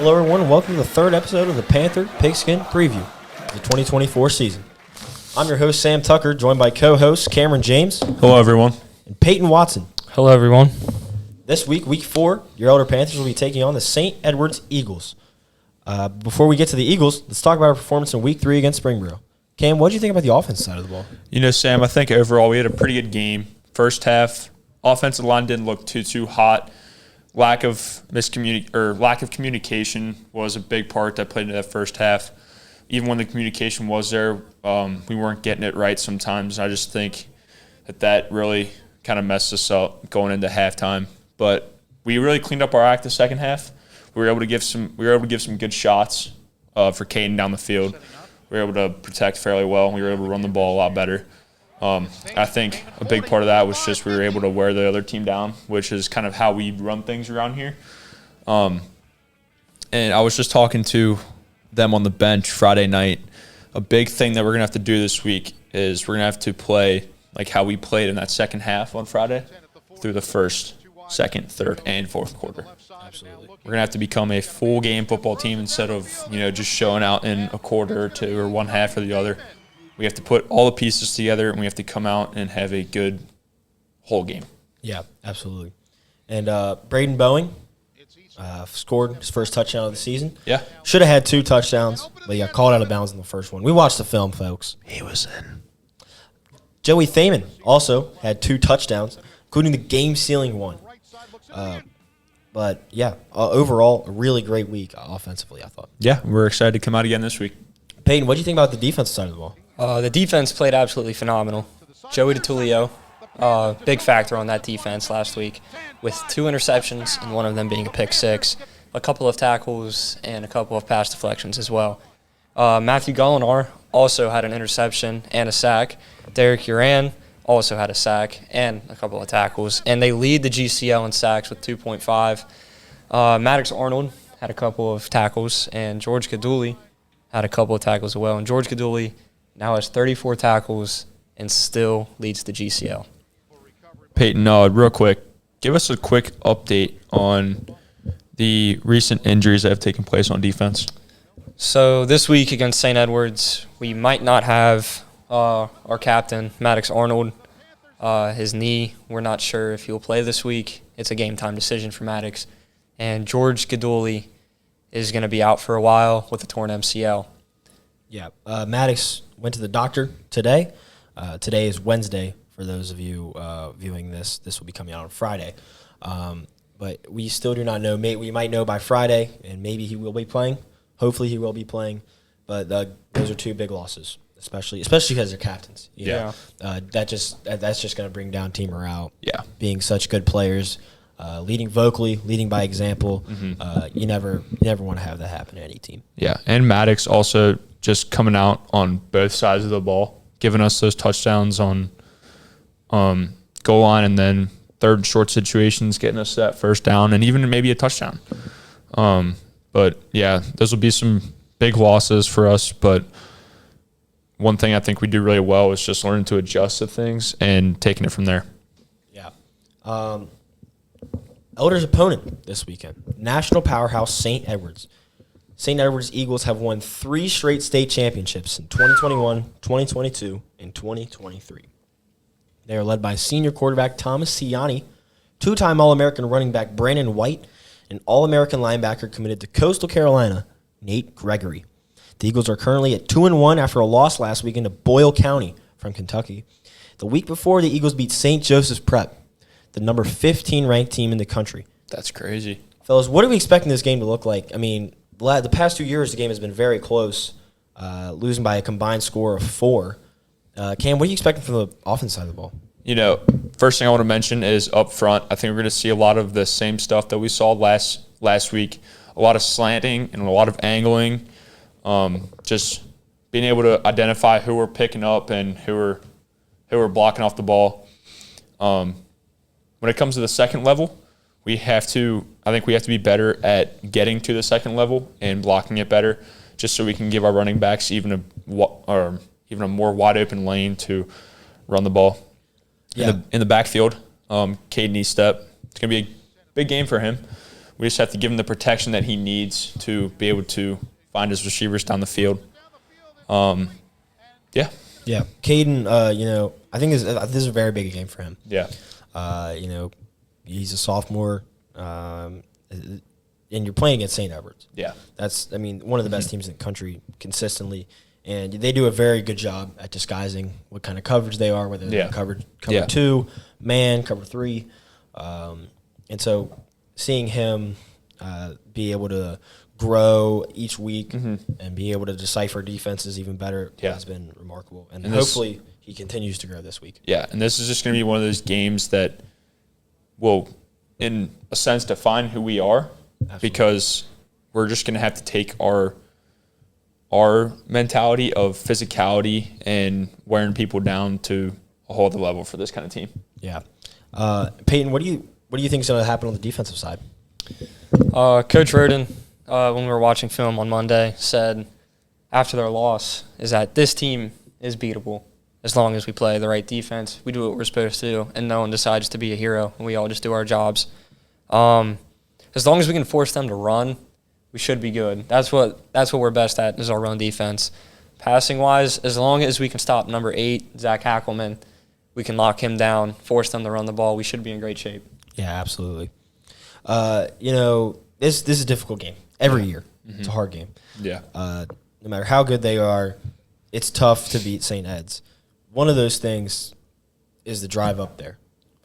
Hello, everyone, and welcome to the third episode of the Panther Pigskin Preview of the 2024 season. I'm your host, Sam Tucker, joined by co-hosts Cameron James. Hello, everyone. And Peyton Watson. Hello, everyone. This week, week 4, your Elder Panthers will be taking on the St. Edwards Eagles. Before we get to the Eagles, let's talk about our performance in week 3 against Springboro. Cam, what did you think about the offense side of the ball? You know, Sam, I think overall we had a pretty good game. First half, offensive line didn't look too hot. Lack of communication was a big part that played into that first half. Even when the communication was there, we weren't getting it right sometimes. I just think that really kind of messed us up going into halftime. But we really cleaned up our act the second half. We were able to give some good shots for Caden down the field. We were able to protect fairly well. We were able to run the ball a lot better. I think a big part of that was just we were able to wear the other team down, which is kind of how we run things around here. And I was just talking to them on the bench Friday night. A big thing that we're going to have to do this week is we're going to have to play like how we played in that second half on Friday through the first, second, third, and fourth quarter. Absolutely. We're going to have to become a full game football team instead of, just showing out in a quarter or two or one half or the other. We have to put all the pieces together, and we have to come out and have a good whole game. Yeah, absolutely. And Braden Boeing scored his first touchdown of the season. Yeah. Should have had 2 touchdowns, but yeah, called out of bounds in the first one. We watched the film, folks. He was in. Joey Thaman also had 2 touchdowns, including the game-sealing one. But, yeah, overall, a really great week offensively, I thought. Yeah, we're excited to come out again this week. Peyton, what do you think about the defensive side of the ball? The defense played absolutely phenomenal. Joey DiTullio, big factor on that defense last week with 2 interceptions and one of them being a pick six, a couple of tackles, and a couple of pass deflections as well. Matthew Golinar also had an interception and a sack. Derek Uran also had a sack and a couple of tackles. And they lead the GCL in sacks with 2.5. Maddox Arnold had a couple of tackles, and George Kaduli had a couple of tackles as well. And George Kaduli now has 34 tackles and still leads the GCL. Peyton, real quick, give us a quick update on the recent injuries that have taken place on defense. So this week against St. Edwards, we might not have our captain, Maddox Arnold. His knee, we're not sure if he'll play this week. It's a game-time decision for Maddox. And George Gaduli is going to be out for a while with a torn MCL. Yeah, Maddox went to the doctor today. Today is Wednesday for those of you viewing this. This will be coming out on Friday. But we still do not know. We might know by Friday, and maybe he will be playing. Hopefully he will be playing. But those are 2 big losses, especially because they're captains. Yeah. That's just going to bring down team morale. Yeah. Being such good players, leading vocally, leading by example. You never want to have that happen to any team. Yeah, and Maddox also just coming out on both sides of the ball, giving us those touchdowns on goal line and then third and short situations, getting us that first down and even maybe a touchdown. But, yeah, those will be some big losses for us. But one thing I think we do really well is just learning to adjust to things and taking it from there. Yeah. Elder's opponent this weekend, national powerhouse St. Edwards. St. Edwards Eagles have won 3 straight state championships in 2021, 2022, and 2023. They are led by senior quarterback Thomas Ciani, 2-time All-American running back Brandon White, and All-American linebacker committed to Coastal Carolina, Nate Gregory. The Eagles are currently at 2-1 after a loss last weekend to Boyle County from Kentucky. The week before, the Eagles beat St. Joseph's Prep, the number 15 ranked team in the country. That's crazy. Fellas, what are we expecting this game to look like? I mean, the past 2 years, the game has been very close, losing by a combined score of 4. Cam, what are you expecting from the offense side of the ball? First thing I want to mention is up front, I think we're going to see a lot of the same stuff that we saw last week. A lot of slanting and a lot of angling. Just being able to identify who we're picking up and who we're blocking off the ball. When it comes to the second level, I think we have to be better at getting to the second level and blocking it better, just so we can give our running backs even a more wide open lane to run the ball. Yeah. In the backfield, Caden Eastep, it's going to be a big game for him. We just have to give him the protection that he needs to be able to find his receivers down the field. Yeah. Yeah, Caden. I think this is a very big game for him. Yeah. He's a sophomore, and you're playing against St. Edwards. Yeah. That's one of the best teams in the country consistently, and they do a very good job at disguising what kind of coverage they are, whether they're cover 2, man, cover 3, and so seeing him be able to grow each week and be able to decipher defenses even better has been remarkable. And hopefully he continues to grow this week. Yeah, and this is just going to be one of those games that will, in a sense, define who we are. Absolutely. Because we're just going to have to take our mentality of physicality and wearing people down to a whole other level for this kind of team. Yeah. Peyton, what do you think is going to happen on the defensive side? Coach Roden, when we were watching film on Monday, said after their loss is that this team is beatable as long as we play the right defense. We do what we're supposed to do, and no one decides to be a hero, and we all just do our jobs. As long as we can force them to run, we should be good. That's what we're best at, is our run defense. Passing-wise, as long as we can stop number 8, Zach Hackelman, we can lock him down, force them to run the ball, we should be in great shape. Yeah, absolutely. This is a difficult game every year. It's a hard game. Yeah. No matter how good they are, it's tough to beat St. Ed's. One of those things is the drive up there.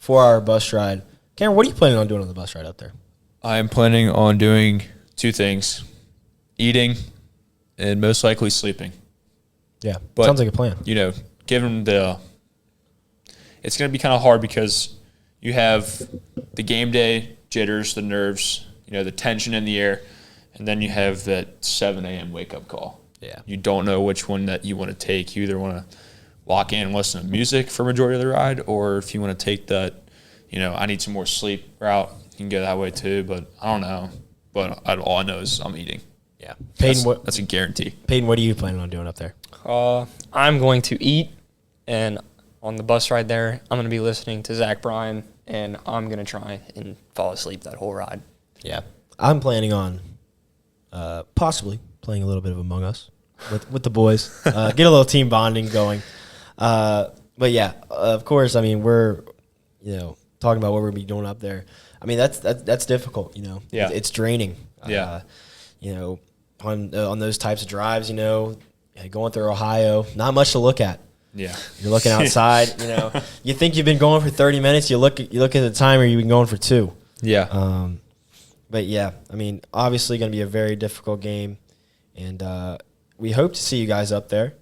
4-hour bus ride. Cameron, what are you planning on doing on the bus ride up there? I am planning on doing 2 things: eating and most likely sleeping. Yeah, but, sounds like a plan. Given it's going to be kind of hard because you have the game day jitters, the nerves, the tension in the air, and then you have that 7 a.m. wake-up call. Yeah. You don't know which one that you want to take. You either want to lock in and listen to music for majority of the ride, or if you want to take that, I need some more sleep route, you can go that way too, but I don't know. But all I know is I'm eating. Yeah. Peyton, that's a guarantee. Peyton, what are you planning on doing up there? I'm going to eat, and on the bus ride there, I'm going to be listening to Zach Bryan, and I'm going to try and fall asleep that whole ride. Yeah. I'm planning on possibly playing a little bit of Among Us with the boys, get a little team bonding going. But yeah, of course, we're, talking about what we're going to be doing up there. That's difficult, Yeah. It's draining. Yeah. On those types of drives, going through Ohio, not much to look at. Yeah. You're looking outside, you think you've been going for 30 minutes, you look at the timer, you've been going for 2. Yeah. But yeah, obviously going to be a very difficult game, and we hope to see you guys up there.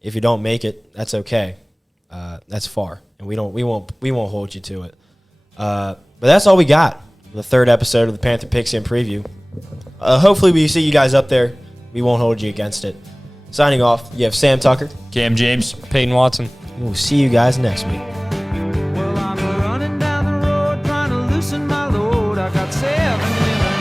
If you don't make it, that's okay. That's far, and we won't hold you to it. But that's all we got. The 3rd episode of the Panther Pigskin Preview. Hopefully we see you guys up there. We won't hold you against it. Signing off, you have Sam Tucker, Cam James, Peyton Watson. We'll see you guys next week. Well, I'm running down the road trying to loosen my load. I got 7 in my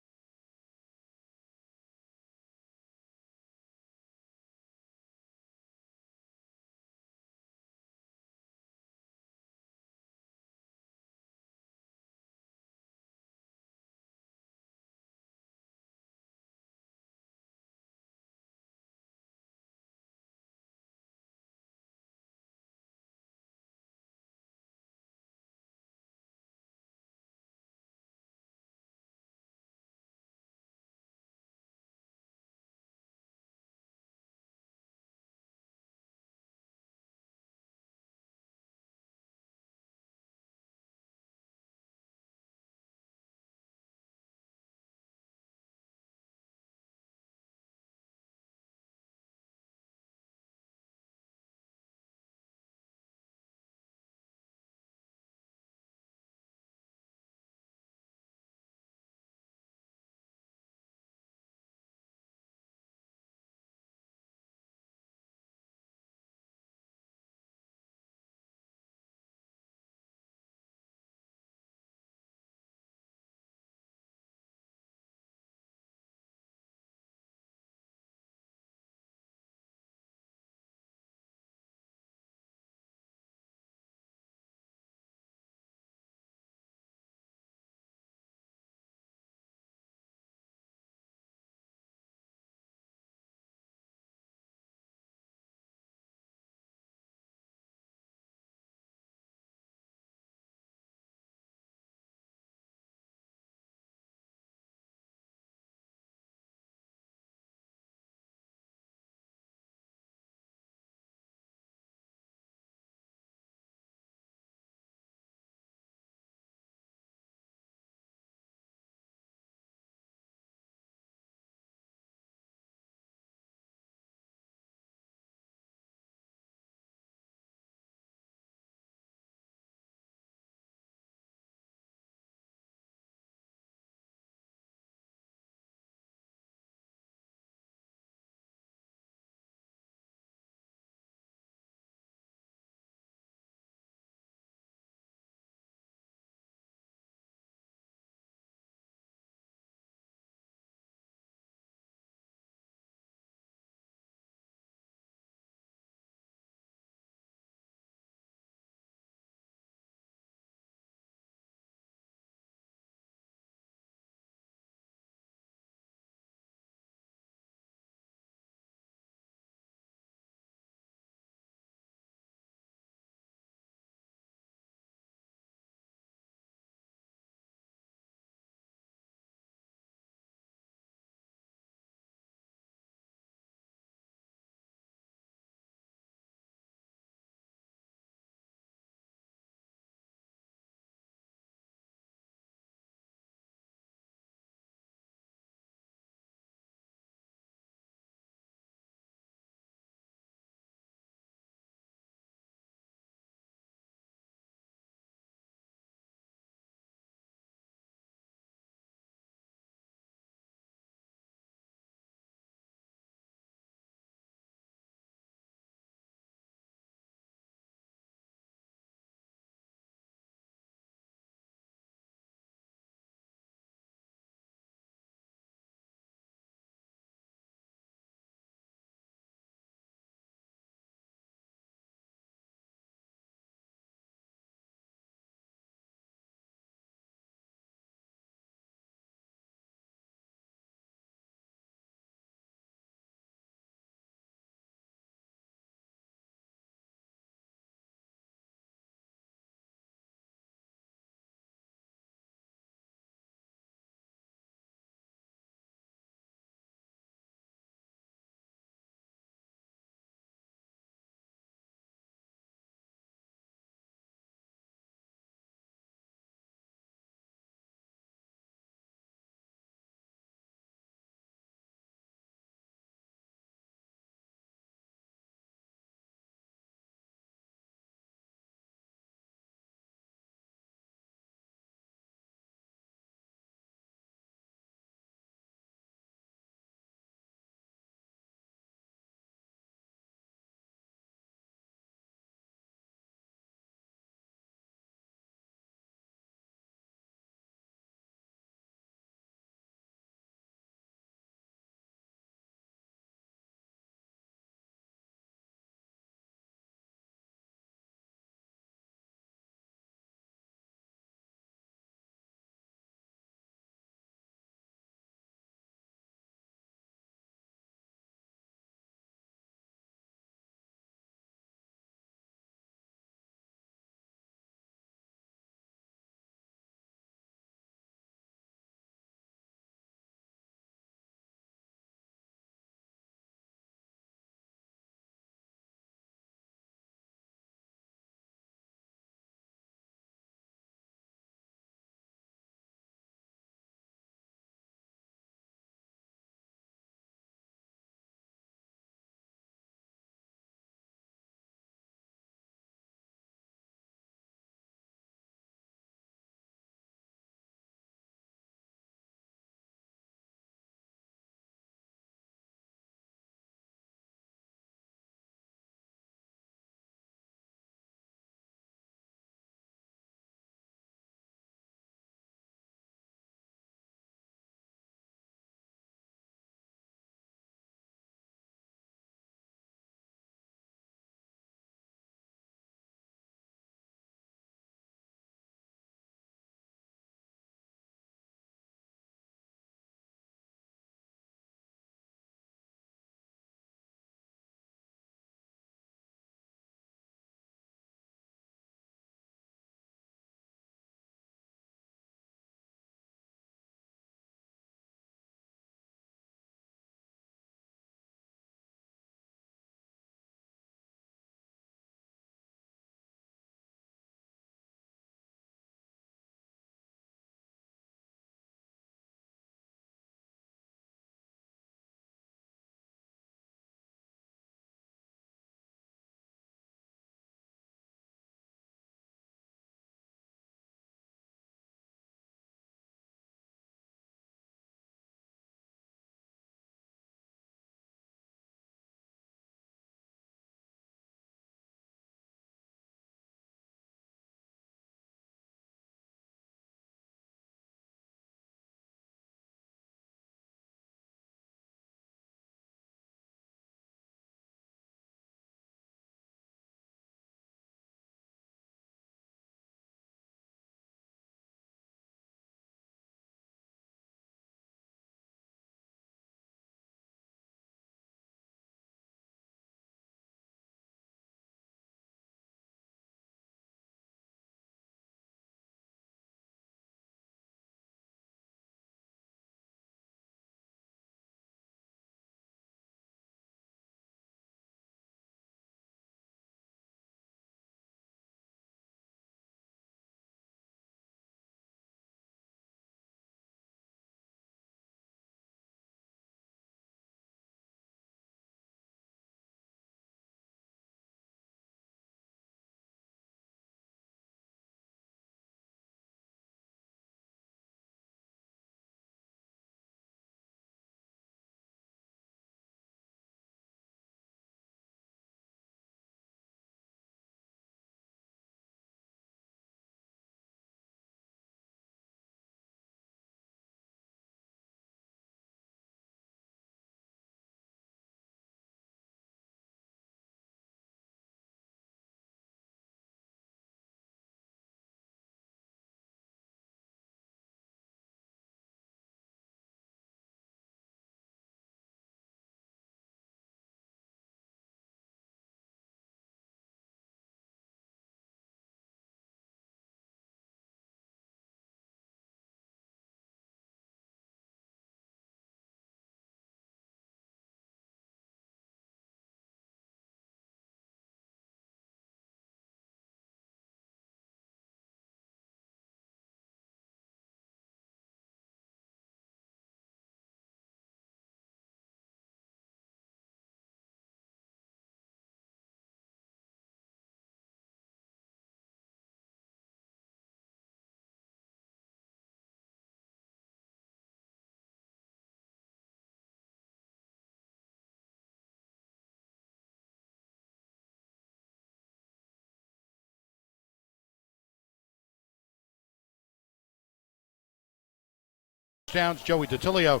touchdowns. Joey DiTilio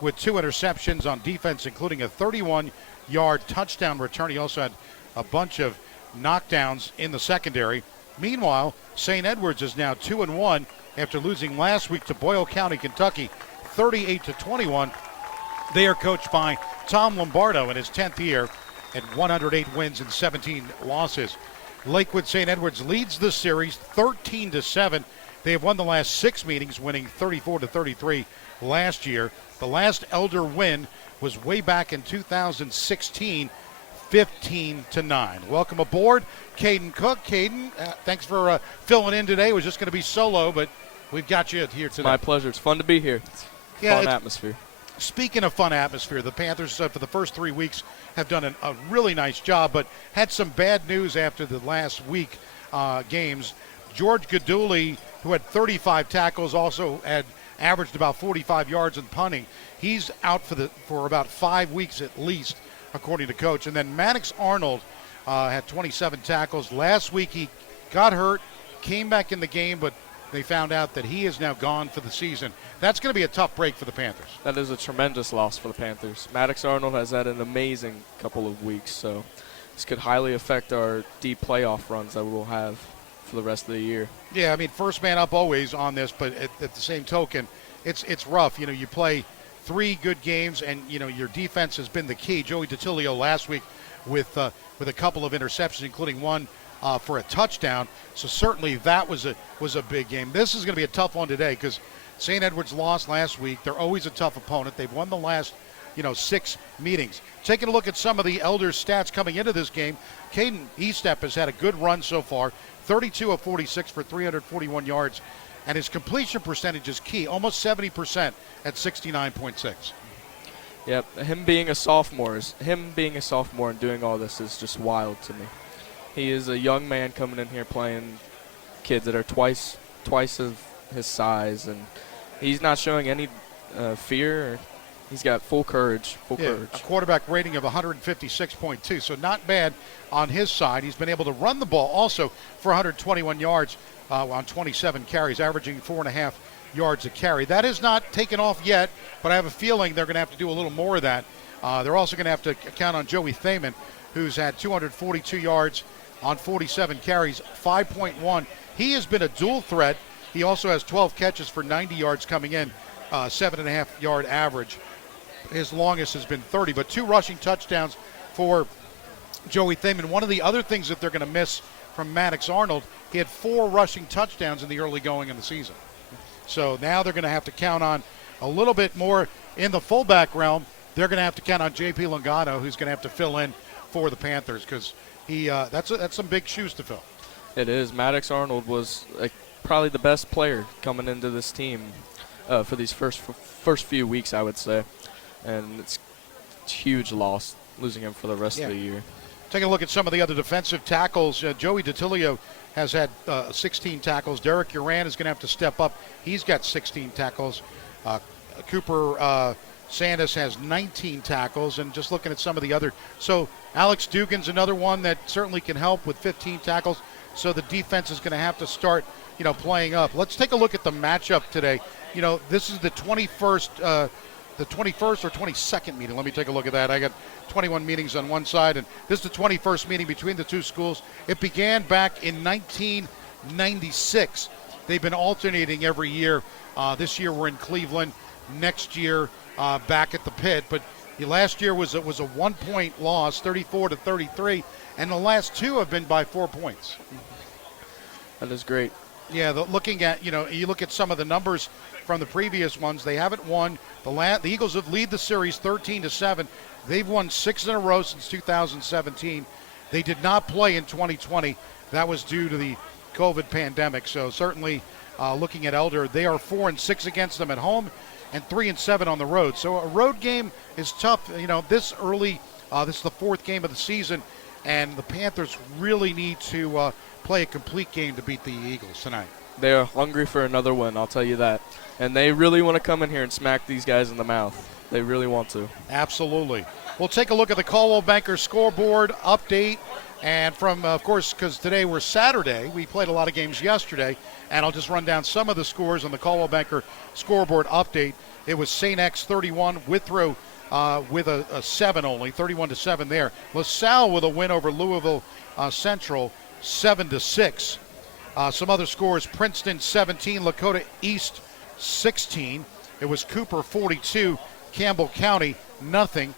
with 2 interceptions on defense, including a 31-yard touchdown return. He also had a bunch of knockdowns in the secondary. Meanwhile, St. Edwards is now 2-1 after losing last week to Boyle County, Kentucky, 38-21. They are coached by Tom Lombardo in his 10th year at 108 wins and 17 losses. Lakewood St. Edwards leads the series 13-7. They have won the last 6 meetings, winning 34-33 last year. The last Elder win was way back in 2016, 15-9. Welcome aboard, Caden Cook. Caden, thanks for filling in today. It was just going to be solo, but we've got you here today. My pleasure. It's fun to be here. Fun atmosphere. Speaking of fun atmosphere, the Panthers for the first 3 weeks have done a really nice job, but had some bad news after the last week games. George Gaduli, who had 35 tackles, also had averaged about 45 yards in punting. He's out for about 5 weeks at least, according to coach. And then Maddox Arnold had 27 tackles. Last week he got hurt, came back in the game, but they found out that he is now gone for the season. That's going to be a tough break for the Panthers. That is a tremendous loss for the Panthers. Maddox Arnold has had an amazing couple of weeks, so this could highly affect our deep playoff runs that we'll have for the rest of the year. Yeah, I mean, first man up always on this, but at the same token, it's rough. You know, you play 3 good games, and, you know, your defense has been the key. Joey DiTilio last week with a couple of interceptions, including one for a touchdown. So certainly that was a big game. This is going to be a tough one today because St. Edwards lost last week. They're always a tough opponent. They've won the last 6 meetings. Taking a look at some of the Elders' stats coming into this game, Caden Estep has had a good run so far, 32 of 46 for 341 yards, and his completion percentage is key, almost 70% at 69.6. Yep, him being a sophomore and doing all this is just wild to me. He is a young man coming in here playing kids that are twice of his size, and he's not showing any fear. He's got full courage. A quarterback rating of 156.2, so not bad on his side. He's been able to run the ball also for 121 yards on 27 carries, averaging 4.5 yards a carry. That is not taken off yet, but I have a feeling they're going to have to do a little more of that. They're also going to have to count on Joey Thaman, who's had 242 yards on 47 carries, 5.1. He has been a dual threat. He also has 12 catches for 90 yards coming in, 7.5 yard average. His longest has been 30, but 2 rushing touchdowns for Joey Thaman. One of the other things that they're going to miss from Maddox Arnold, he had 4 rushing touchdowns in the early going in the season. So now they're going to have to count on a little bit more in the fullback realm. They're going to have to count on J.P. Longano, who's going to have to fill in for the Panthers because that's some big shoes to fill. It is. Maddox Arnold was probably the best player coming into this team for these first few weeks, I would say. And it's a huge loss losing him for the rest of the year. Taking a look at some of the other defensive tackles, Joey DiTilio has had 16 tackles. Derek Uran is going to have to step up. He's got 16 tackles. Cooper Sandus has 19 tackles. And just looking at some of the other. So Alex Dugan's another one that certainly can help with 15 tackles. So the defense is going to have to start, playing up. Let's take a look at the matchup today. This is the 21st or 22nd meeting. Let me take a look at that. I got 21 meetings on one side, and this is the 21st meeting between the two schools. It began back in 1996. They've been alternating every year. This year we're in Cleveland. Next year back at the pit. But last year was a 1-point loss, 34-33, and the last 2 have been by 4 points. That is great. Yeah, looking at, you look at some of the numbers from the previous ones, they haven't won. The Eagles have lead the series 13-7. They've won 6 in a row since 2017. They did not play in 2020. That was due to the COVID pandemic. So certainly looking at Elder, they are 4-6 against them at home and 3-7 on the road. So a road game is tough. This early, this is the 4th game of the season, and the Panthers really need to play a complete game to beat the Eagles tonight. They are hungry for another win, I'll tell you that. And they really want to come in here and smack these guys in the mouth. They really want to. Absolutely. We'll take a look at the Caldwell Banker scoreboard update. And from, of course, because today we're Saturday, we played a lot of games yesterday. And I'll just run down some of the scores on the Caldwell Banker scoreboard update. It was St. X 31, Withrow with a 7 only, 31-7 there. LaSalle with a win over Louisville Central, 7-6. Some other scores: Princeton 17, Lakota East 16. It was Cooper 42, Campbell County nothing.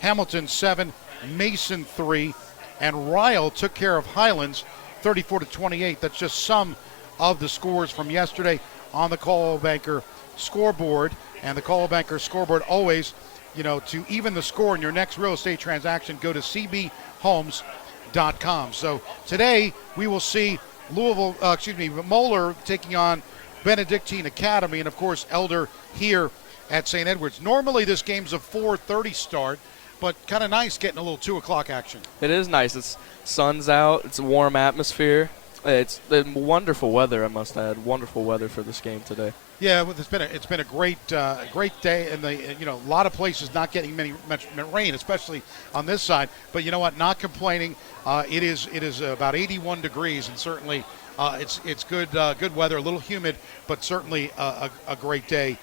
Hamilton 7, Mason 3, and Ryle took care of Highlands 34-28. That's just some of the scores from yesterday on the Caldwell Banker scoreboard. And the Caldwell Banker scoreboard always, to even the score in your next real estate transaction, go to cbhomes.com. So today we will see Moeller taking on Benedictine Academy, and of course Elder here at St. Edward's. Normally this game's a 4:30 start, but kind of nice getting a little 2 o'clock action. It is nice. It's sun's out. It's a warm atmosphere. It's wonderful weather, I must add. Wonderful weather for this game today. Yeah, well, it's been a great day, and a lot of places not getting much rain, especially on this side. But you know what? Not complaining. It is about 81 degrees, and certainly it's good weather. A little humid, but certainly a great day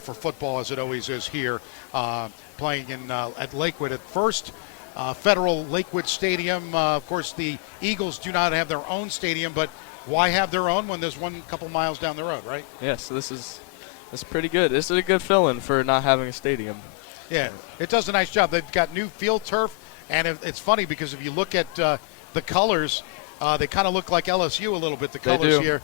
for football, as it always is here, playing at Lakewood at First Federal Lakewood Stadium. Of course, the Eagles do not have their own stadium, but why have their own when there's one couple miles down the road, right? Yes, this is pretty good. This is a good fill-in for not having a stadium. Yeah, it does a nice job. They've got new field turf, and it's funny because if you look at the colors, they kind of look like LSU a little bit, the colors here.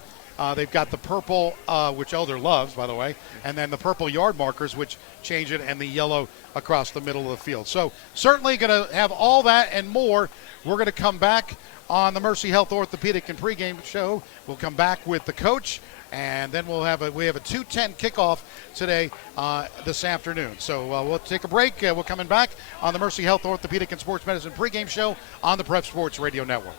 They've got the purple, which Elder loves, by the way, and then the purple yard markers, which change it, and the yellow across the middle of the field. So certainly going to have all that and more. We're going to come back on the Mercy Health Orthopedic and Pregame Show. We'll come back with the coach, and then we have a 2:10 kickoff today this afternoon. So we'll take a break. We're coming back on the Mercy Health Orthopedic and Sports Medicine Pregame Show on the Prep Sports Radio Network.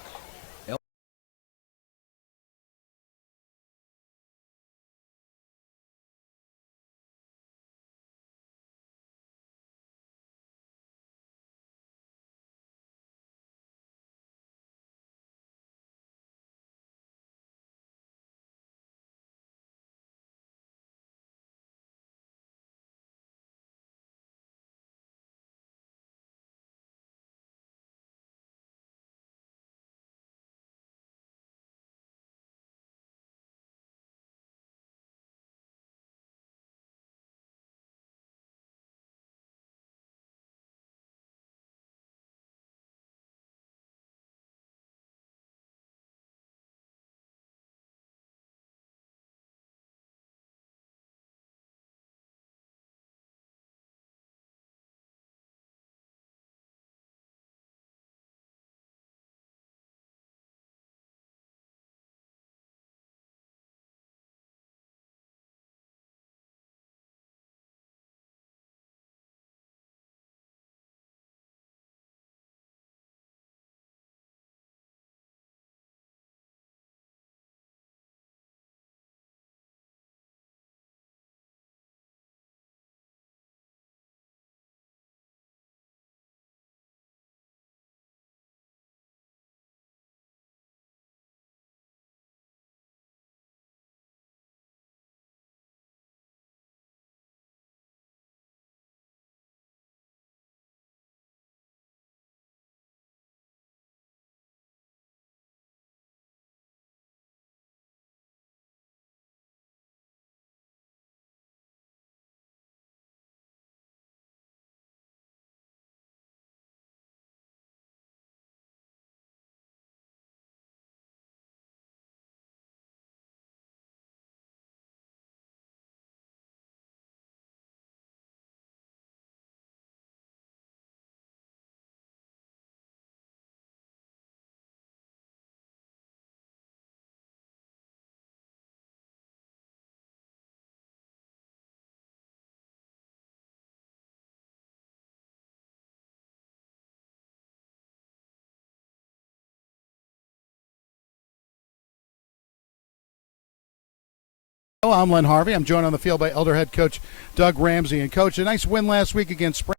Oh, I'm Len Harvey. I'm joined on the field by Elder head coach Doug Ramsey. And, Coach, a nice win last week against Spring.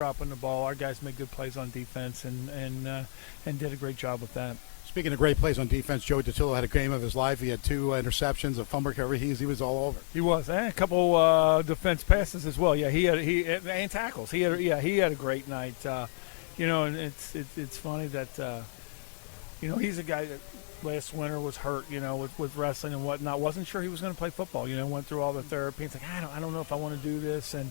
Dropping the ball. Our guys made good plays on defense and did a great job with that. Speaking of great plays on defense, Joey DeTillo had a game of his life. He had 2 interceptions, a fumble recovery. He was all over. He was, and a couple defense passes as well. Yeah, he and tackles. He had a great night. And it's funny that he's a guy that last winter was hurt. With wrestling and whatnot. Wasn't sure he was going to play football. Went through all the therapy. It's like I don't know if I want to do this, and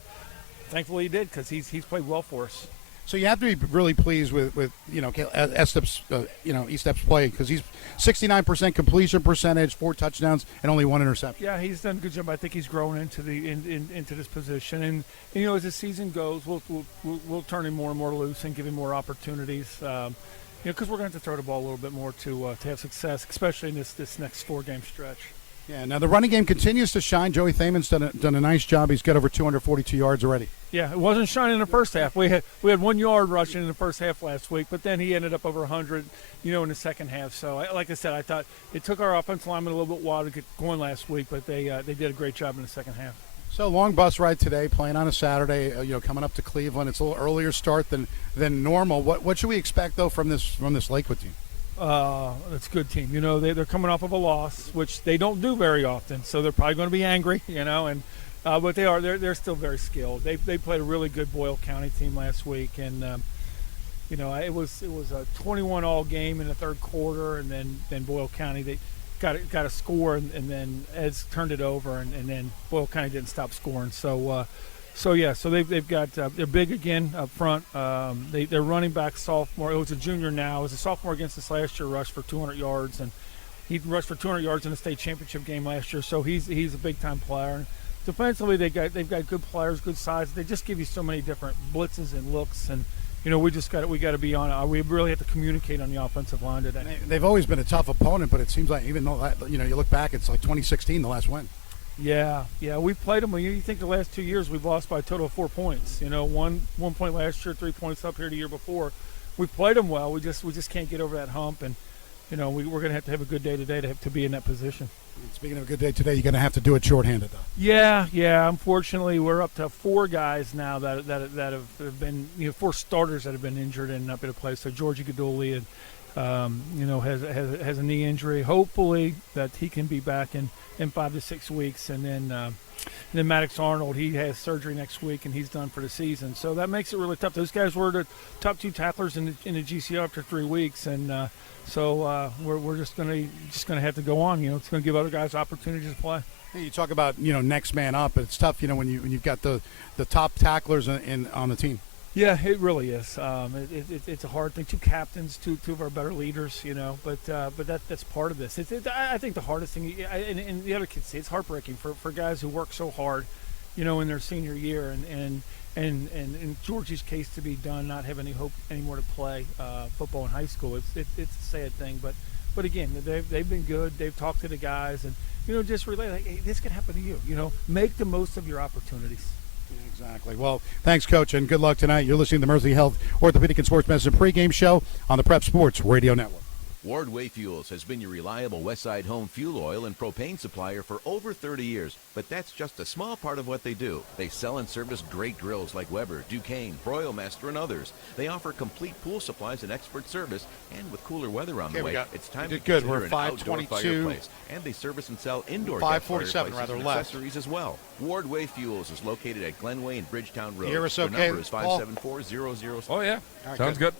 thankfully he did because he's played well for us. So you have to be really pleased with Estep's Estep's play because he's 69% completion percentage, 4 touchdowns, and only 1 interception. Yeah, he's done a good job. I think he's grown into into this position, and as the season goes, we'll turn him more and more loose and give him more opportunities. Because we're going to have to throw the ball a little bit more to have success, especially in this next 4-game stretch. Yeah, now the running game continues to shine. Joey Thaman's done a nice job. He's got over 242 yards already. Yeah, it wasn't shining in the first half. We had 1 yard rushing in the first half last week, but then he ended up over 100, in the second half. So, like I said, I thought it took our offensive lineman a little bit while to get going last week, but they did a great job in the second half. So long bus ride today, playing on a Saturday. Coming up to Cleveland. It's a little earlier start than normal. What should we expect though from this Lakewood team? It's a good team. They're coming off of a loss, which they don't do very often. So they're probably going to be angry, but they're still very skilled. They played a really good Boyle County team last week, and it was a 21-all game in the third quarter, and then Boyle County they got a score, and then Eds turned it over, and then Boyle County didn't stop scoring. So they've got they're big again up front. They're running back sophomore. It was a junior now. It was a sophomore against us last year. Rushed for 200 yards, and he rushed for 200 yards in the state championship game last year. So he's a big time player. And defensively, they've got good players, good size. They just give you so many different blitzes and looks, and we got to be on. We really have to communicate on the offensive line today. They've always been a tough opponent, but it seems like even though you look back, it's like 2016, the last win. Yeah, we've played them. You think the last 2 years we've lost by a total of 4 points. 1 point last year, 3 points up here the year before. We've played them well. We just can't get over that hump, and we're going to have a good day today to be in that position. Speaking of a good day today, you're going to have to do it shorthanded though. Yeah. Unfortunately, we're up to 4 guys now that have been 4 starters that have been injured and not been to play. So Georgie Gaduli and has a knee injury. Hopefully that he can be back in 5 to 6 weeks, and then Maddox Arnold, he has surgery next week and he's done for the season. So that makes it really tough. Those guys were the top 2 tacklers in the GCL after 3 weeks, and we're just gonna have to go on. It's gonna give other guys opportunities to play. Hey, you talk about next man up. It's tough when you've got the top tacklers on the team. Yeah, it really is. It's a hard thing. 2 captains, two of our better leaders, but that's part of this. I think the hardest thing, and the other kids say, it's heartbreaking for guys who work so hard, in their senior year, and in Georgie's case to be done, not have any hope anymore to play football in high school. It's a sad thing, but again, they've been good. They've talked to the guys, and just relay like, hey, this could happen to you. Make the most of your opportunities. Exactly. Well, thanks, Coach, and good luck tonight. You're listening to the Mercy Health Orthopedic and Sports Medicine pregame show on the Prep Sports Radio Network. Wardway Fuels has been your reliable Westside home fuel oil and propane supplier for over 30 years, but that's just a small part of what they do. They sell and service great grills like Weber, Duquesne, Broilmaster, and others. They offer complete pool supplies and expert service, and with cooler weather on the way, it's time to good. consider We're an outdoor 522. fireplace. And they service and sell indoor 547 fireplaces and left. accessories as well. Wardway Fuels is located at Glenway and Bridgetown Road. You hear us Their okay, number is Paul? 574-0061. Oh, yeah. All right, Sounds good.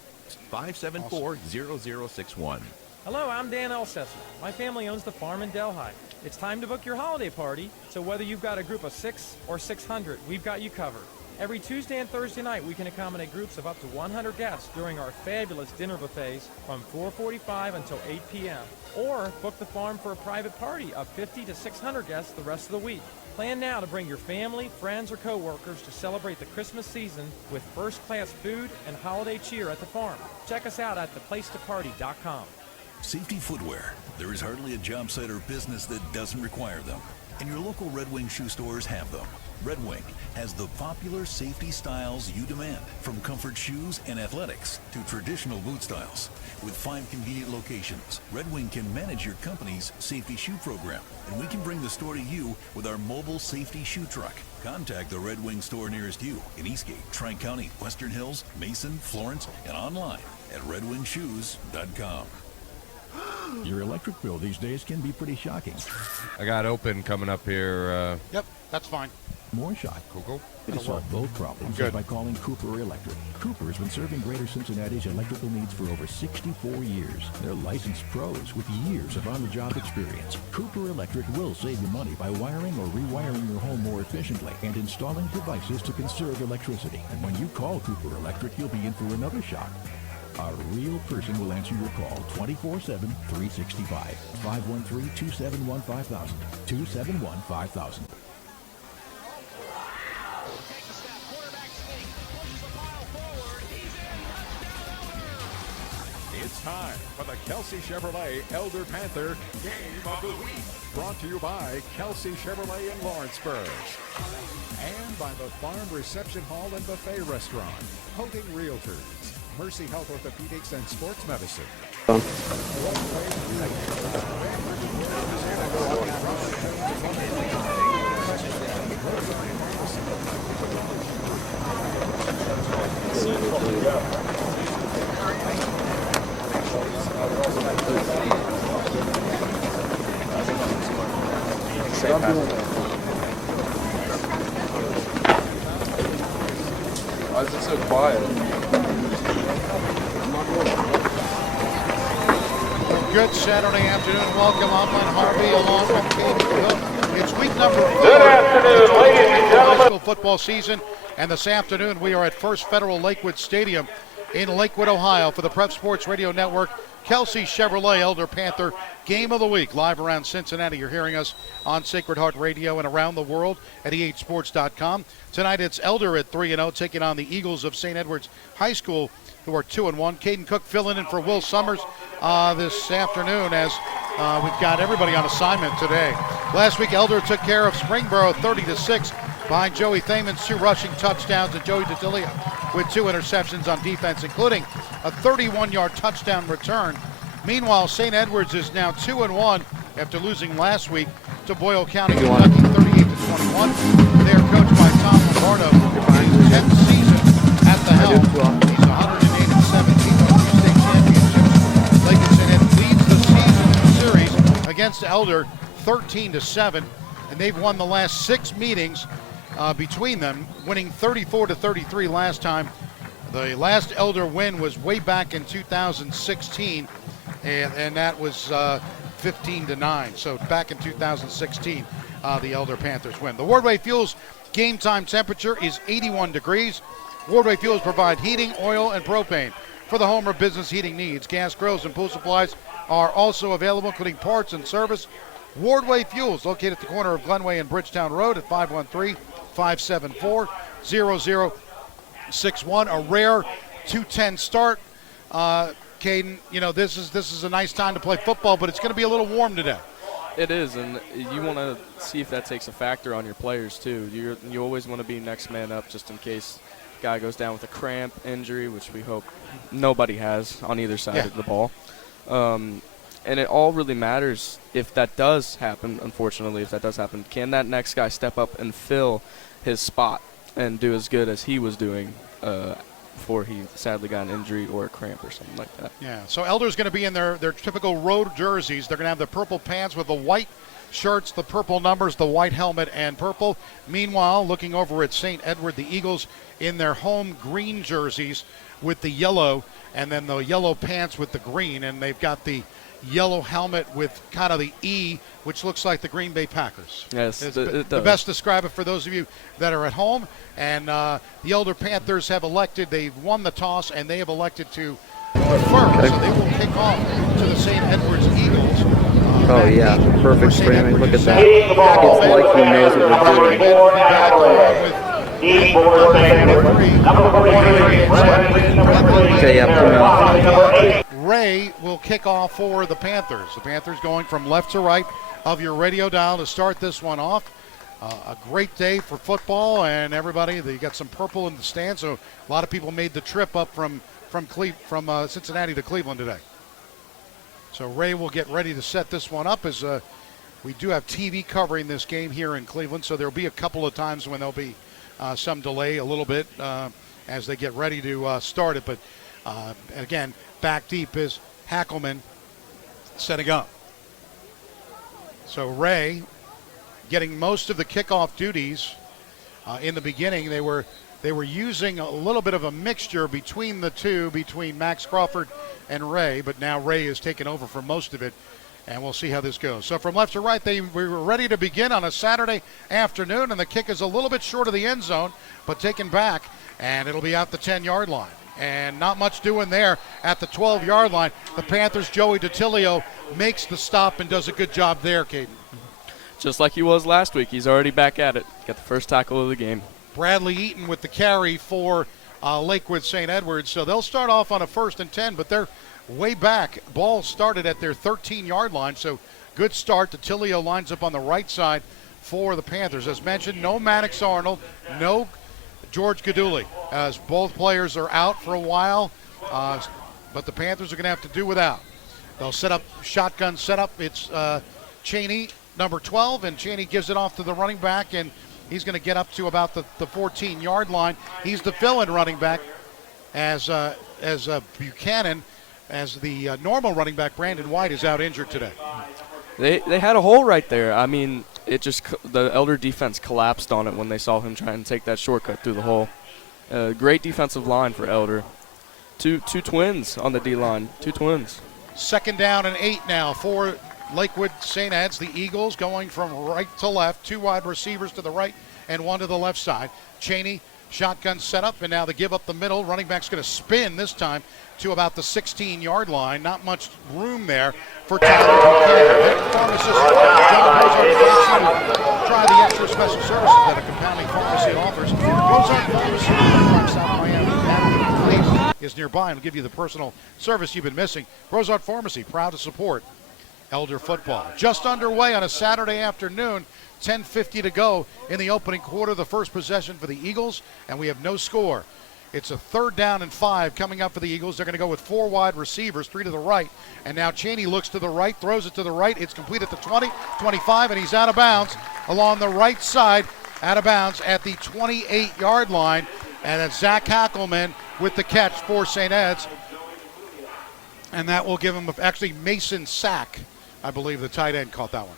574-0061. Hello, I'm Dan Elsesser. My family owns the farm in Delhi. It's time to book your holiday party, so whether you've got a group of 6 or 600, we've got you covered. Every Tuesday and Thursday night, we can accommodate groups of up to 100 guests during our fabulous dinner buffets from 4:45 until 8 p.m. Or book the farm for a private party of 50 to 600 guests the rest of the week. Plan now to bring your family, friends, or coworkers to celebrate the Christmas season with first-class food and holiday cheer at the farm. Check us out at theplacetoparty.com. Safety footwear. There is hardly a job site or business that doesn't require them, and your local Red Wing shoe stores have them. Red Wing has the popular safety styles you demand, from comfort shoes and athletics to traditional boot styles. With 5 convenient locations, Red Wing can manage your company's safety shoe program, and we can bring the store to you with our mobile safety shoe truck. Contact the Red Wing store nearest you in Eastgate, Tri-County, Western Hills, Mason, Florence, and online at redwingshoes.com. Your electric bill these days can be pretty shocking. I got open coming up here. Yep, that's fine. More shock. Coco? It has solved both problems Good. by calling Cooper Electric. Cooper has been serving Greater Cincinnati's electrical needs for over 64 years. They're licensed pros with years of on-the-job experience. Cooper Electric will save you money by wiring or rewiring your home more efficiently and installing devices to conserve electricity. And when you call Cooper Electric, you'll be in for another shock. A real person will answer your call 24/7, 365. 513-271-5000. 271-5000. It's time for the Kelsey Chevrolet Elder Panther Game of the Week. Brought to you by Kelsey Chevrolet in Lawrenceburg. And by the Farm Reception Hall and Buffet Restaurant. Holding Realtors. Mercy Health Orthopedics and Sports Medicine. Why is it so quiet? Good Saturday afternoon. Welcome, Upland Harvey, along with Katie Cook. It's week number 4. Good afternoon, ladies and gentlemen. High school football season, and this afternoon we are at First Federal Lakewood Stadium in Lakewood, Ohio, for the Prep Sports Radio Network. Kelsey Chevrolet Elder Panther Game of the Week, live around Cincinnati. You're hearing us on Sacred Heart Radio and around the world at ehsports.com. Tonight it's Elder at 3-0, taking on the Eagles of St. Edward's High School, who are 2-1. Caden Cook filling in for Will Summers this afternoon, as we've got everybody on assignment today. Last week, Elder took care of Springboro 30-6 behind Joey Thaman's 2 rushing touchdowns and Joey DeTillia with 2 interceptions on defense, including a 31-yard touchdown return. Meanwhile, St. Edwards is now 2-1 after losing last week to Boyle County, Kentucky, 38-21. They are coached by Tom Lombardo, his 10th season at the helm. He's 108-17 state championships. Lake St. Ed leads the season against Elder 13-7, and they've won the last 6 meetings between them, winning 34-33 last time. The last Elder win was way back in 2016, and that was 15-9. So back in 2016, the Elder Panthers win. The Wardway Fuels game time temperature is 81 degrees. Wardway Fuels provide heating, oil, and propane for the home or business heating needs. Gas grills and pool supplies are also available, including parts and service. Wardway Fuels, located at the corner of Glenway and Bridgetown Road at 513-574-0061. A rare 2:10 start. Caden, you know, this is a nice time to play football, but it's going to be a little warm today. It is, and you want to see if that takes a factor on your players too. You always want to be next man up just in case guy goes down with a cramp injury, which we hope nobody has on either side of the ball. And it all really matters if that does happen. Unfortunately, if that does happen, can that next guy step up and fill his spot and do as good as he was doing before he sadly got an injury or a cramp or something like that? Yeah, so Elder's going to be in their typical road jerseys. They're going to have the purple pants with the white shirts, the purple numbers, the white helmet, and purple. Meanwhile, looking over at St. Edward, the Eagles in their home green jerseys with the yellow, and then the yellow pants with the green, and they've got the yellow helmet with kind of the E, which looks like the Green Bay Packers. Yes, It's it the does. best describe it for those of you that are at home. And the Elder Panthers have elected, they've won the toss, and they have elected to defer. So they will kick off to the St. Edwards Eagles. Oh yeah, perfect St. framing. Edwards Look at is that. set. It's like he knows what we're doing. Okay, yeah, put him out. Ray will kick off for the Panthers. The Panthers going from left to right of your radio dial to start this one off. A great day for football, and everybody, you got some purple in the stands, so a lot of people made the trip up from Cincinnati to Cleveland today. So Ray will get ready to set this one up as we do have TV covering this game here in Cleveland, so there'll be a couple of times when there'll be some delay a little bit as they get ready to start it. But again, back deep is Hackelman setting up. So Ray getting most of the kickoff duties. In the beginning, they were using a little bit of a mixture between the two, between Max Crawford and Ray, but now Ray is taking over for most of it, and we'll see how this goes. So from left to right, we were ready to begin on a Saturday afternoon, and the kick is a little bit short of the end zone, but taken back, and it'll be out the 10-yard line. And not much doing there at the 12-yard line. The Panthers' Joey DiTilio makes the stop and does a good job there, Caden. Just like he was last week, he's already back at it. Got the first tackle of the game. Bradley Eaton with the carry for Lakewood St. Edwards. So they'll start off on a 1st and 10, but they're way back. Ball started at their 13-yard line, so good start. DiTilio lines up on the right side for the Panthers. As mentioned, no Maddox Arnold, no George Gaduli, as both players are out for a while, but the Panthers are going to have to do without. They'll set up shotgun setup. It's Cheney, number 12, and Cheney gives it off to the running back, and he's going to get up to about the 14-yard line. He's the fill-in running back as Buchanan, as the normal running back, Brandon White, is out injured today. They had a hole right there. I mean, the Elder defense collapsed on it when they saw him trying to take that shortcut through the hole. Great defensive line for Elder. Two twins on the D-line. Two twins. 2nd down and 8 now for Lakewood St. Ed's. The Eagles going from right to left. 2 wide receivers to the right and 1 to the left side. Cheney, shotgun setup, and now the give up the middle. Running back's going to spin this time to about the 16-yard line. Not much room there for Tyler Buchanan. Pharmacist John Rosart try the extra special services that a compounding pharmacy offers. Rosart Pharmacy, South Miami, is nearby and will give you the personal service you've been missing. Rosart Pharmacy, proud to support Elder football. Just underway on a Saturday afternoon, 10:50 to go in the opening quarter, the first possession for the Eagles, and we have no score. It's a 3rd down and 5 coming up for the Eagles. They're going to go with 4 wide receivers, 3 to the right, and now Cheney looks to the right, throws it to the right. It's complete at the 20, 25, and he's out of bounds along the right side, out of bounds at the 28-yard line, and it's Zach Hackelman with the catch for St. Ed's, and that will give him actually Mason Sack. I believe the tight end caught that one.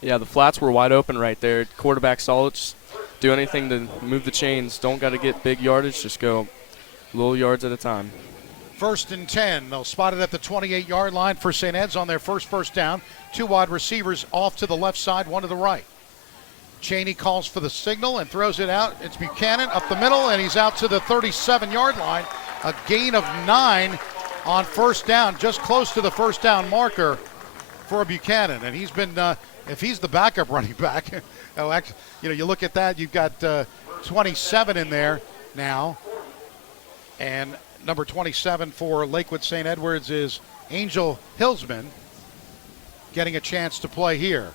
Yeah, the flats were wide open right there. Quarterback solid. Just do anything to move the chains. Don't got to get big yardage. Just go little yards at a time. 1st and 10. They'll spot it at the 28-yard line for St. Ed's on their first down. 2 wide receivers off to the left side, 1 to the right. Cheney calls for the signal and throws it out. It's Buchanan up the middle, and he's out to the 37-yard line. A gain of 9 on 1st down, just close to the 1st down marker for Buchanan, and he's been if he's the backup running back, you look at that, you've got 27 in there now, and number 27 for Lakewood St. Edwards is Angel Hillsman, getting a chance to play here.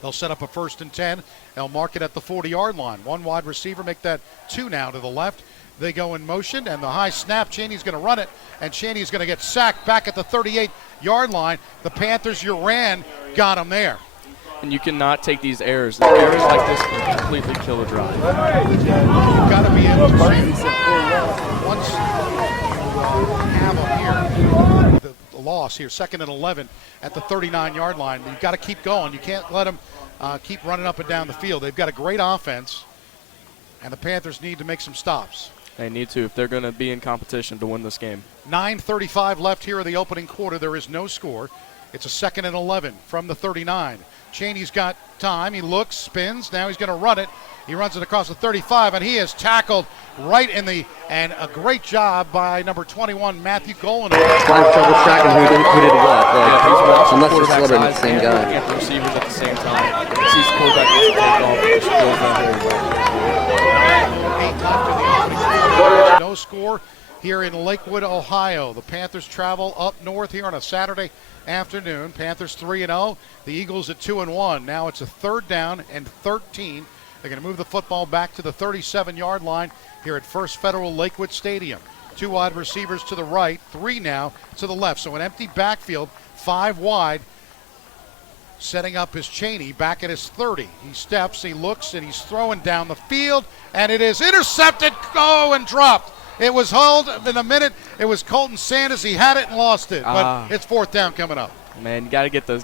They'll set up a 1st and 10. They'll mark it at the 40-yard line. 1 wide receiver, make that 2 now to the left. They go in motion, and the high snap, Cheney's going to run it, and Cheney's going to get sacked back at the 38-yard line. The Panthers, Uran, got him there. And you cannot take these errors. The errors like this can completely kill a drive. You've got to be able to see once you have them here, the loss here, 2nd and 11 at the 39-yard line. You've got to keep going. You can't let them keep running up and down the field. They've got a great offense, and the Panthers need to make some stops. They need to if they're going to be in competition to win this game. 9:35 left here in the opening quarter. There is no score. It's a 2nd and 11 from the 39. Cheney's got time. He looks, spins. Now he's going to run it. He runs it across the 35, and he is tackled right in the, and a great job by number 21, Matthew Golan. Trying trouble tracking who did what. Unless it's literally the same guy. And the receivers at the same time. He sees the quarterback needs to take off. It just goes down. No score here in Lakewood, Ohio. The Panthers travel up north here on a Saturday afternoon. Panthers 3-0. The Eagles at 2-1. Now it's a 3rd down and 13. They're going to move the football back to the 37-yard line here at First Federal Lakewood Stadium. 2 wide receivers to the right, 3 now to the left. So an empty backfield, 5 wide. Setting up his Cheney back at his 30. He steps, he looks, and he's throwing down the field, and it is intercepted, and dropped. It was held in a minute. It was Colton Sanders. He had it and lost it, but it's 4th down coming up. Man, you got to get those,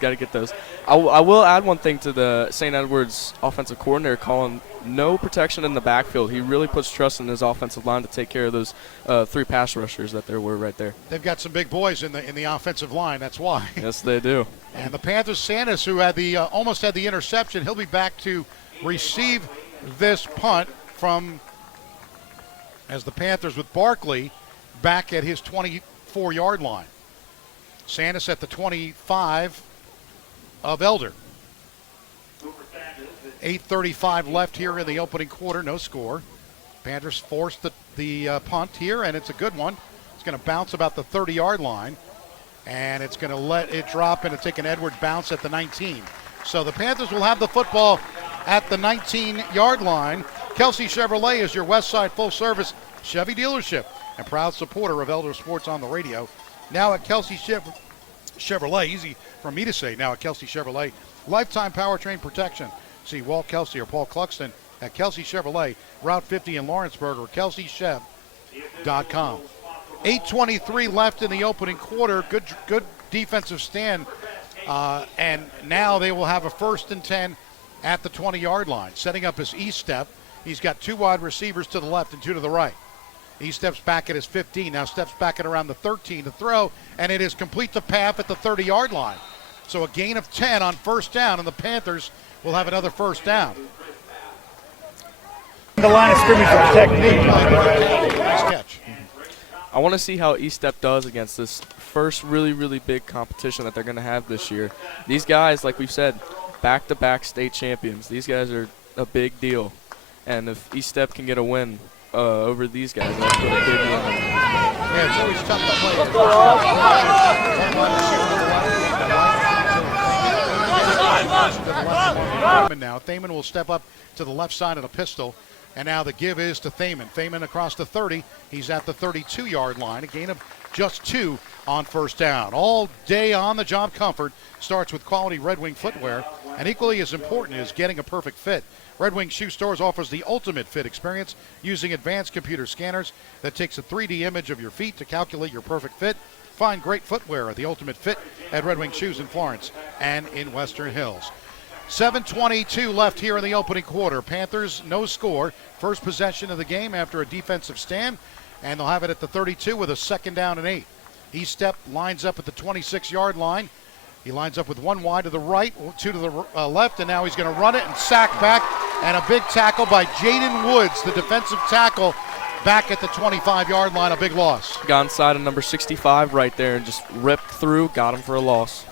I will add one thing to the St. Edwards offensive coordinator calling no protection in the backfield. He really puts trust in his offensive line to take care of those 3 pass rushers that there were right there. They've got some big boys in the offensive line. That's why. Yes, they do. And the Panthers, Sanders, who had the almost had the interception, he'll be back to receive this punt from, as the Panthers with Barkley back at his 24-yard line. Sanders at the 25 of Elder. 8:35 left here in the opening quarter, no score. Panthers forced the punt here, and it's a good one. It's going to bounce about the 30-yard line, and it's going to let it drop and take an Edward bounce at the 19. So the Panthers will have the football at the 19-yard line. Kelsey Chevrolet is your Westside full-service Chevy dealership and proud supporter of Elder Sports on the radio. Now at Kelsey Chevrolet, easy for me to say, now at Kelsey Chevrolet, lifetime powertrain protection. See Walt Kelsey or Paul Cluxton at Kelsey Chevrolet, Route 50 in Lawrenceburg, or kelseychev.com. 8:23 left in the opening quarter. Good defensive stand. And now they will have a 1st and 10 at the 20-yard line. Setting up his E-step. He's got 2 wide receivers to the left and 2 to the right. He steps back at his 15, now steps back at around the 13 to throw, and it is complete to Paff at the 30-yard line. So a gain of 10 on 1st down, and the Panthers will have another 1st down. The line of scrimmage for technique. Nice catch. I want to see how E-Step does against this first really, really big competition that they're going to have this year. These guys, like we've said, back-to-back state champions. These guys are a big deal. And if E-Step can get a win over these guys, that's a big win. Yeah, it's always tough to play. Now, Thaman will step up to the left side of the pistol. And now the give is to Thaman. Thaman across the 30. He's at the 32-yard line. A gain of just 2 on 1st down. All day on-the-job comfort starts with quality Red Wing footwear. And equally as important is getting a perfect fit. Red Wing Shoe Stores offers the ultimate fit experience using advanced computer scanners that takes a 3D image of your feet to calculate your perfect fit. Find great footwear at the Ultimate Fit at Red Wing Shoes in Florence and in Western Hills. 7:22 left here in the opening quarter. Panthers, no score. First possession of the game after a defensive stand, and they'll have it at the 32 with a 2nd down and 8. E-Step lines up at the 26-yard line. He lines up with 1 wide to the right, 2 to the left, and now he's going to run it and sack back, and a big tackle by Jaden Woods, the defensive tackle, back at the 25-yard line, a big loss. Got inside of number 65 right there and just ripped through, got him for a loss.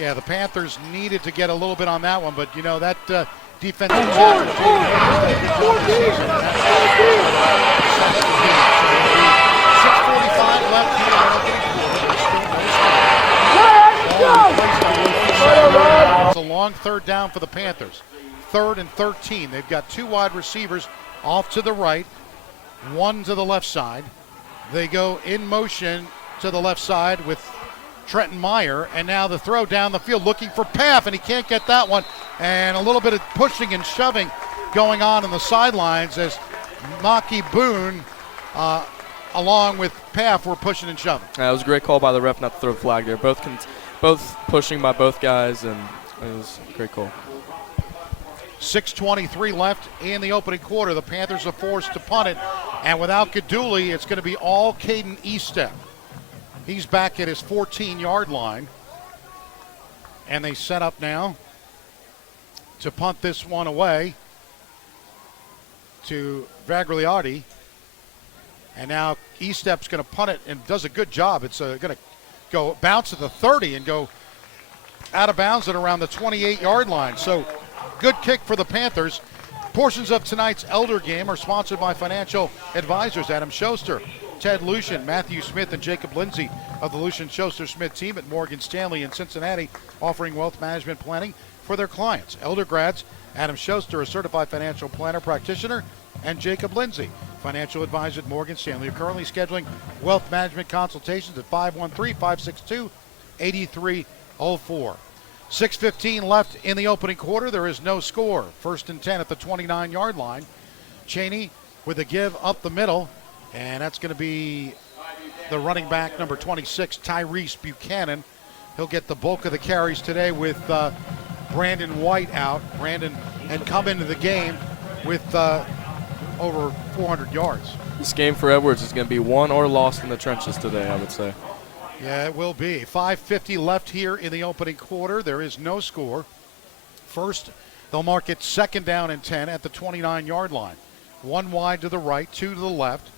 Yeah, the Panthers needed to get a little bit on that one, but you know that defensive tackle. 6:45 left here. It's a long 3rd down for the Panthers. 3rd and 13. They've got 2 wide receivers off to the right, 1 to the left side. They go in motion to the left side with Trenton Meyer, and now the throw down the field looking for Paff, and he can't get that one. And a little bit of pushing and shoving going on the sidelines as Maki Boone, along with Paff, were pushing and shoving. That was a great call by the ref not to throw a flag there. Both pushing by both guys, and it was a great call. 6:23 left in the opening quarter. The Panthers are forced to punt it, and without Gaduli, it's going to be all Caden E-Step. He's back at his 14-yard line. And they set up now to punt this one away to Vagliardi. And now Estep's going to punt it and does a good job. It's going to go bounce at the 30 and go out of bounds at around the 28-yard line. So good kick for the Panthers. Portions of tonight's Elder game are sponsored by financial advisors Adam Schuster, Ted Lucian, Matthew Smith, and Jacob Lindsay of the Lucian Schuster Smith team at Morgan Stanley in Cincinnati, offering wealth management planning for their clients. Elder grads, Adam Schuster, a certified financial planner practitioner, and Jacob Lindsay, financial advisor at Morgan Stanley, are currently scheduling wealth management consultations at 513-562-8304. 6:15 left in the opening quarter. There is no score. 1st and 10 at the 29-yard line. Cheney with a give up the middle, and that's going to be the running back, number 26, Tyrese Buchanan. He'll get the bulk of the carries today with Brandon White out. Brandon had come into the game with over 400 yards. This game for Edwards is going to be won or lost in the trenches today, I would say. Yeah, it will be. 5:50 left here in the opening quarter. There is no score. First, they'll mark it 2nd down and 10 at the 29-yard line. 1 wide to the right, 2 to the left.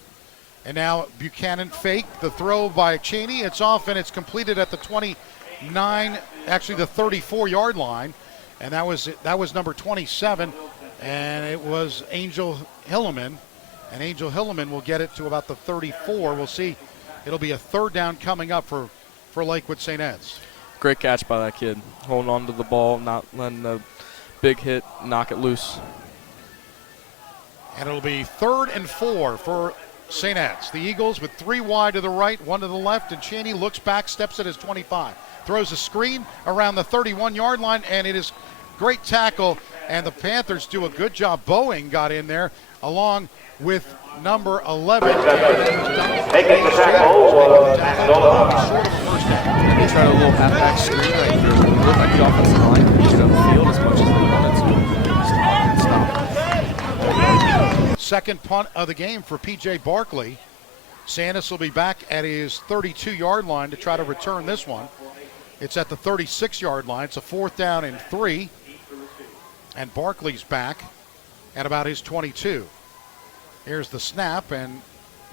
And now Buchanan fake the throw by Cheney. It's off and it's completed at the 29, actually the 34-yard line. And that was number 27, and it was Angel Hilleman. And Angel Hilleman will get it to about the 34. We'll see. It'll be a 3rd down coming up for Lakewood St. Ed's. Great catch by that kid. Holding on to the ball, not letting the big hit knock it loose. And it'll be 3rd and 4 for St. Ed's. The Eagles with 3 wide to the right, 1 to the left, and Cheney looks back, steps at his 25. Throws a screen around the 31-yard line, and it is great tackle. And the Panthers do a good job. Boeing got in there along with number 11. Making the tackle, They tried a little halfback screen right here. It looked like the offensive line could get upfield as much as they wanted to. Second punt of the game for P.J. Barkley. Sandus will be back at his 32-yard line to try to return this one. It's at the 36-yard line. It's a 4th down and 3. And Barkley's back at about his 22. Here's the snap, and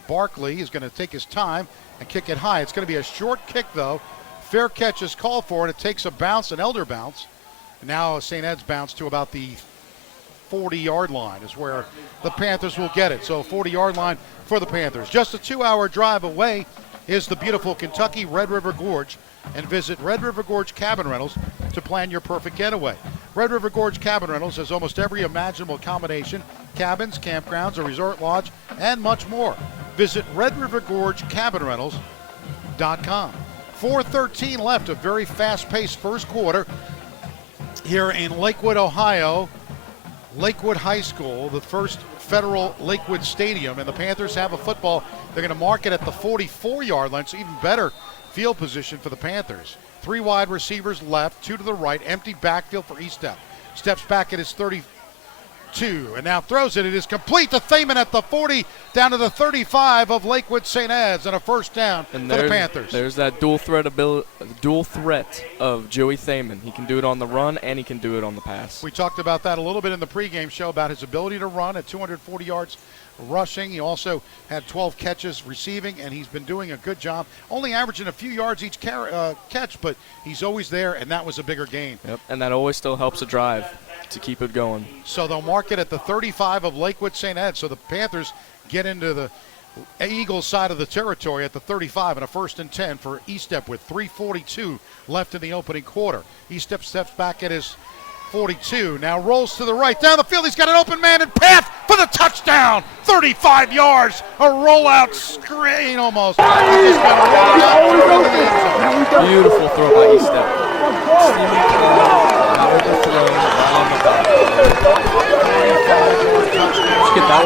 Barkley is going to take his time and kick it high. It's going to be a short kick, though. Fair catch is called for, and it takes a bounce, an Elder bounce. And now St. Ed's bounce to about the 40-yard line is where the Panthers will get it. So 40-yard line for the Panthers. Just a 2-hour drive away is the beautiful Kentucky Red River Gorge, and visit Red River Gorge Cabin Rentals to plan your perfect getaway. Red River Gorge Cabin Rentals has almost every imaginable accommodation: cabins, campgrounds, a resort lodge, and much more. Visit RedRiverGorgeCabinRentals.com. 4:13 left, a very fast-paced first quarter here in Lakewood, Ohio. Lakewood High School, the first Federal Lakewood Stadium, and the Panthers have a football. They're going to mark it at the 44-yard line, so even better field position for the Panthers. 3 wide receivers left, 2 to the right, empty backfield for Estep. Steps back at his 32, and now throws it. It is complete to Thaman at the 40, down to the 35 of Lakewood St. Ed's, and a first down for the Panthers. There's that dual threat of Joey Thaman. He can do it on the run, and he can do it on the pass. We talked about that a little bit in the pregame show about his ability to run at 240 yards rushing. He also had 12 catches receiving, and he's been doing a good job. Only averaging a few yards each catch, but he's always there, and that was a bigger gain. Yep, and that always still helps a drive to keep it going. So they'll mark it at the 35 of Lakewood St. Ed. So the Panthers get into the Eagles side of the territory at the 35 and a 1st and 10 for Estep with 3:42 left in the opening quarter. Estep steps back at his 42, now rolls to the right, down the field, he's got an open man and path for the touchdown, 35 yards, a rollout screen almost. Beautiful throw by Estep. Let's get that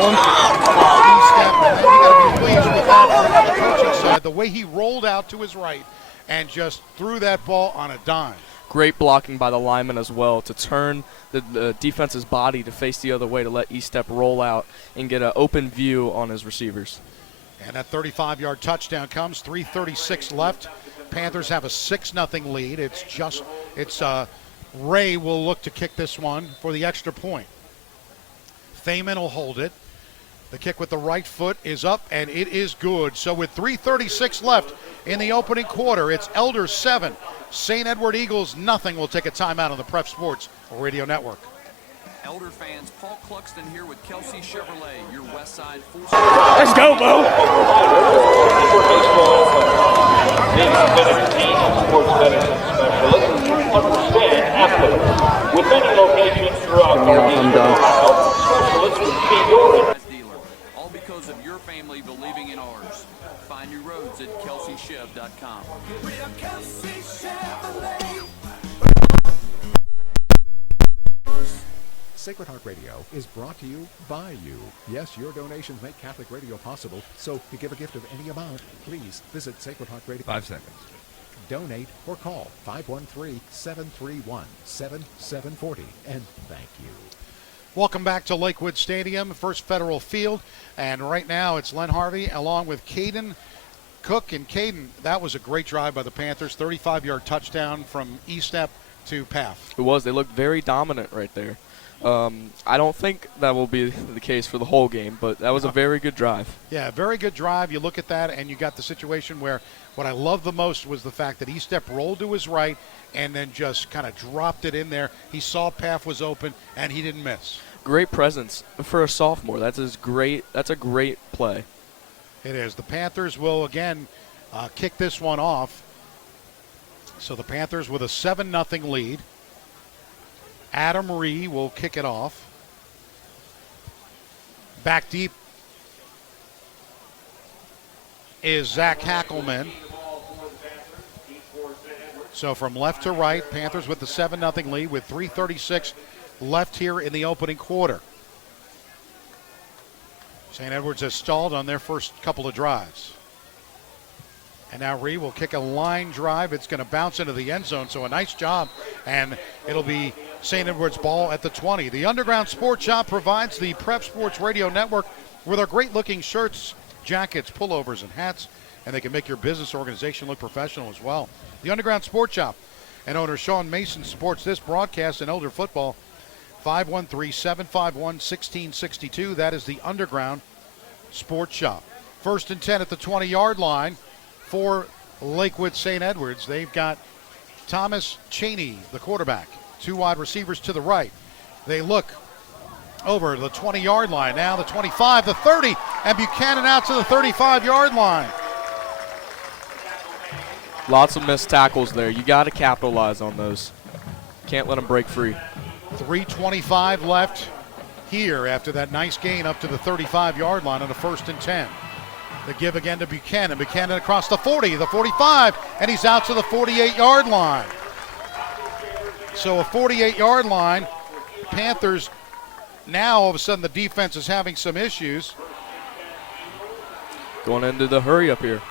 one. The way he rolled out to his right and just threw that ball on a dime. Great blocking by the lineman as well to turn the defense's body to face the other way to let Estep roll out and get an open view on his receivers. And that 35-yard touchdown comes. 3:36 left. Panthers have a 6-0 lead. Ray will look to kick this one for the extra point. Thaman will hold it. The kick with the right foot is up, and it is good. So with 3:36 left in the opening quarter, it's Elder 7, St. Edward Eagles nothing. We'll take a timeout on the Prep Sports Radio Network. Elder fans, Paul Cluxton here with Kelsey Chevrolet, your West Side full. Let's go, Bo! With many locations throughout all because of your family believing in ours. Find new roads at kelseychev.com. Sacred Heart Radio is brought to you by you. Yes, your donations make Catholic radio possible, so to give a gift of any amount, please visit Sacred Heart Radio. 5 seconds. Donate or call 513-731-7740. And thank you. Welcome back to Lakewood Stadium, First Federal Field. And right now it's Len Harvey along with Caden Cook. And Caden, that was a great drive by the Panthers. 35-yard touchdown from E-step to Path. It was. They looked very dominant right there. I don't think that will be the case for the whole game, but that was a very good drive. Yeah, very good drive. You look at that, and you got the situation where what I loved the most was the fact that E-step rolled to his right and then just kind of dropped it in there. He saw Path was open, and he didn't miss. Great presence for a sophomore. That's a great play. It is. The Panthers will, again, kick this one off. So the Panthers with a 7-0 lead. Adam Ree will kick it off. Back deep is Zach Hackelman. So from left to right, Panthers with the 7-0 lead with 3:36 left here in the opening quarter. St. Edwards has stalled on their first couple of drives. And now Ree will kick a line drive. It's going to bounce into the end zone, so a nice job. And it'll be St. Edward's ball at the 20. The Underground Sports Shop provides the Prep Sports Radio Network with our great-looking shirts, jackets, pullovers, and hats. And they can make your business organization look professional as well. The Underground Sports Shop and owner Sean Mason supports this broadcast and Elder football. 513-751-1662. That is the Underground Sports Shop. 1st and 10 at the 20-yard line for Lakewood St. Edwards. They've got Thomas Cheney, the quarterback. 2 wide receivers to the right. They look over the 20-yard line. Now the 25, the 30, and Buchanan out to the 35-yard line. Lots of missed tackles there. You got to capitalize on those. Can't let them break free. 3:25 left here after that nice gain up to the 35-yard line on the 1st and 10. The give again to Buchanan. Buchanan across the 40, the 45, and he's out to the 48-yard line. So a 48-yard line. Panthers now all of a sudden the defense is having some issues. Going into the hurry up here.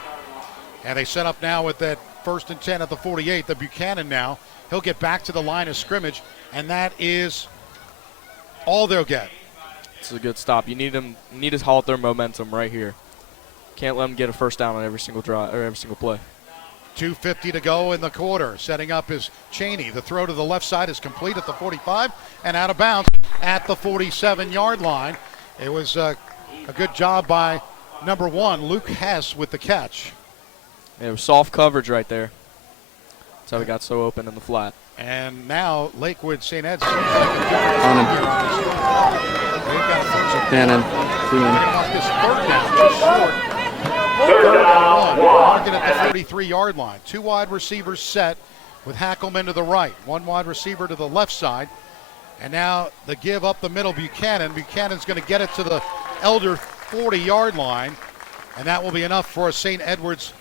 And they set up now with that 1st and 10 at the 48. The Buchanan now. He'll get back to the line of scrimmage, and that is all they'll get. It's a good stop. You need to halt their momentum right here. Can't let them get a first down on every single drive or every single play. 2:50 to go in the quarter. Setting up is Cheney. The throw to the left side is complete at the 45 and out of bounds at the 47-yard line. It was a good job by number 1, Luke Hess, with the catch. It was soft coverage right there. That's how he got so open in the flat. And now Lakewood St. Ed's. Cannon. This third down just short. Third down, marking at the 33-yard line. 2 wide receivers set with Hackelman to the right. 1 wide receiver to the left side. And now the give up the middle, Buchanan. Buchanan's going to get it to the Elder 40-yard line. And that will be enough for a St. Edward's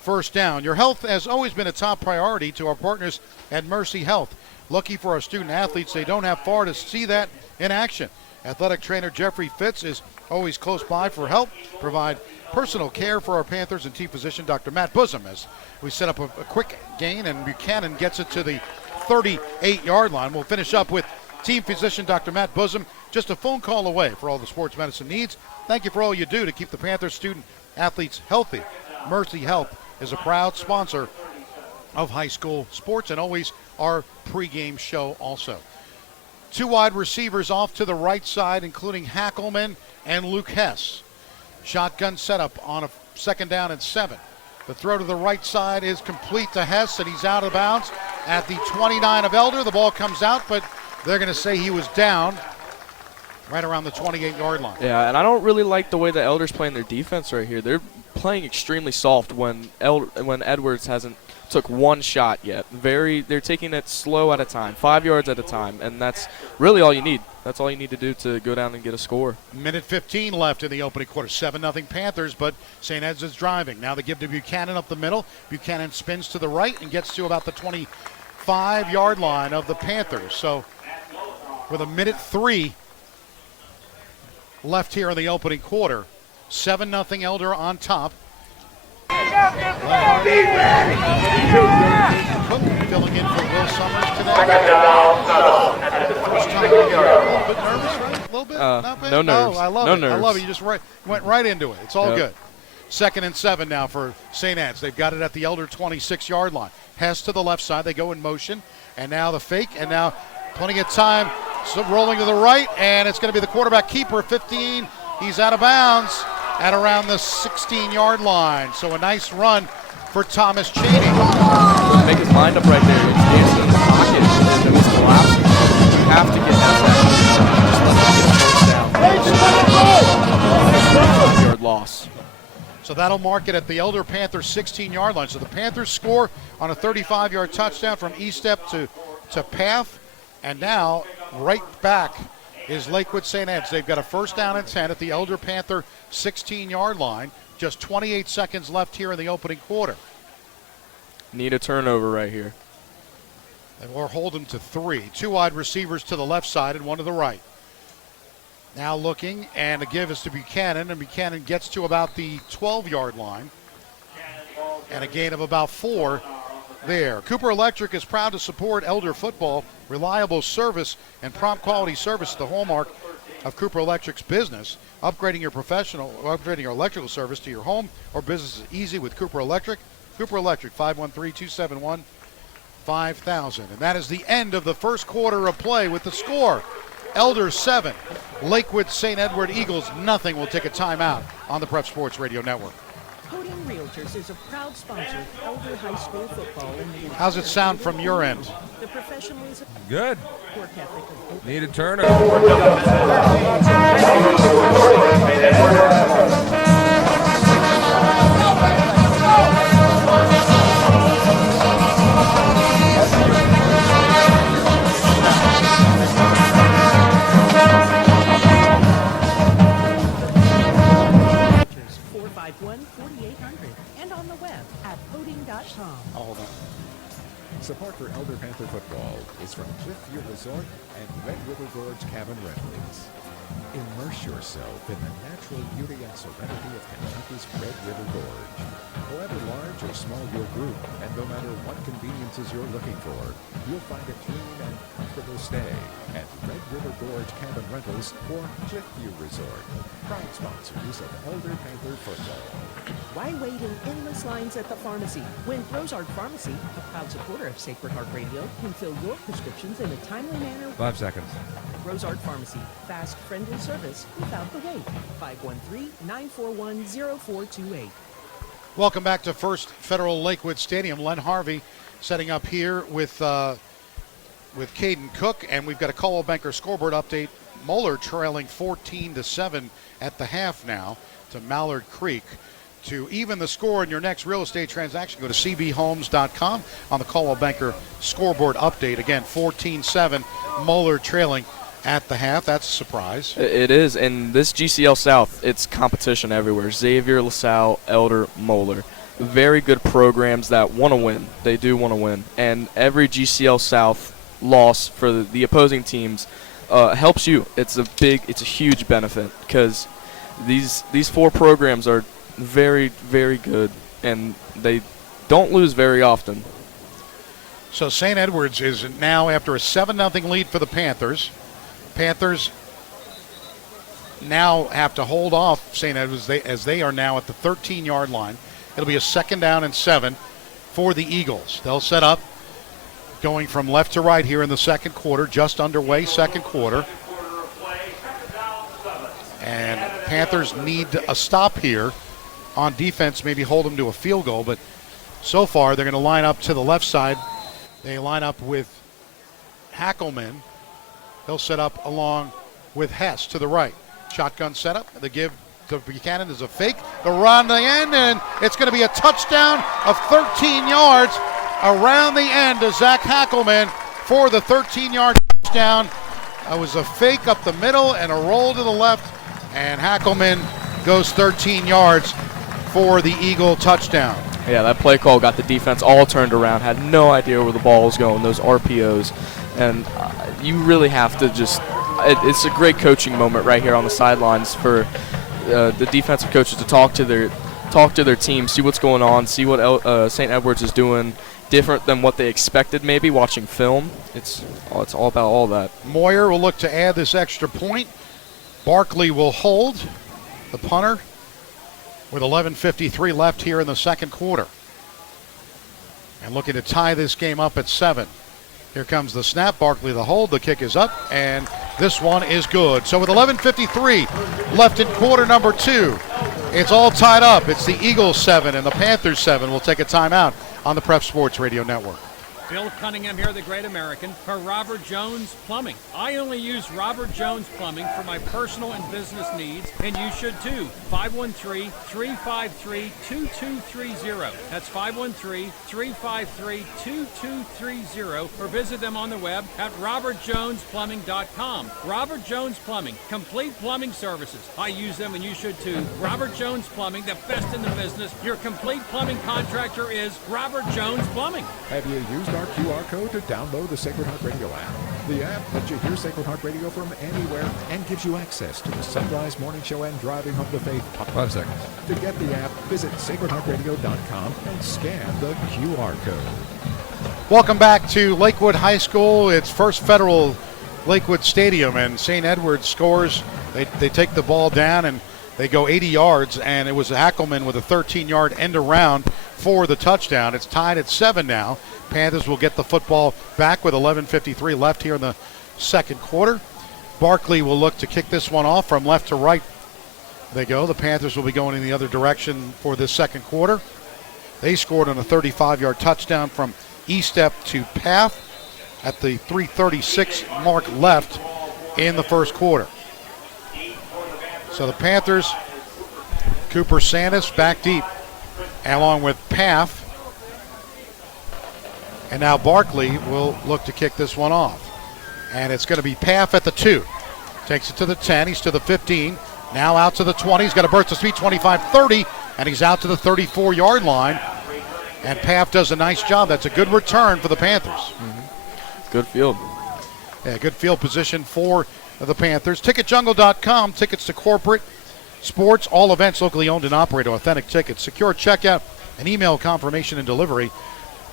first down. Your health has always been a top priority to our partners at Mercy Health. Lucky for our student athletes, they don't have far to see that in action. Athletic trainer Jeffrey Fitz is always close by for help, provide personal care for our Panthers, and team physician Dr. Matt Bosom as we set up a quick gain, and Buchanan gets it to the 38-yard line. We'll finish up with team physician Dr. Matt Bosom, just a phone call away for all the sports medicine needs. Thank you for all you do to keep the Panthers student athletes healthy. Mercy Health is a proud sponsor of high school sports and always our pregame show also. 2 wide receivers off to the right side, including Hackelman and Luke Hess. Shotgun setup on a 2nd down and 7. The throw to the right side is complete to Hess, and he's out of bounds at the 29 of Elder. The ball comes out, but they're going to say he was down right around the 28-yard line. Yeah, and I don't really like the way the Elders playing their defense right here. They're playing extremely soft when Edwards hasn't took one shot yet. They're taking it slow at a time, 5 yards at a time, and that's really all you need. That's all you need to do to go down and get a score. Minute 15 left in the opening quarter. 7-0 Panthers, but St. Ed's is driving. Now they give to Buchanan up the middle. Buchanan spins to the right and gets to about the 25-yard line of the Panthers. So with a minute 3 left here in the opening quarter, 7-0 Elder on top. Cook filling in for Will Summers today. First time, a little bit nervous, right? A little bit? Not bad? No nerves. I love No it. I nerves. love it. You just went right into it. It's all good. 2nd and 7 now for St. Ed's. They've got it at the Elder 26-yard line. Hess to the left side. They go in motion. And now the fake. And now plenty of time. So rolling to the right. And it's going to be the quarterback keeper, 15. He's out of bounds at around the 16-yard line. So a nice run for Thomas Cheney. Make his mind up right there. It's dancing in the pocket, and then it's collapsing. You have to get that just let him get a first down. 5-yard loss. So that'll mark it at the Elder Panthers 16-yard line. So the Panthers score on a 35-yard touchdown from E-step to Path. And now right back is Lakewood St. Ed's. They've got a 1st down and 10 at the Elder Panther 16-yard line. Just 28 seconds left here in the opening quarter. Need a turnover right here. And we'll hold them to 3. 2 wide receivers to the left side and 1 to the right. Now looking, and the give is to Buchanan, and Buchanan gets to about the 12-yard line. And a gain of about 4 there. Cooper Electric is proud to support Elder football. Reliable service and prompt quality service is the hallmark of Cooper Electric's business. Upgrading your electrical service to your home or business is easy with Cooper Electric. Cooper Electric, 513-271-5000. And that is the end of the first quarter of play with the score. Elder 7, Lakewood St. Edward Eagles nothing. We'll take a timeout on the Prep Sports Radio Network. Coding Realtors is a proud sponsor of Elder High School football. How's it sound from your end? The professionalism, Good. work ethic of Need a turnover. and on the web at coding.com. Hold on. Support for Elder Panther football is from Cliffview Resort and Red River Gorge Cabin Rentals. Immerse yourself in the natural beauty and serenity of Kentucky's Red River Gorge. However large or small your group, and no matter what conveniences you're looking for, you'll find a clean and comfortable stay at Red River Gorge Cabin Rentals or Cliffview Resort, proud sponsors of Elder Panther football. Why wait in endless lines at the pharmacy when Rosard Pharmacy, a proud supporter of Sacred Heart Radio, can fill your prescriptions in a timely manner? 5 seconds. Rosard Pharmacy, fast, friendly service without the wait. 513-941-0428. Welcome back to First Federal Lakewood Stadium. Len Harvey setting up here with Caden Cook, and we've got a Coldwell Banker scoreboard update. Moeller trailing 14-7 at the half now to Mallard Creek. To even the score in your next real estate transaction, go to cbhomes.com on the Coldwell Banker scoreboard update. Again, 14-7, Moeller trailing at the half. That's a surprise. It is, and this GCL South, it's competition everywhere. Xavier, LaSalle, Elder, Moeller. Very good programs that want to win. They do want to win. And every GCL South loss for the opposing teams helps you. It's a huge benefit because these 4 programs are very, very good, and they don't lose very often. So St. Edwards is now after a 7-0 lead for the Panthers. Panthers now have to hold off St. Edwards as they are now at the 13-yard line. It'll be a 2nd down and 7 for the Eagles. They'll set up going from left to right here in the second quarter, just underway second quarter. And Panthers need a stop here on defense, maybe hold them to a field goal, but so far they're going to line up to the left side. They line up with Hackelman. They'll set up along with Hess to the right. Shotgun setup. The give to Buchanan is a fake. The run to the end, and it's going to be a touchdown of 13 yards around the end to Zach Hackelman for the 13-yard touchdown. It was a fake up the middle and a roll to the left, and Hackelman goes 13 yards for the Eagle touchdown. Yeah, that play call got the defense all turned around, had no idea where the ball was going, those RPOs. And you really have to just it's a great coaching moment right here on the sidelines for the defensive coaches to talk to their team, see what's going on, see what St. Edwards is doing different than what they expected maybe watching film. It's all about all that. Moyer will look to add this extra point. Barkley will hold the punter with 11:53 left here in the second quarter. And looking to tie this game up at 7. Here comes the snap. Barkley the hold. The kick is up, and this one is good. So with 11:53 left in quarter number 2, it's all tied up. It's the Eagles 7 and the Panthers 7. We'll take a timeout on the Prep Sports Radio Network. Bill Cunningham here, the Great American, for Robert Jones Plumbing. I only use Robert Jones Plumbing for my personal and business needs, and you should too. 513-353-2230. That's 513-353-2230, or visit them on the web at robertjonesplumbing.com. Robert Jones Plumbing, complete plumbing services. I use them and you should too. Robert Jones Plumbing, the best in the business. Your complete plumbing contractor is Robert Jones Plumbing. Have you used our QR code to download the Sacred Heart Radio app? The app lets you hear Sacred Heart Radio from anywhere and gives you access to the Sunrise Morning Show and Driving Home the Faith. 5 seconds. To get the app, visit sacredheartradio.com and scan the QR code. Welcome back to Lakewood High School. It's First Federal Lakewood Stadium, and St. Edwards scores. They take the ball down and they go 80 yards, and it was Hackelman with a 13-yard end around for the touchdown. It's tied at 7 now. Panthers will get the football back with 11:53 left here in the second quarter. Barkley will look to kick this one off from left to right. They go. The Panthers will be going in the other direction for this second quarter. They scored on a 35-yard touchdown from E-step to Path at the 3:36 mark left in the first quarter. So the Panthers, Cooper Sandus back deep, along with Path. And now Barkley will look to kick this one off. And it's going to be Path at the 2. Takes it to the 10. He's to the 15. Now out to the 20. He's got a burst of speed, 25-30. And he's out to the 34-yard line. And Path does a nice job. That's a good return for the Panthers. Mm-hmm. Good field. Yeah, good field position for the Panthers. TicketJungle.com. Tickets to corporate, sports, all events locally owned and operated. Authentic tickets. Secure checkout and email confirmation and delivery.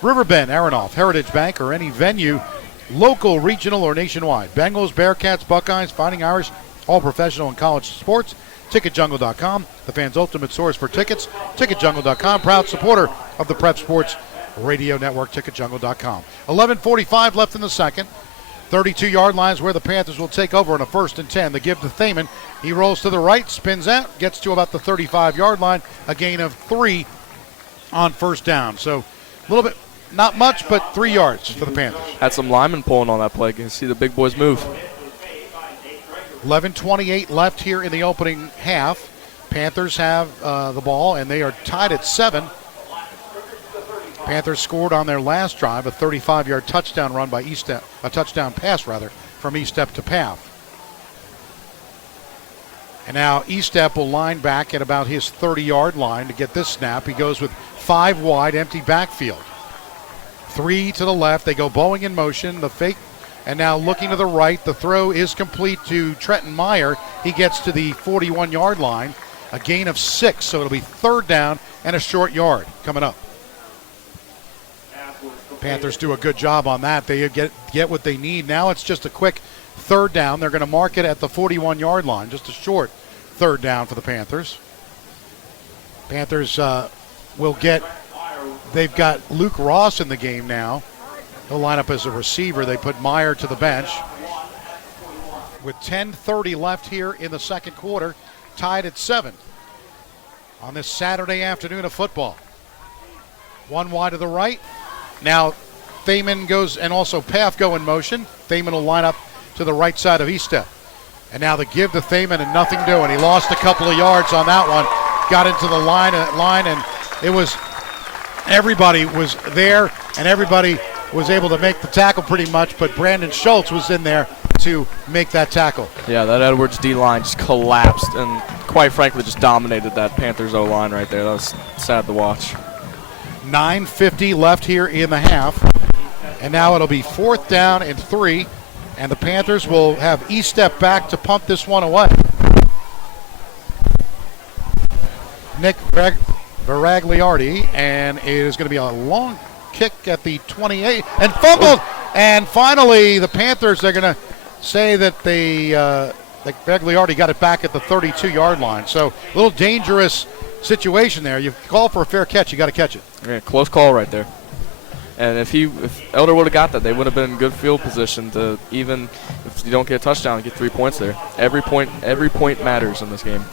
Riverbend, Aronoff, Heritage Bank, or any venue, local, regional, or nationwide. Bengals, Bearcats, Buckeyes, Fighting Irish, all professional and college sports. TicketJungle.com, the fans' ultimate source for tickets. TicketJungle.com, proud supporter of the Prep Sports Radio Network. TicketJungle.com. 11:45 left in the second. 32-yard lines where the Panthers will take over on a 1st and 10. The give to Thaman. He rolls to the right, spins out, gets to about the 35-yard line. A gain of 3 on first down. So a little bit, not much, but 3 yards for the Panthers. Had some linemen pulling on that play. You can see the big boys move. 11:28 left here in the opening half. Panthers have the ball, and they are tied at 7. Panthers scored on their last drive, a 35-yard touchdown run by E-step, a touchdown pass rather, from E-step to Path. And now E-step will line back at about his 30-yard line to get this snap. He goes with 5 wide, empty backfield. 3 to the left. They go Boeing in motion. The fake, and now looking to the right. The throw is complete to Trenton Meyer. He gets to the 41-yard line. A gain of 6, so it'll be 3rd down and a short yard coming up. Panthers do a good job on that. They get what they need. Now it's just a quick third down. They're going to mark it at the 41-yard line, just a short third down for the Panthers. Panthers they've got Luke Ross in the game now. He'll line up as a receiver. They put Meyer to the bench. With 10:30 left here in the second quarter, tied at 7 on this Saturday afternoon of football. One wide to the right. Now Thaman goes, and also Paff go in motion. Thaman will line up to the right side of Estep. And now the give to Thaman and nothing doing. He lost a couple of yards on that one. Got into the line and it was, everybody was there and everybody was able to make the tackle pretty much, but Brandon Schultz was in there to make that tackle. Yeah, that Edwards D-line just collapsed and quite frankly just dominated that Panthers O-line right there. That was sad to watch. 9:50 left here in the half. And now it'll be 4th down and 3. And the Panthers will have Estep back to punt this one away. Nick Viragliardi, and it is going to be a long kick at the 28, and fumbled. And finally, the Panthers are going to say that Viragliardi got it back at the 32-yard line. So a little dangerous situation there. You call for a fair catch, you got to catch it. Yeah, close call right there. And if Elder would have got that, they would have been in good field position to, even if you don't get a touchdown, get 3 points there. Every point matters in this game.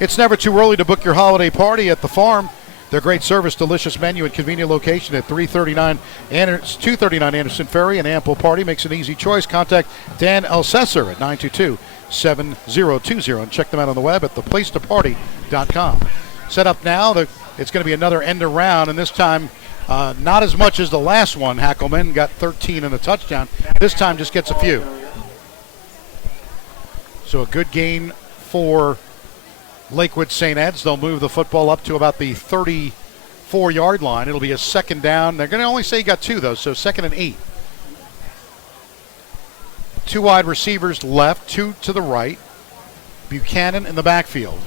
It's never too early to book your holiday party at the Farm. Their great service, delicious menu, and convenient location at 239 Anderson Ferry. An ample party makes an easy choice. Contact Dan Elsesser at 922-7020 and check them out on the web at theplacetoparty.com. Set up now. It's going to be another end around, and this time not as much as the last one. Hackelman got 13 and a touchdown. This time just gets a few. So a good gain for Lakewood St. Ed's. They'll move the football up to about the 34-yard line. It'll be a second down. They're going to only say he got 2, though, so 2nd and 8. 2 wide receivers left, 2 to the right. Buchanan in the backfield.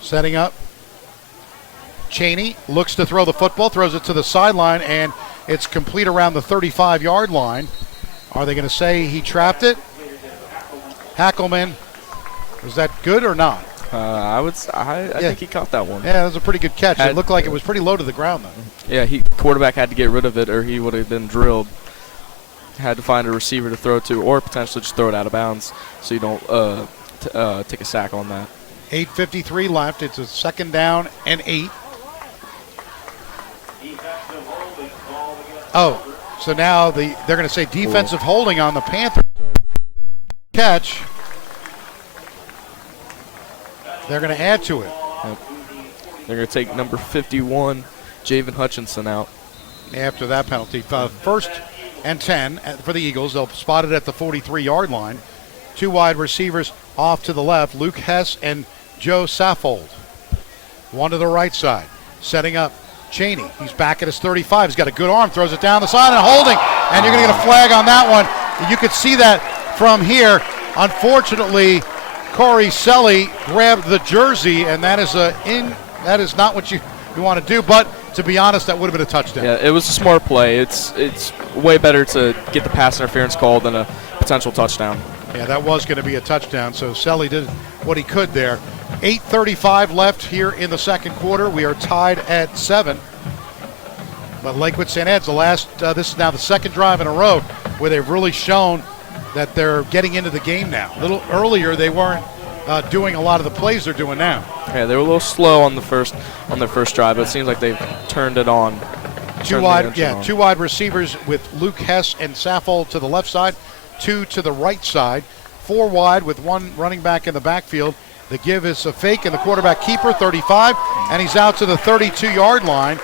Setting up. Cheney looks to throw the football, throws it to the sideline, and it's complete around the 35-yard line. Are they going to say he trapped it? Hackelman. Was that good or not? I think he caught that one. Yeah, that was a pretty good catch. It looked like it was pretty low to the ground, though. Yeah, quarterback had to get rid of it, or he would have been drilled. Had to find a receiver to throw to, or potentially just throw it out of bounds, so you don't take a sack on that. 8:53 left. It's a 2nd down and 8. Oh, so now they're going to say defensive holding on the Panthers. Catch. They're going to add to it. Yep. They're going to take number 51, Javen Hutchinson, out. After that penalty. 1st and 10 for the Eagles. They'll spot it at the 43-yard line. 2 wide receivers off to the left, Luke Hess and Joe Saffold. 1 to the right side. Setting up Cheney. He's back at his 35. He's got a good arm. Throws it down the side and holding. And you're going to get a flag on that one. You could see that from here. Unfortunately, Corey Selly grabbed the jersey, and that is not what you want to do. But to be honest, that would have been a touchdown. Yeah, it was a smart play. It's way better to get the pass interference call than a potential touchdown. Yeah, that was going to be a touchdown. So Selly did what he could there. 8:35 left here in the second quarter. We are tied at 7. But Lakewood St. Ed's, this is now the second drive in a row where they've really shown that they're getting into the game now. A little earlier, they weren't doing a lot of the plays they're doing now. Yeah, they were a little slow on their first drive, but it seems like they've turned it on. Two wide receivers with Luke Hess and Saffold to the left side, 2 to the right side, 4 wide with 1 running back in the backfield. The give is a fake, and the quarterback keeper, 35, and he's out to the 32-yard line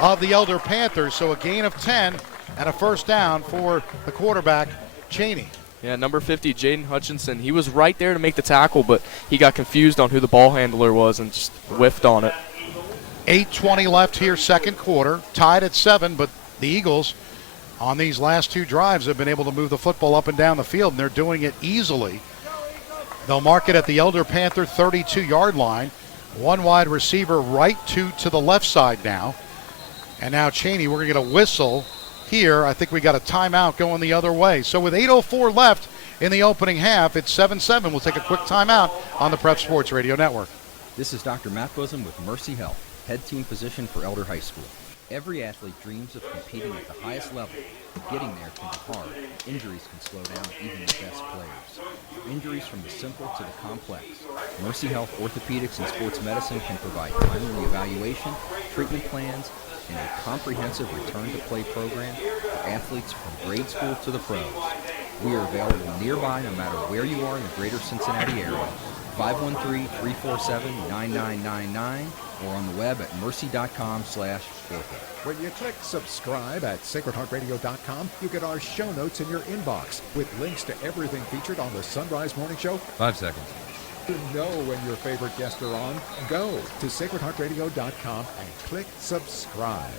of the Elder Panthers. So a gain of 10 and a first down for the quarterback, Cheney. Yeah, number 50, Jaden Hutchinson. He was right there to make the tackle, but he got confused on who the ball handler was and just whiffed on it. 8:20 left here, second quarter. Tied at 7, but the Eagles on these last 2 drives have been able to move the football up and down the field, and they're doing it easily. They'll mark it at the Elder Panther 32-yard line. 1 wide receiver right, 2 to the left side now. And now Cheney, we're going to get a whistle here. I think we got a timeout going the other way. So with 8:04 left in the opening half, it's 7-7. We'll take a quick timeout on the Prep Sports Radio Network. This is Dr. Matt Bosom with Mercy Health, head team physician for Elder High School. Every athlete dreams of competing at the highest level. Getting there can be hard. Injuries can slow down even the best players. Injuries from the simple to the complex. Mercy Health Orthopedics and Sports Medicine can provide timely evaluation, treatment plans, and a comprehensive return-to-play program for athletes from grade school to the pros. We are available nearby no matter where you are in the greater Cincinnati area. 513-347-9999 or on the web at mercy.com/ortho. When you click subscribe at sacredheartradio.com, you get our show notes in your inbox with links to everything featured on the Sunrise Morning Show. 5 seconds. To know when your favorite guests are on, go to sacredheartradio.com and click subscribe.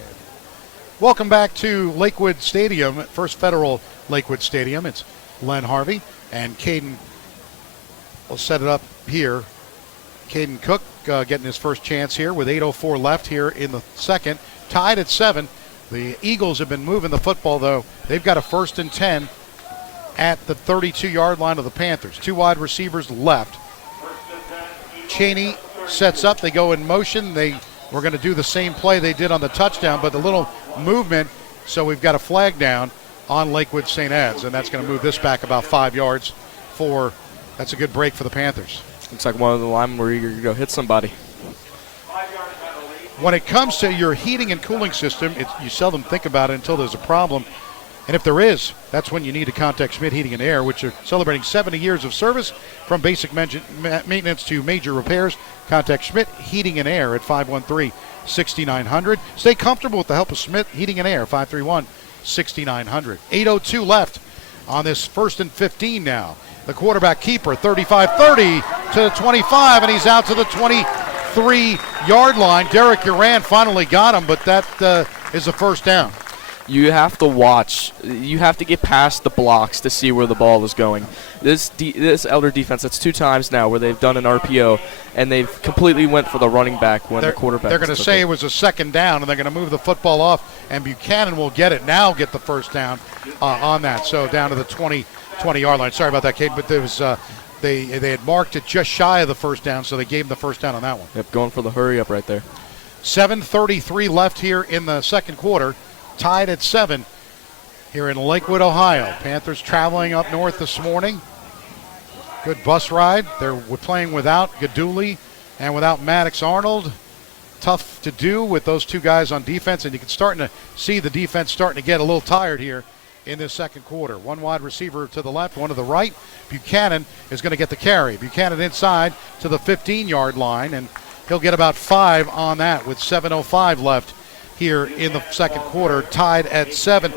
Welcome back to Lakewood Stadium, First Federal Lakewood Stadium. It's Len Harvey and Caden will set it up here. Caden Cook getting his first chance here with 8:04 left here in the second. Tied at 7. The Eagles have been moving the football, though. They've got a 1st and 10 at the 32-yard line of the Panthers. 2 wide receivers left. Cheney sets up. They go in motion. They were going to do the same play they did on the touchdown, but a little movement, so we've got a flag down on Lakewood St. Ed's, and that's going to move this back about 5 yards for – that's a good break for the Panthers. Looks like one of the linemen were eager to go hit somebody. When it comes to your heating and cooling system, you seldom think about it until there's a problem. And if there is, that's when you need to contact Schmidt Heating and Air, which are celebrating 70 years of service from basic maintenance to major repairs. Contact Schmidt Heating and Air at 513-6900. Stay comfortable with the help of Schmidt Heating and Air, 531-6900. 8:02 left on this 1st and 15 now. The quarterback keeper, 35-30 to the 25, and he's out to the 23-yard line. Derek Uran finally got him, but that is a first down. You have to watch. You have to get past the blocks to see where the ball is going. This Elder defense, that's 2 times now where they've done an RPO, and they've completely went for the running back when the quarterback. They're going to say it was a 2nd down, and they're going to move the football off, and Buchanan will get it now, get the first down on that. So down to the 20-yard line. Sorry about that, Kate, but there was they had marked it just shy of the first down, so they gave him the first down on that one. Yep, going for the hurry up right there. 7:33 left here in the second quarter. Tied at 7 here in Lakewood, Ohio. Panthers traveling up north this morning. Good bus ride. They're playing without Gaduli and without Maddox Arnold. Tough to do with those 2 guys on defense, and you can start to see the defense starting to get a little tired here in this second quarter. 1 wide receiver to the left, 1 to the right. Buchanan is going to get the carry. Buchanan inside to the 15-yard line, and he'll get about 5 on that with 7:05 left here in the second quarter, tied at 7.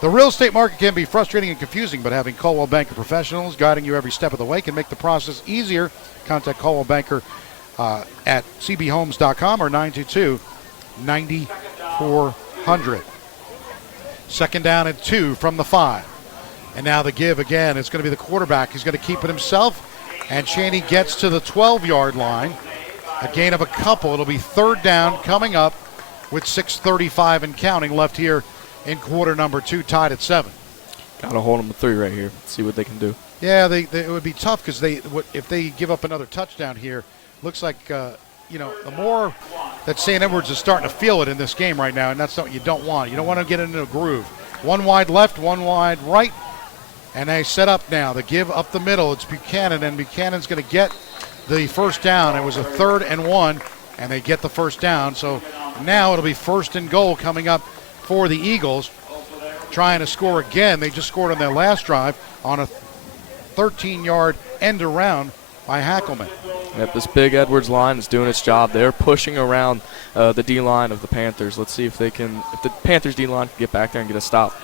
The real estate market can be frustrating and confusing, but having Coldwell Banker professionals guiding you every step of the way can make the process easier. Contact Coldwell Banker at cbhomes.com or 922-9400. Second down and 2 from the 5. And now the give again. It's going to be the quarterback. He's going to keep it himself. And Cheney gets to the 12-yard line. A gain of a couple. It'll be 3rd down coming up with 6:35 and counting left here in quarter number 2, tied at 7. Got to hold them to 3 right here. See what they can do. Yeah, it would be tough because if they give up another touchdown here, looks like the more that St. Edwards is starting to feel it in this game right now, and that's what you don't want. You don't want to get into a groove. 1 wide left, 1 wide right, and they set up now. The give up the middle. It's Buchanan, and Buchanan's going to get the first down. It was a 3rd and 1, and they get the first down. So now it'll be 1st and goal coming up for the Eagles, trying to score again. They just scored on their last drive on a 13-yard end around by Hackelman. Yep, this big Edwards line is doing its job. They're pushing around the D-line of the Panthers. Let's see if the Panthers D-line can get back there and get a stop.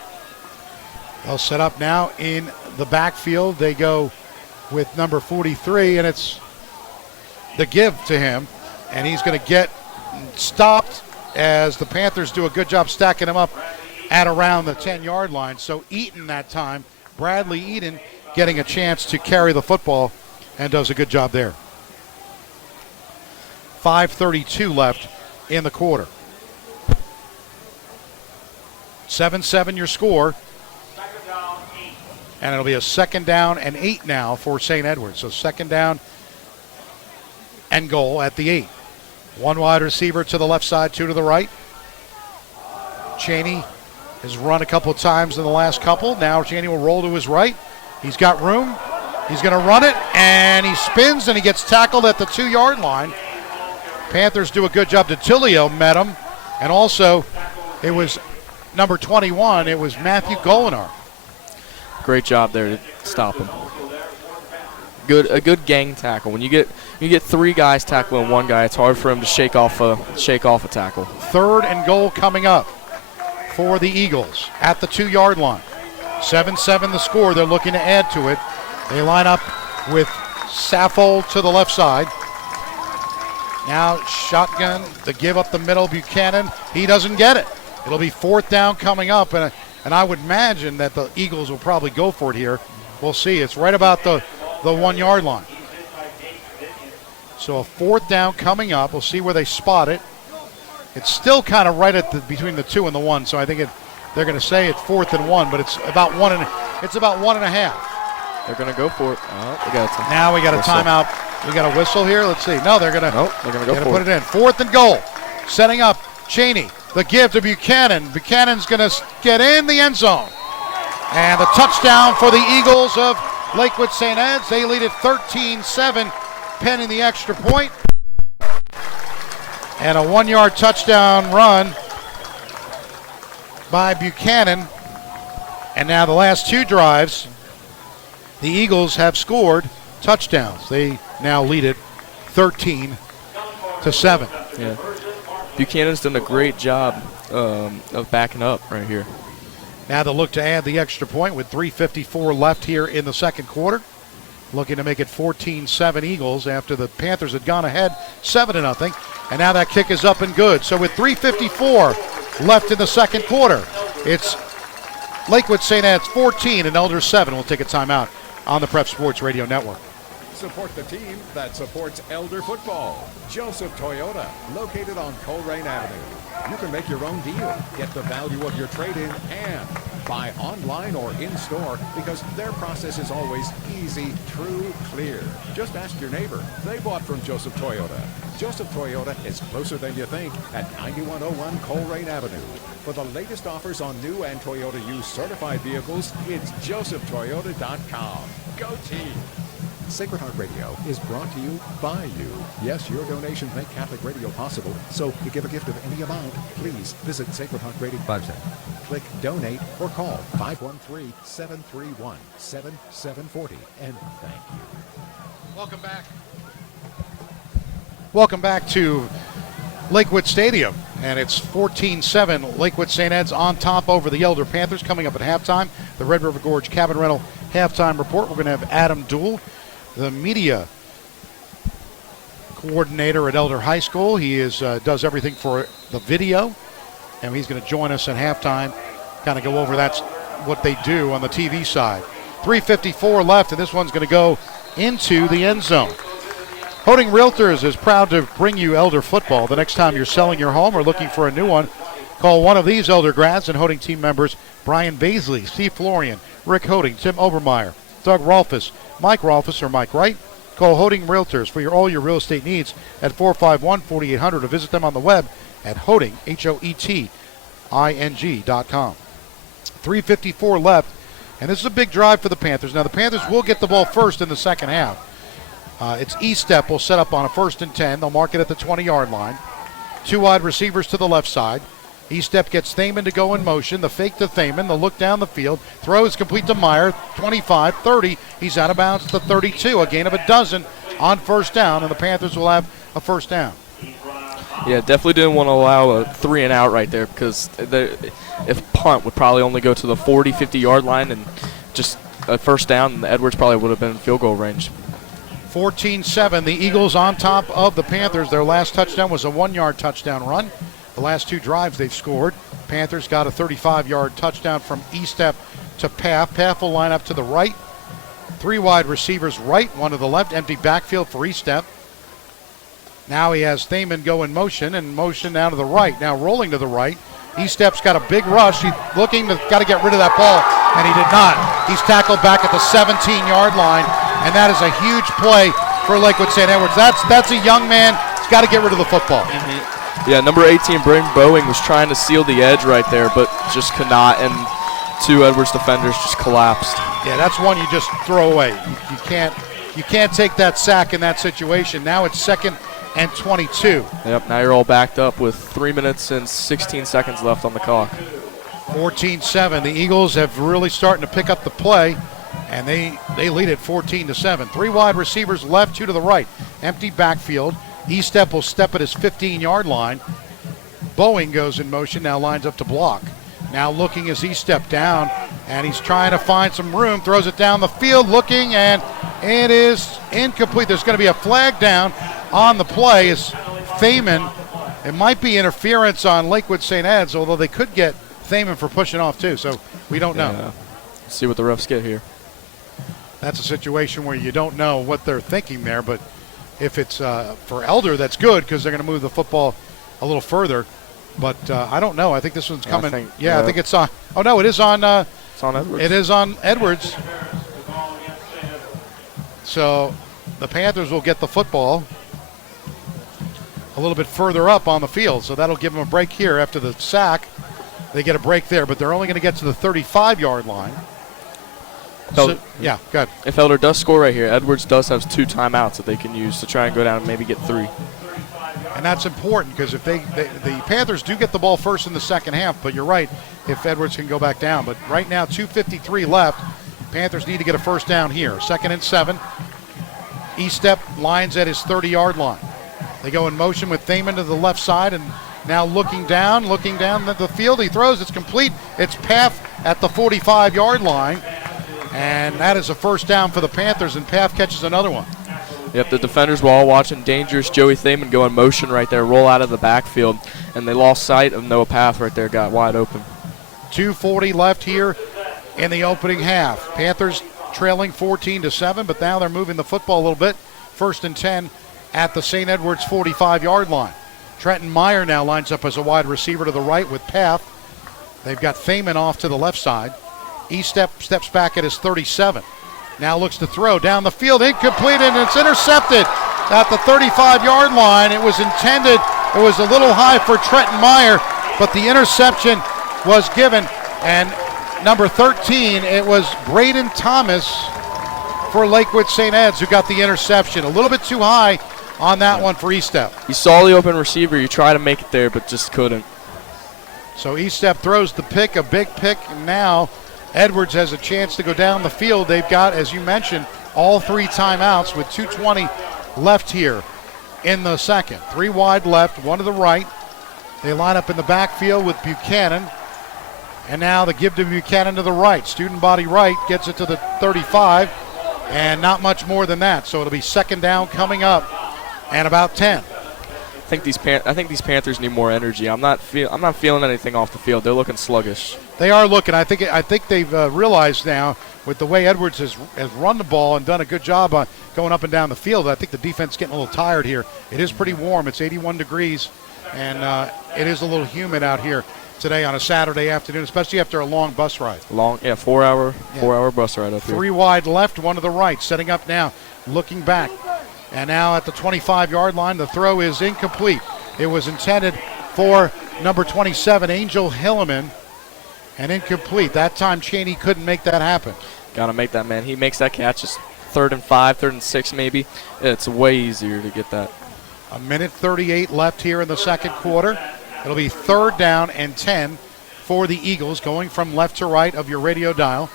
They'll set up now in the backfield. They go with number 43, and it's the give to him, and he's going to get stopped as the Panthers do a good job stacking him up at around the 10-yard line. So Eaton that time, Bradley Eaton, getting a chance to carry the football and does a good job there. 5:32 left in the quarter. 7-7 your score. And it'll be a 2nd down and 8 now for St. Edwards. So 2nd down and goal at the 8. 1 wide receiver to the left side, 2 to the right. Cheney has run a couple of times in the last couple. Now Cheney will roll to his right. He's got room. He's going to run it, and he spins, and he gets tackled at the 2-yard line. Panthers do a good job. DeTilio met him, and also it was number 21. It was Matthew Golinar. Great job there to stop him. A good gang tackle. When you get 3 guys tackling 1 guy, it's hard for him to shake off a tackle. 3rd and goal coming up for the Eagles at the 2-yard line. 7-7 the score. They're looking to add to it. They line up with Saffold to the left side. Now shotgun, the give up the middle, Buchanan. He doesn't get it. It'll be 4th down coming up, and I would imagine that the Eagles will probably go for it here. We'll see. It's right about the 1-yard line. So a 4th down coming up. We'll see where they spot it. It's still kind of right at between the 2 and the 1, so I think they're going to say it's 4th and 1, but it's about 1.5. They're going to go for it. Now we got a timeout. We got a whistle here. Let's see. No, they're going to go put it in. 4th and goal. Setting up Cheney. The give to Buchanan. Buchanan's going to get in the end zone. And the touchdown for the Eagles of Lakewood St. Ed's. They lead it 13-7, pending the extra point. And a 1-yard touchdown run by Buchanan. And now the last 2 drives, the Eagles have scored touchdowns. They now lead it 13-7. Yeah. Buchanan's done a great job of backing up right here. Now they'll look to add the extra point with 3:54 left here in the 2nd quarter. Looking to make it 14-7 Eagles after the Panthers had gone ahead 7-0. And now that kick is up and good. So with 3:54 left in the 2nd quarter, it's Lakewood St. Ed's 14 and Elder 7. We'll take a timeout on the Prep Sports Radio Network. Support the team that supports Elder football. Joseph Toyota, located on Colerain Avenue. You can make your own deal, get the value of your trade-in, and buy online or in-store because their process is always easy, true, clear. Just ask your neighbor. They bought from Joseph Toyota. Joseph Toyota is closer than you think at 9101 Colerain Avenue. For the latest offers on new and Toyota used certified vehicles, it's josephtoyota.com. Go team! Sacred Heart Radio is brought to you by you. Yes, your donations make Catholic Radio possible. So to give a gift of any amount, please visit Sacred Heart Radio website. Click donate or call 513-731-7740. And thank you. Welcome back. Welcome back to Lakewood Stadium. And it's 14-7. Lakewood St. Ed's on top over the Elder Panthers. Coming up at halftime, the Red River Gorge Cabin Rental halftime report. We're going to have Adam Duell, the media coordinator at Elder High School. He does everything for the video, and he's going to join us at halftime, kind of go over that's what they do on the TV side. 3:54 left, and this one's going to go into the end zone. Holding Realtors is proud to bring you Elder football. The next time you're selling your home or looking for a new one, call one of these Elder grads and Holding team members Brian Baisley, Steve Florian, Rick Holding, Tim Obermeyer, Doug Rolfus, Mike Rolfus, or Mike Wright. Call Holding Realtors for all your real estate needs at 451-4800 or visit them on the web at Holding, HOETING.com. 3:54 left, and this is a big drive for the Panthers. Now, the Panthers will get the ball first in the second half. It's E-Step will set up on a 1st and 10. They'll mark it at the 20-yard line. 2 wide receivers to the left side. E-Step gets Thaman to go in motion. The fake to Thaman. The look down the field. Throw is complete to Meyer. 25, 30. He's out of bounds to 32. A gain of 12 on 1st down, and the Panthers will have a 1st down. Yeah, definitely didn't want to allow a 3 and out right there because if punt would probably only go to the 40, 50-yard line and just a 1st down, and Edwards probably would have been in field goal range. 14-7, the Eagles on top of the Panthers. Their last touchdown was a 1-yard touchdown run. The last 2 drives they've scored. Panthers got a 35-yard touchdown from E-Step to Paff. Paff will line up to the right. 3 wide receivers right, 1 to the left. Empty backfield for E-Step. Now he has Thaman go in motion, and motion now to the right. Now rolling to the right Estep's got a big rush. He's looking to got to get rid of that ball, and he did not. He's tackled back at the 17-yard line, and that is a huge play for Lakewood St. Edwards. That's a young man. He's got to get rid of the football. Yeah, number 18, Braden Boeing, was trying to seal the edge right there, but just could not, and two Edwards defenders just collapsed. Yeah, that's one you just throw away. You can't take that sack in that situation. Now it's 2nd and 22. Yep, now you're all backed up with 3 minutes and 16 seconds left on the clock. 14-7. The Eagles have really starting to pick up the play, and they lead it 14-7. 3 wide receivers left, 2 to the right. Empty backfield. Estep will step at his 15-yard line. Boeing goes in motion, now lines up to block. Now looking as he stepped down, and he's trying to find some room, throws it down the field, looking, and it is incomplete. There's going to be a flag down on the play as Thaman. It might be interference on Lakewood St. Ed's, although they could get Thaman for pushing off too, so we don't know. Yeah. See what the refs get here. That's a situation where you don't know what they're thinking there, but if it's for Elder, that's good because they're going to move the football a little further. But I don't know. I think this one's coming. I think it's on. Oh, no, it is on. It's on Edwards. It is on Edwards. So the Panthers will get the football a little bit further up on the field. So that'll give them a break here after the sack. They get a break there, but they're only going to get to the 35-yard line. So, yeah, good. If Elder does score right here, Edwards does have 2 timeouts that they can use to try and go down and maybe get 3. And that's important because if the Panthers do get the ball first in the second half, but you're right, if Edwards can go back down. But right now, 2:53 left. Panthers need to get a first down here. 2nd and 7. Estep lines at his 30-yard line. They go in motion with Thaman to the left side, and now looking down the field. He throws. It's complete. It's Paff at the 45-yard line. And that is a first down for the Panthers, and Paff catches another one. Yep, the defenders were all watching dangerous Joey Thaman go in motion right there, roll out of the backfield, and they lost sight of Noah Paff right there, got wide open. 2:40 left here in the opening half. Panthers trailing 14-7, but now they're moving the football a little bit. 1st and 10 at the St. Edwards 45-yard line. Trenton Meyer now lines up as a wide receiver to the right with Paff. They've got Thaman off to the left side. Estep steps back at his 37. Now looks to throw down the field, incomplete, and it's intercepted at the 35-yard line. It was intended, it was a little high for Trenton Meyer, but the interception was given. And number 13, it was Braden Thomas for Lakewood St. Ed's who got the interception. A little bit too high on that one for Estep. You saw the open receiver, you try to make it there, but just couldn't. So Estep throws the pick, a big pick, and now Edwards has a chance to go down the field. They've got, as you mentioned, all 3 timeouts with 2:20 left here in the second. 3 wide left, 1 to the right. They line up in the backfield with Buchanan. And now the give to Buchanan to the right. Student body right gets it to the 35, and not much more than that. So it'll be 2nd down coming up and about 10. I think these Panthers need more energy. I'm not feeling anything off the field. They're looking sluggish. They are looking. I think they've realized now with the way Edwards has run the ball and done a good job on going up and down the field. I think the defense is getting a little tired here. It is pretty warm. It's 81 degrees, and it is a little humid out here today on a Saturday afternoon, especially after a long bus ride. 4-hour bus ride up here. 3 wide left, 1 to the right. Setting up now, looking back. And now at the 25-yard line, the throw is incomplete. It was intended for number 27, Angel Hilleman, and incomplete. That time Cheney couldn't make that happen. Got to make that, man. He makes that catch. It's 3rd and 5, 3rd and 6 maybe. It's way easier to get that. 1:38 left here in the second quarter. It'll be 3rd down and 10 for the Eagles, going from left to right of your radio dial.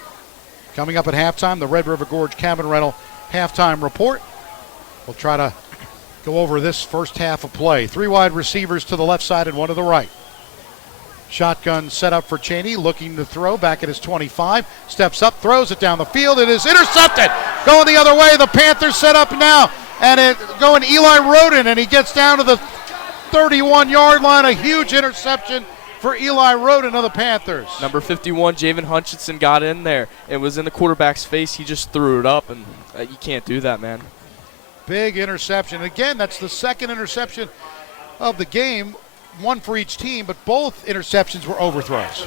Coming up at halftime, the Red River Gorge Cabin Rental halftime report. We'll try to go over this first half of play. 3 wide receivers to the left side and 1 to the right. Shotgun set up for Cheney, looking to throw back at his 25. Steps up, throws it down the field. It is intercepted. Going the other way. The Panthers set up now. And it going Eli Roden, and he gets down to the 31-yard line. A huge interception for Eli Roden of the Panthers. Number 51, Javen Hutchinson got in there. It was in the quarterback's face. He just threw it up, and you can't do that, man. Big interception. Again, that's the 2nd interception of the game. one for each team, but both interceptions were overthrows.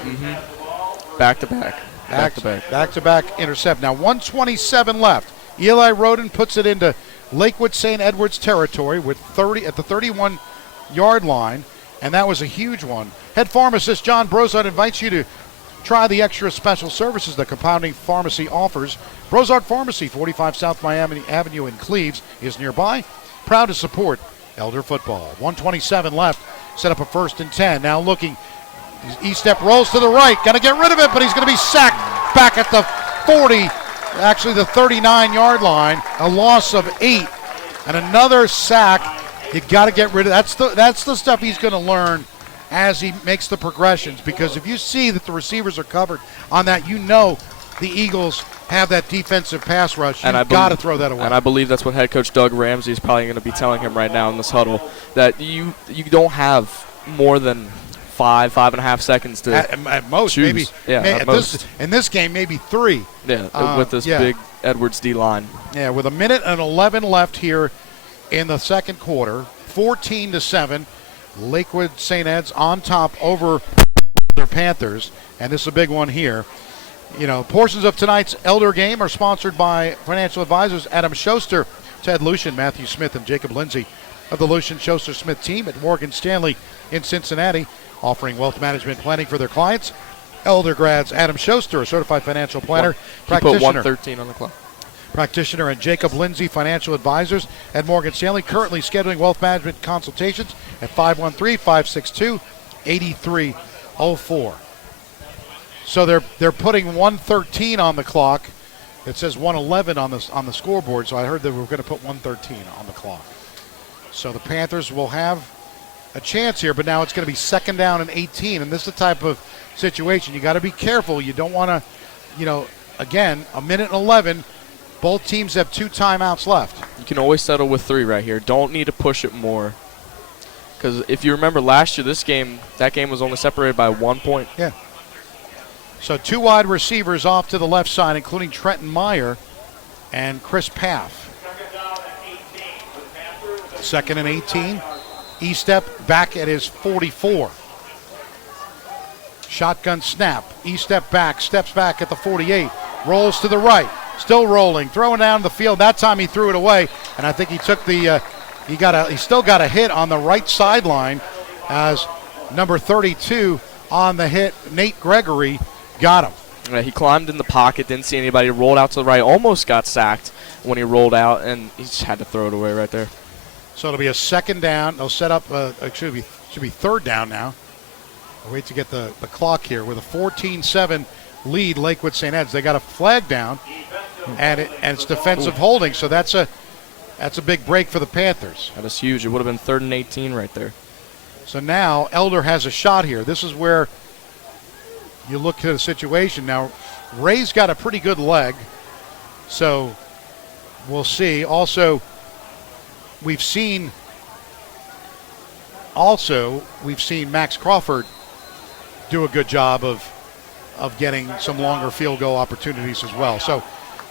Back to back. Back to back. Back-to-back intercept. Now 1:27 left. Eli Roden puts it into Lakewood St. Edwards territory with 30 at the 31-yard line, and that was a huge one. Head pharmacist John Brozart invites you to try the extra special services the compounding pharmacy offers. Brozart Pharmacy, 45 South Miami Avenue in Cleves, is nearby. Proud to support Elder football. 1:27 left. Set up a 1st and 10. Now looking. E-step rolls to the right. Got to get rid of it, but he's going to be sacked back at the 40, actually the 39-yard line. A loss of 8 and another sack. You got to get rid of that's the stuff he's going to learn as he makes the progressions, because if you see that the receivers are covered on that, you know the Eagles have that defensive pass rush. You've got to throw that away. And I believe that's what head coach Doug Ramsey is probably going to be telling him right now in this huddle, that you don't have more than 5.5 seconds to at most choose. Maybe in this game maybe 3 with this big Edwards D line. Yeah, with 1:11 left here in the second quarter, 14-7, Lakewood St. Ed's on top over their Panthers, and this is a big one here. You know, portions of tonight's Elder game are sponsored by financial advisors Adam Schuster, Ted Lucian, Matthew Smith, and Jacob Lindsay of the Lucian Schuster Smith team at Morgan Stanley in Cincinnati, offering wealth management planning for their clients. Elder grads Adam Schuster, a certified financial planner, practitioner. Put 1:13 on the clock. Practitioner, and Jacob Lindsay, financial advisors at Morgan Stanley, currently scheduling wealth management consultations at 513-562-8304. So they're putting 1:13 on the clock. It says 1:11 on the scoreboard, so I heard that we were going to put 1:13 on the clock. So the Panthers will have a chance here, but now it's going to be 2nd down and 18, and this is the type of situation you got to be careful. You don't want to, again, 1:11. Both teams have 2 timeouts left. You can always settle with 3 right here. Don't need to push it more. Because if you remember last year, that game was only separated by 1 point. Yeah. So 2 wide receivers off to the left side, including Trenton Meyer and Chris Paff. 2nd and 18. E-step back at his 44. Shotgun snap. E-step back, steps back at the 48. Rolls to the right. Still rolling, throwing down the field. That time he threw it away, and I think he took he still got a hit on the right sideline as number 32 on the hit, Nate Gregory, got him. Yeah, he climbed in the pocket, didn't see anybody, rolled out to the right, almost got sacked when he rolled out, and he just had to throw it away right there. So it'll be a 2nd down. They'll set up. It should be 3rd down now. I'll wait to get the clock here with a 14-7 lead. Lakewood St. Ed's. They got a flag down, and it's defensive holding. So that's a big break for the Panthers. That is huge. It would have been 3rd and 18 right there. So now Elder has a shot here. This is where you look at the situation. Now Ray's got a pretty good leg, so we'll see. Also, we've seen Max Crawford do a good job of getting some longer field goal opportunities as well. So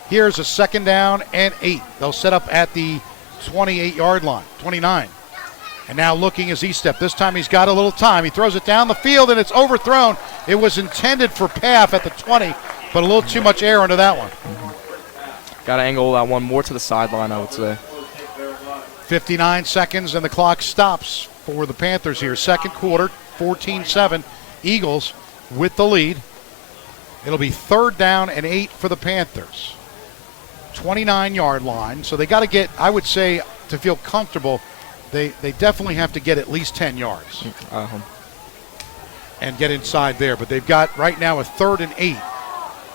here's a 2nd down and 8. They'll set up at the 28-yard line, 29. And now looking as E-step. This time he's got a little time. He throws it down the field, and it's overthrown. It was intended for Paff at the 20, but a little too much air into that one. Got to angle that one more to the sideline, I would say. 59 seconds, and the clock stops for the Panthers here. Second quarter, 14-7. Eagles with the lead. It'll be 3rd down and 8 for the Panthers. 29-yard line. So they got to get, I would say, to feel comfortable, they definitely have to get at least 10 yards and get inside there. But they've got right now a 3rd and 8.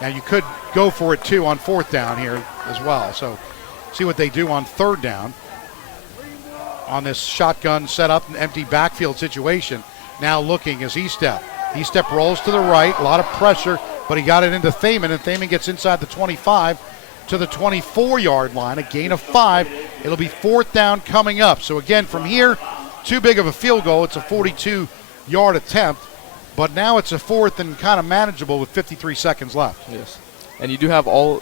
Now you could go for it too on 4th down here as well. So see what they do on 3rd down on this shotgun setup and empty backfield situation. Now looking as E-step. E-step rolls to the right, a lot of pressure, but he got it into Thaman, and Thaman gets inside the 25 to the 24-yard line, a gain of 5. It'll be 4th down coming up. So again, from here, too big of a field goal. It's a 42-yard attempt, but now it's a 4th and kind of manageable with 53 seconds left. Yes, and you do have all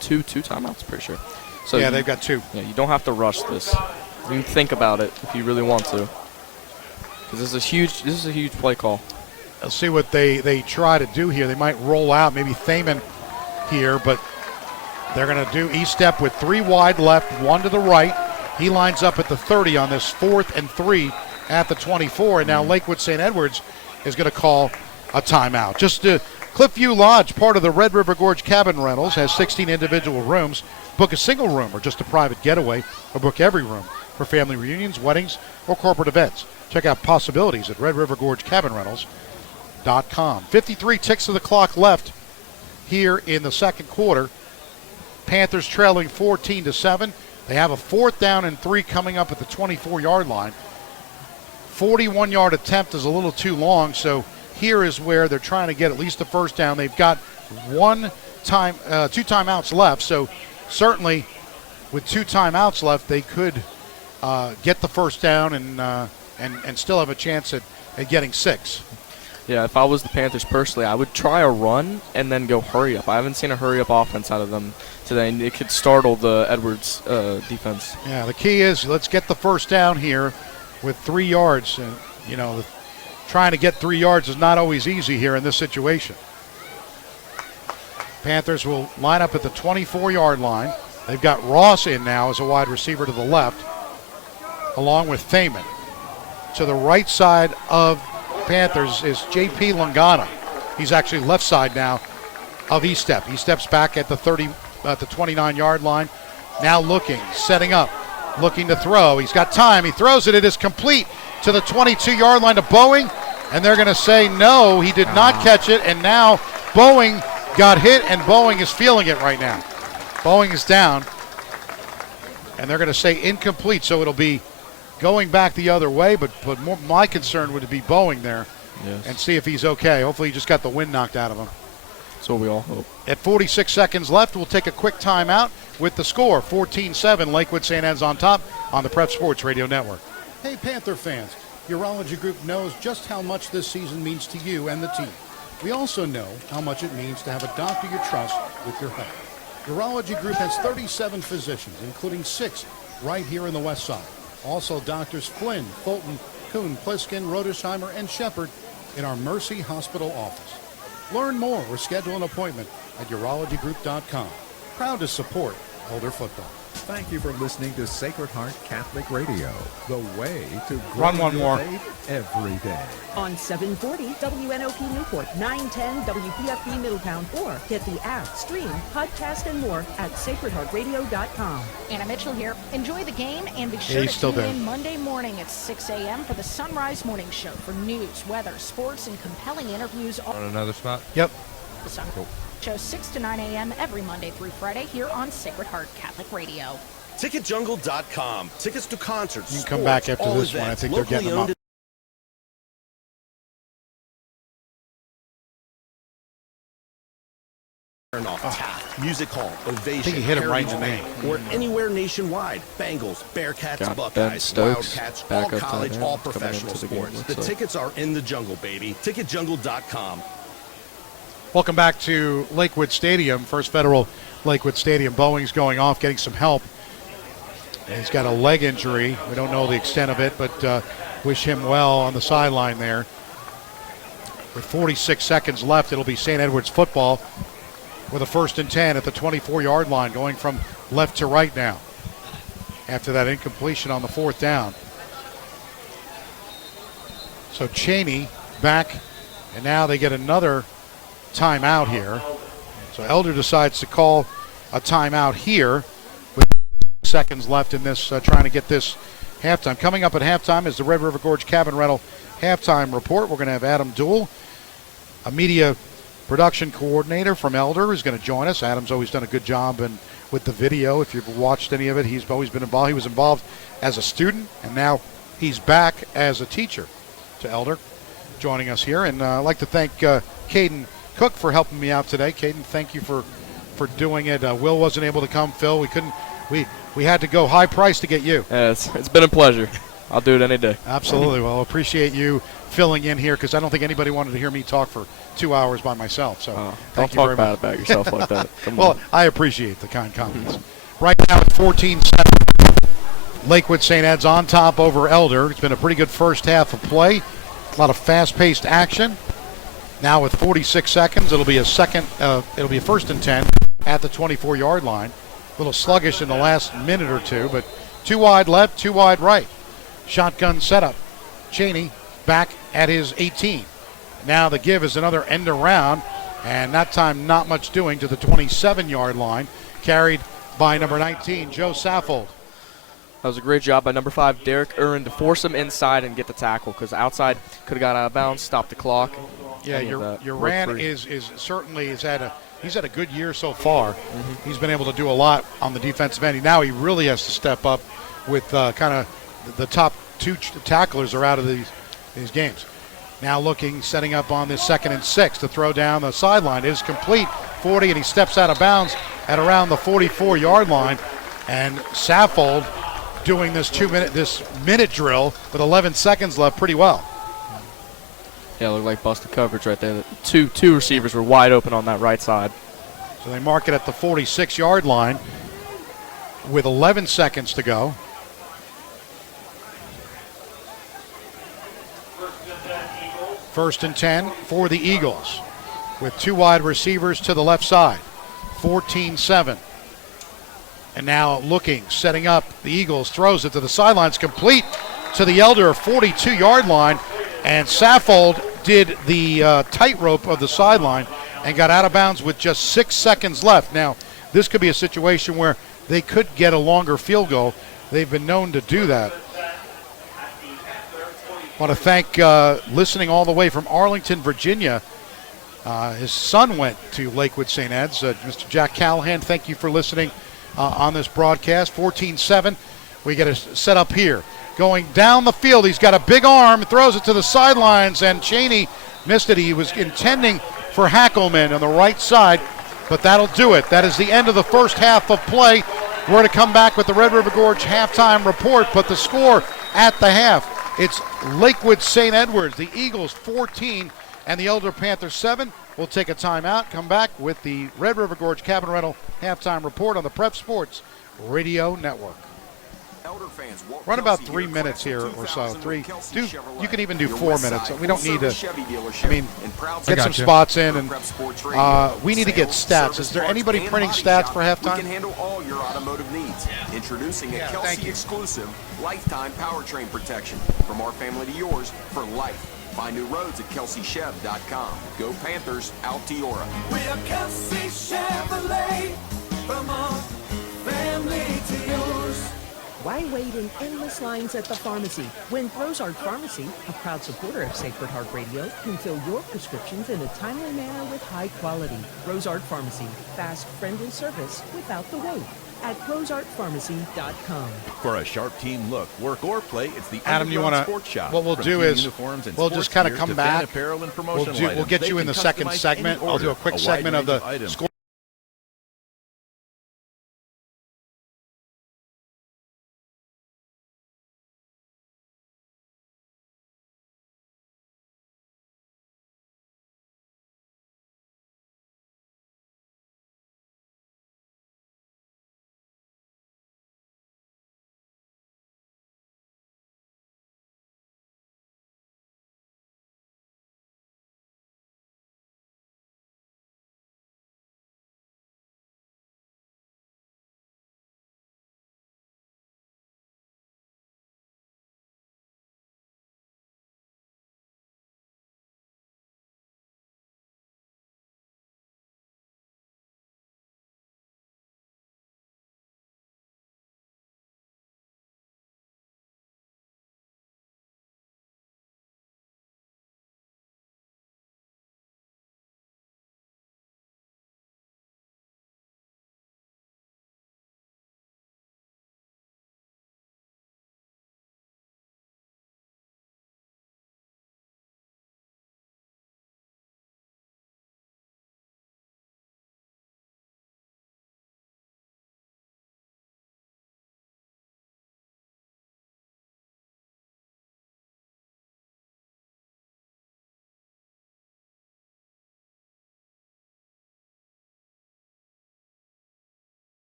two timeouts, pretty sure. So yeah, they've got 2. Yeah, you don't have to rush this. You can think about it if you really want to. because this is a huge play call. Let's see what they try to do here. They might roll out maybe Thaman here, but they're going to do E-step with 3 wide left, 1 to the right. He lines up at the 30 on this 4th and 3 at the 24, and now Lakewood St. Edwards is going to call a timeout. Just Cliffview Lodge, part of the Red River Gorge Cabin Rentals, has 16 individual rooms. Book a single room or just a private getaway, or book every room for family reunions, weddings, or corporate events. Check out possibilities at Red River Gorge Cabin Rentals.com. 53 ticks of the clock left here in the second quarter. Panthers trailing 14-7. They have a 4th down and 3 coming up at the 24-yard line. 41-yard attempt is a little too long, so here is where they're trying to get at least the first down. They've got 2 timeouts left, so certainly with 2 timeouts left, they could get the first down and still have a chance at getting 6. Yeah, if I was the Panthers personally, I would try a run and then go hurry up. I haven't seen a hurry up offense out of them today, and it could startle the Edwards defense. Yeah, the key is let's get the first down here with 3 yards. And, trying to get 3 yards is not always easy here in this situation. Panthers will line up at the 24-yard line. They've got Ross in now as a wide receiver to the left, along with Thaman. To the right side of Panthers is J.P. Lungana. He's actually left side now of E-step. He steps back at the 29-yard line. Now setting up, looking to throw. He's got time. He throws it. It is complete to the 22-yard line to Boeing, and they're going to say no, he did not catch it, and now Boeing got hit, and Boeing is feeling it right now. Boeing is down, and they're going to say incomplete, so it'll be going back the other way, but more, my concern would be Boeing there. Yes. And see if he's okay. Hopefully he just got the wind knocked out of him. That's what we all hope. At 46 seconds left, we'll take a quick timeout with the score. 14-7, Lakewood St. Ed's on top on the Prep Sports Radio Network. Hey, Panther fans. Urology Group knows just how much this season means to you and the team. We also know how much it means to have a doctor you trust with your health. Urology Group has 37 physicians, including 6 right here in the West Side. Also, Doctors Flynn, Fulton, Kuhn, Pliskin, Rodersheimer, and Shepard in our Mercy Hospital office. Learn more or schedule an appointment at urologygroup.com. Proud to support Elder football. Thank you for listening to Sacred Heart Catholic Radio, the way to Run grow one your more. faith every day. On 740 WNOP Newport, 910 WPFB Middletown, or get the app, stream, podcast, and more at sacredheartradio.com. Anna Mitchell here. Enjoy the game and be Yeah, sure he's to still tune there. in Monday morning at 6 a.m. for the Sunrise Morning Show for news, weather, sports, and compelling interviews. On another spot? Yep. The Sunrise Show 6 to 9 a.m. every Monday through Friday here on Sacred Heart Catholic Radio. TicketJungle.com. Tickets to concerts. You can come back sports, after all this one. I events, think they're getting them locally up. Off Taft, Music Hall, Ovation, I think he hit him right in the Heritage knee. Bank, or anywhere nationwide. Bengals, Bearcats, Got Ben Buckeyes, Stokes, Wildcats, all backup tight college, end, all coming professional into the game, sports. looks The like. tickets are in the jungle, baby. TicketJungle.com. Welcome back to Lakewood Stadium, First Federal Lakewood Stadium. Boeing's going off, getting some help. And he's got a leg injury. We don't know the extent of it, but wish him well on the sideline there. With 46 seconds left, it'll be St. Edwards football with a 1st and 10 at the 24-yard line, going from left to right now after that incompletion on the 4th down. So Cheney back, and now they get another timeout here. So Elder decides to call a timeout here with seconds left in this, trying to get this halftime. Coming up at halftime is the Red River Gorge Cabin Rental halftime report. We're going to have Adam Duell, a media production coordinator from Elder, who's going to join us. Adam's always done a good job with the video. If you've watched any of it, he's always been involved. He was involved as a student, and now he's back as a teacher to Elder, joining us here. And I'd like to thank Caden Cook for helping me out today. Caden, thank you for doing it. Will wasn't able to come. Phil, we had to go high price to get you. Yeah, it's been a pleasure. I'll do it any day. Absolutely. Well, appreciate you filling in here, because I don't think anybody wanted to hear me talk for 2 hours by myself. So thank you don't very talk much. bad about yourself like that. Come Well, on. I appreciate the kind comments. Right now it's 14-7. Lakewood St. Ed's on top over Elder. It's been a pretty good first half of play. A lot of fast-paced action. Now with 46 seconds, it'll be a first and 10 at the 24-yard line. A little sluggish in the last minute or two, but 2 wide left, 2 wide right. Shotgun setup. Cheney back at his 18. Now the give is another end around, and that time not much doing to the 27-yard line, carried by number 19, Joe Saffold. That was a great job by number 5, Derek Urin, to force him inside and get the tackle, because outside could have got out of bounds, stopped the clock. Yeah, Uran is certainly he's had a good year so far. He's been able to do a lot on the defensive end. Now he really has to step up with kind of the top 2 tacklers are out of these games. Now setting up on this 2nd and 6 to throw down the sideline. It is complete, 40, and he steps out of bounds at around the 44-yard line. And Saffold doing this minute drill with 11 seconds left pretty well. Yeah, it looked like busted coverage right there. Two receivers were wide open on that right side. So they mark it at the 46-yard line with 11 seconds to go. First and 10 for the Eagles with 2 wide receivers to the left side. 14-7. And now setting up the Eagles, throws it to the sidelines, complete to the Elder 42-yard line. And Saffold did the tightrope of the sideline and got out of bounds with just 6 seconds left. Now, this could be a situation where they could get a longer field goal. They've been known to do that. I want to thank, listening all the way from Arlington, Virginia. His son went to Lakewood St. Ed's. Mr. Jack Callahan, thank you for listening on this broadcast. 14-7. We get a set up here. Going down the field, he's got a big arm, throws it to the sidelines, and Cheney missed it. He was intending for Hackelman on the right side, but that'll do it. That is the end of the first half of play. We're going to come back with the Red River Gorge halftime report, but the score at the half, it's Lakewood St. Edwards, the Eagles 14 and the Elder Panthers 7. We'll take a timeout, come back with the Red River Gorge Cabin Rental halftime report on the Prep Sports Radio Network. Run about 3 minutes here or so. You can even do 4 minutes. We don't need to, get some spots in, and we need to get stats. Is there anybody printing stats for halftime? We can handle all your automotive needs. Introducing a Kelsey exclusive lifetime powertrain protection from our family to yours for life. Find new roads at kelseychev.com. Go Panthers, Altiora. We are Kelsey Chevrolet, from our family to yours. Why wait in endless lines at the pharmacy when Brosard Pharmacy, a proud supporter of Sacred Heart Radio, can fill your prescriptions in a timely manner with high quality? Brosard Pharmacy, fast, friendly service without the wait at brosartpharmacy.com. For a sharp team look, work or play, it's the Adam, you want to? Sports Shop. What we'll From do team is uniforms and we'll sports just kind of gear come to back. fan apparel and promotional We'll items. get They you in can the second customize segment. any I'll do a order, quick wide segment of range the items. score.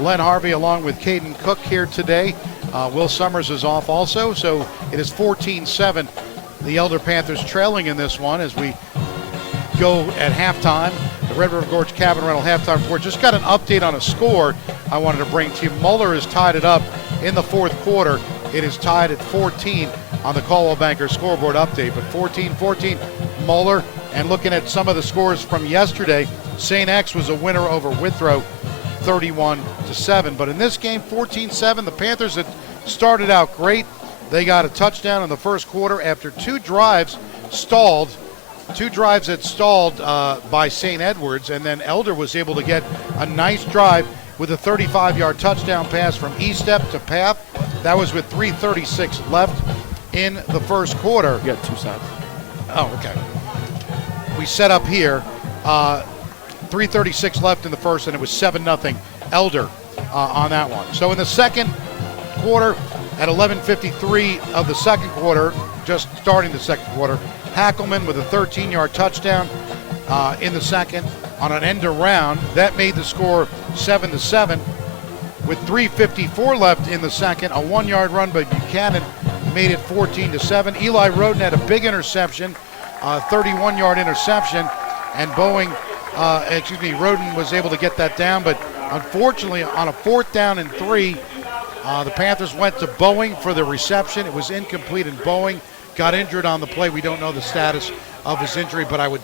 Len Harvey along with Caden Cook here today. Will Summers is off also, so it is 14-7. The Elder Panthers trailing in this one as we go at halftime. The Red River Gorge Cabin Rental halftime report. Just got an update on a score I wanted to bring to you. Muller has tied it up in the fourth quarter. It is tied at 14 on the Caldwell Banker scoreboard update, but 14-14 Muller. And looking at some of the scores from yesterday, St. X was a winner over Withrow, 31-7. But in this game, 14-7, the Panthers had started out great. They got a touchdown in the first quarter after two drives stalled. Two drives that stalled by St. Edwards, and then Elder was able to get a nice drive with a 35-yard touchdown pass from Estep to Path. That was with 3:36 left in the first quarter. You got two sides. Oh, okay. We set up here. 3:36 left in the first, and it was 7-0 Elder on that one. So in the second quarter, at 11:53 of the second quarter, just starting the second quarter, Hackelman with a 13-yard touchdown in the second on an end around. That made the score 7-7. With 3:54 left in the second, a 1-yard run by Buchanan made it 14-7. Eli Roden had a big interception, 31-yard interception, and Roden was able to get that down, but unfortunately on a 4th down and 3, the Panthers went to Boeing for the reception. It was incomplete, and Boeing got injured on the play. We don't know the status of his injury, but I would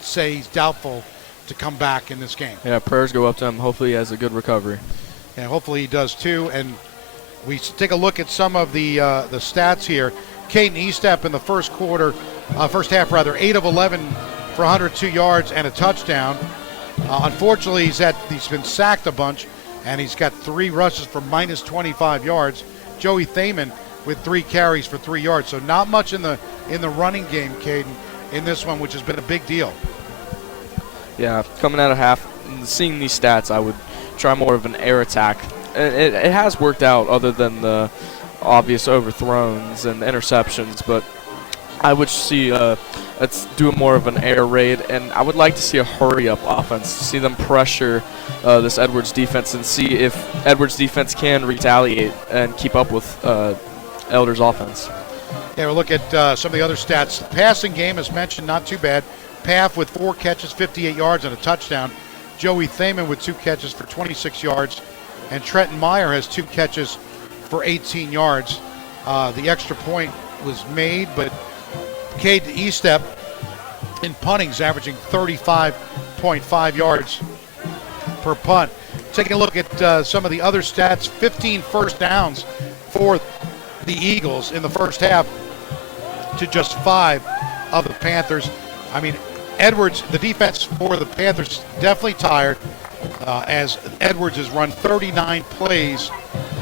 say he's doubtful to come back in this game. Yeah, prayers go up to him. Hopefully he has a good recovery. And hopefully he does too. And we take a look at some of the stats here. Caden Estep in the first half, 8 of 11 for 102 yards and a touchdown. Unfortunately, he's been sacked a bunch, and he's got 3 rushes for minus 25 yards. Joey Thaman with 3 carries for 3 yards. So not much in the running game, Caden, in this one, which has been a big deal. Yeah, coming out of half, seeing these stats, I would try more of an air attack. It has worked out other than the obvious overthrows and interceptions, but I would see let's do more of an air raid, and I would like to see a hurry-up offense, see them pressure this Edwards defense and see if Edwards defense can retaliate and keep up with Elder's offense. Yeah, we'll look at some of the other stats. The passing game, as mentioned, not too bad. Path with 4 catches, 58 yards, and a touchdown. Joey Thaman with 2 catches for 26 yards. And Trenton Meyer has 2 catches for 18 yards. The extra point was made, but Cade Estep in punting is averaging 35.5 yards per punt. Taking a look at some of the other stats, 15 first downs for the Eagles in the first half to just 5 of the Panthers. I mean, Edwards, the defense for the Panthers, definitely tired as Edwards has run 39 plays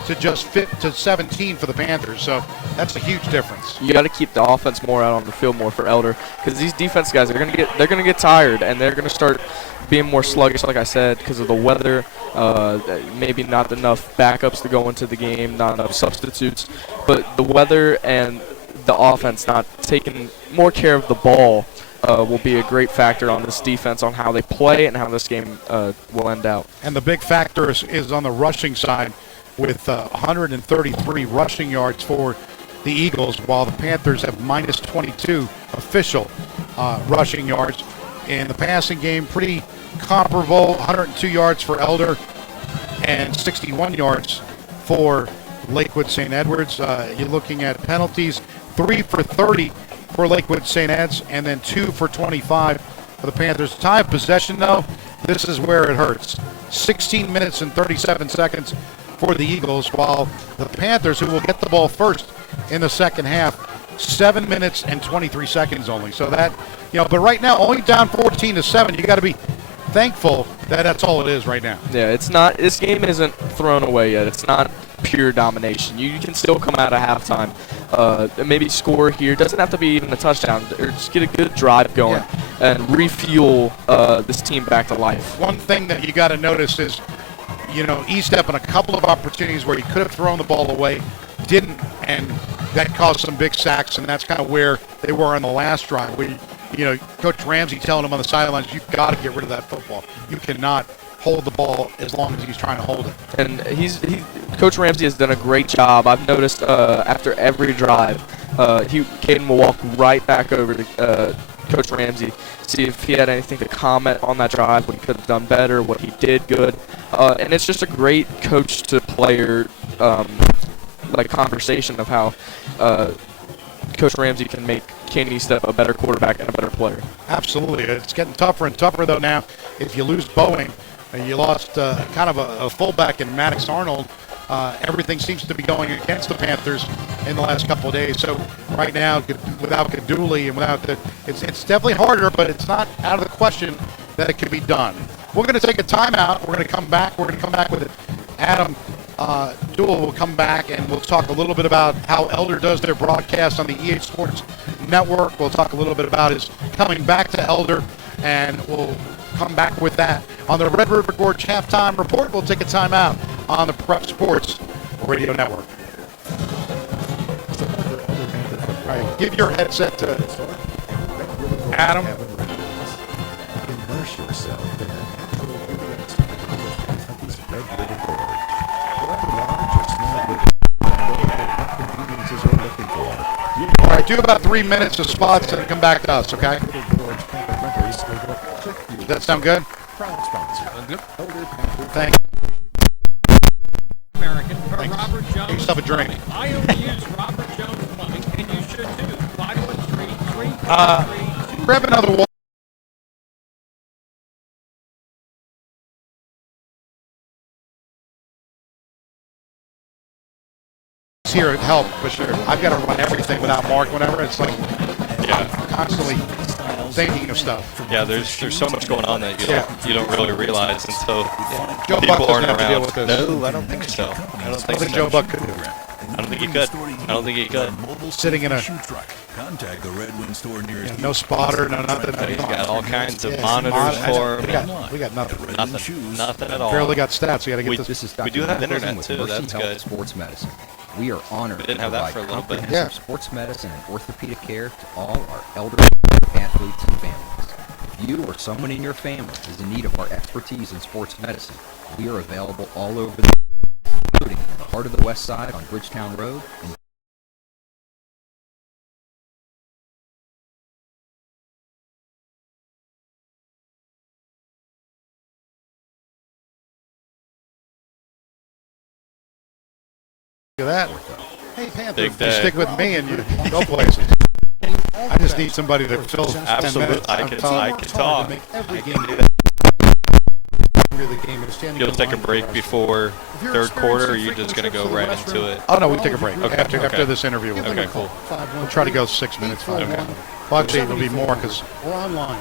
to just 17 for the Panthers. So that's a huge difference. You got to keep the offense more out on the field more for Elder, because these defense guys are going to get tired, and they're going to start being more sluggish, like I said, because of the weather. Maybe not enough backups to go into the game, not enough substitutes, but the weather and the offense not taking more care of the ball will be a great factor on this defense, on how they play and how this game will end out. And the big factor is on the rushing side, with 133 rushing yards for the Eagles, while the Panthers have minus 22 official rushing yards. In the passing game, pretty comparable, 102 yards for Elder and 61 yards for Lakewood St. Edwards. You're looking at penalties, 3 for 30 for Lakewood St. Ed's, and then 2 for 25 for the Panthers. Time of possession, though, this is where it hurts. 16 minutes and 37 seconds for the Eagles, while the Panthers, who will get the ball first in the second half, 7 minutes and 23 seconds only. So that, but right now, only down 14-7. You got to be thankful that that's all it is right now. Yeah, it's not. This game isn't thrown away yet. It's not pure domination. You can still come out of halftime, maybe score here. It doesn't have to be even a touchdown, or just get a good drive going and refuel this team back to life. One thing that you got to notice is, Estep in a couple of opportunities where he could have thrown the ball away, didn't, and that caused some big sacks, and that's kind of where they were on the last drive. Coach Ramsey telling him on the sidelines, you've got to get rid of that football. You cannot hold the ball as long as he's trying to hold it. And Coach Ramsey has done a great job. I've noticed after every drive, Caden will walk right back over to Coach Ramsey, see if he had anything to comment on that drive, what he could have done better, what he did good. And it's just a great coach to player conversation of how Coach Ramsey can make Kansas East a better quarterback and a better player. Absolutely. It's getting tougher and tougher, though, now. If you lose Boeing, you lost kind of a fullback in Maddox Arnold. Everything seems to be going against the Panthers in the last couple of days. So right now, without Gaduli and without it's definitely harder, but it's not out of the question that it could be done. We're going to take a timeout. We're going to come back. We're going to come back with it. Adam Duell will come back, and we'll talk a little bit about how Elder does their broadcast on the EA Sports Network. We'll talk a little bit about his coming back to Elder, and we'll come back with that. On the Red River Gorge Halftime Report, we'll take a timeout on the Prep Sports Radio Network. All right, give your headset to Adam. Immerse yourself in the natural beauty and spectacle of Kentucky's Red River Gorge. Whatever large or small what conveniences you're looking for. All right, do about 3 minutes of spots and come back to us, okay? Does that sound good? Thank you. American for Robert Jones. Get yourself a drink. I only use Robert Jones Plumbing, and you should too. 513-353. Grab another one. Here at help, but sure, I've got to run everything without Mark whenever. It's like I'm constantly thinking of stuff. Yeah, there's so much going on that you don't really realize until Joe people Buck aren't doesn't have to deal around. with this. No, I don't think so. I don't think so. Joe Buck could do. I don't think he could. I don't think he could. Sitting in a Contact the Red Wing store nearest you. no spotter, no nothing. But he's got all kinds of monitors for him. We got nothing. Nothing at all. Barely got stats. We got to get This is We Dr. do have Matt internet Wilson with too. Mercy That's Health good. Sports Medicine. We are honored We didn't to have that provide for a little bit. comprehensive sports medicine and orthopedic care to all our elderly athletes and families. If you or someone in your family is in need of our expertise in sports medicine, we are available all over the including in the heart of the West Side on Bridgetown Road and that. Hey, Panther, Big you day. stick with me and you go places. I just need somebody to fill 10 Absolutely. minutes. I I'm can telling you. talk. Every game You'll take a break before third quarter, or are you just going to go right into it? Oh, no, we take a break. Okay. After this interview. Okay, cool. We'll try to go 6 minutes. Okay. Well, actually, it'll be more because We're online.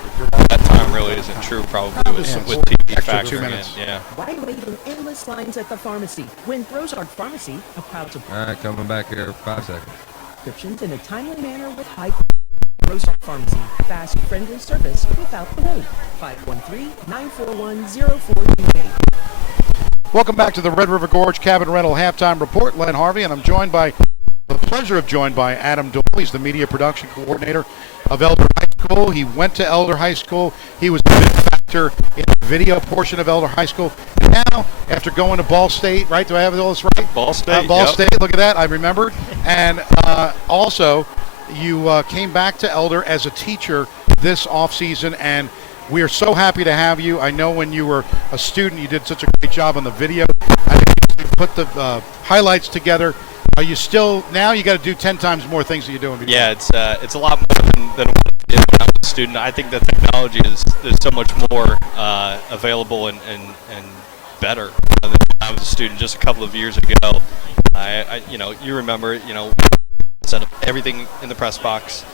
That time really isn't true, probably, with TV Extra 2 factoring minutes. in. Yeah. Why wait in endless lines at the pharmacy when Brosard Pharmacy, a proud supporter All right, coming back here 5 seconds. prescriptions in a timely manner with high Brosard Pharmacy, fast, friendly service without the wait. 513-941-0428. Welcome back to the Red River Gorge Cabin Rental Halftime Report. Len Harvey, and I'm joined by Adam Duell. He's the media production coordinator of Elder High School. He went to Elder High School. He was a big factor in the video portion of Elder High School. And now, after going to Ball State, right? Do I have all this right? Ball State. Ball yep. State. Look at that. I remembered. And also, you came back to Elder as a teacher this offseason, and we are so happy to have you. I know when you were a student, you did such a great job on the video. I think you put the highlights together. Are you still, now you got to do 10 times more things that you're doing before. Yeah, it's a lot more than what I did when I was a student. I think the technology there's so much more available and better than when I was a student just a couple of years ago. You remember, set up everything in the press box.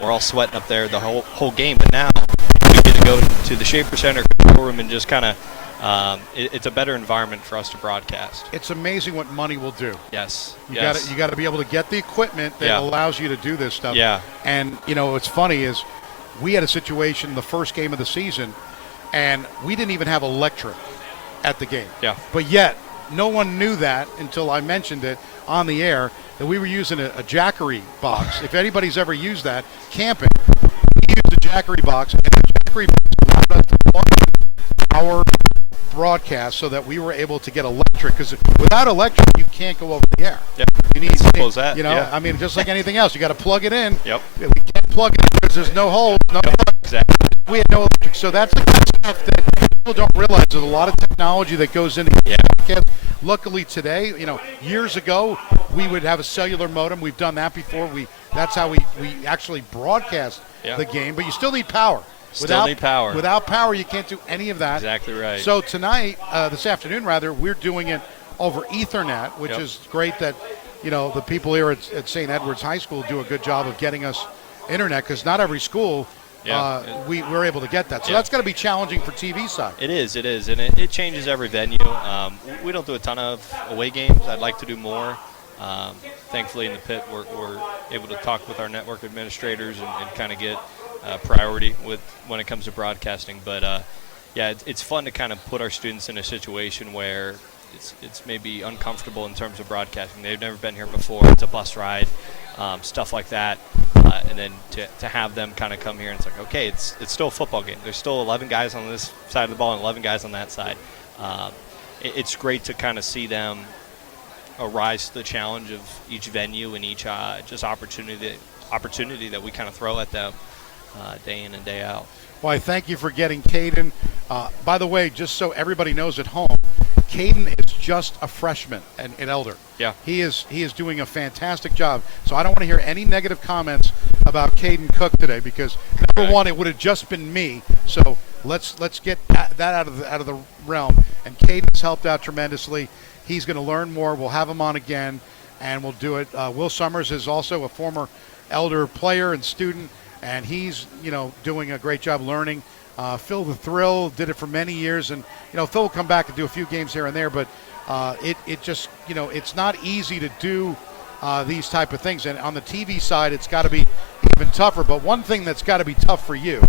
We're all sweating up there the whole game, but now we get to go to the Schaefer Center control room and just kind of it's a better environment for us to broadcast. It's amazing what money will do. Yes. You got to be able to get the equipment that allows you to do this stuff. Yeah. And what's funny is we had a situation the first game of the season, and we didn't even have electric at the game. Yeah. But yet no one knew that until I mentioned it on the air that we were using a Jackery box. If anybody's ever used that camping, we used a Jackery box, and the Jackery box allowed us to plug our broadcast so that we were able to get electric, because without electric you can't go over the air. Yeah, you need simple as that. You know, yeah. I mean, just like anything else, you got to plug it in. Yep. We can't plug it in because there's no holes, no plug. Exactly. We had no electric, so that's the kind of stuff that people don't realize. There's a lot of technology that goes into the broadcast. Luckily today, you know, years ago we would have a cellular modem. We've done that before. That's how we actually broadcast the game. But you still need power. Still need power. Without power, you can't do any of that. Exactly right. So tonight, this afternoon rather, we're doing it over Ethernet, which is great that, you know, the people here at St. Edward's High School do a good job of getting us internet, because not every school we're able to get that. So that's going to be challenging for TV side. It is, and it changes every venue. We don't do a ton of away games. I'd like to do more. Thankfully, in the pit, we're able to talk with our network administrators and kind of get priority with when it comes to broadcasting. But it's fun to kind of put our students in a situation where it's maybe uncomfortable in terms of broadcasting. They've never been here before. It's a bus ride, stuff like that. And then to have them kind of come here and it's like, okay, it's still a football game. There's still 11 guys on this side of the ball and 11 guys on that side. It's great to kind of see them rise to the challenge of each venue and each just opportunity that we kind of throw at them day in and day out. Well, I thank you for getting Caden. By the way, just so everybody knows at home, Caden is just a freshman at Elder. Yeah. He is doing a fantastic job. So I don't want to hear any negative comments about Caden Cook today, because number one, it would have just been me. So let's get that out of the realm. And Caden's helped out tremendously. He's going to learn more. We'll have him on again, and we'll do it. Will Summers is also a former Elder player and student, and he's, you know, doing a great job learning. Phil the Thrill did it for many years, and, you know, Phil will come back and do a few games here and there, but it just, you know, it's not easy to do these type of things. And on the TV side, it's got to be even tougher. But one thing that's got to be tough for you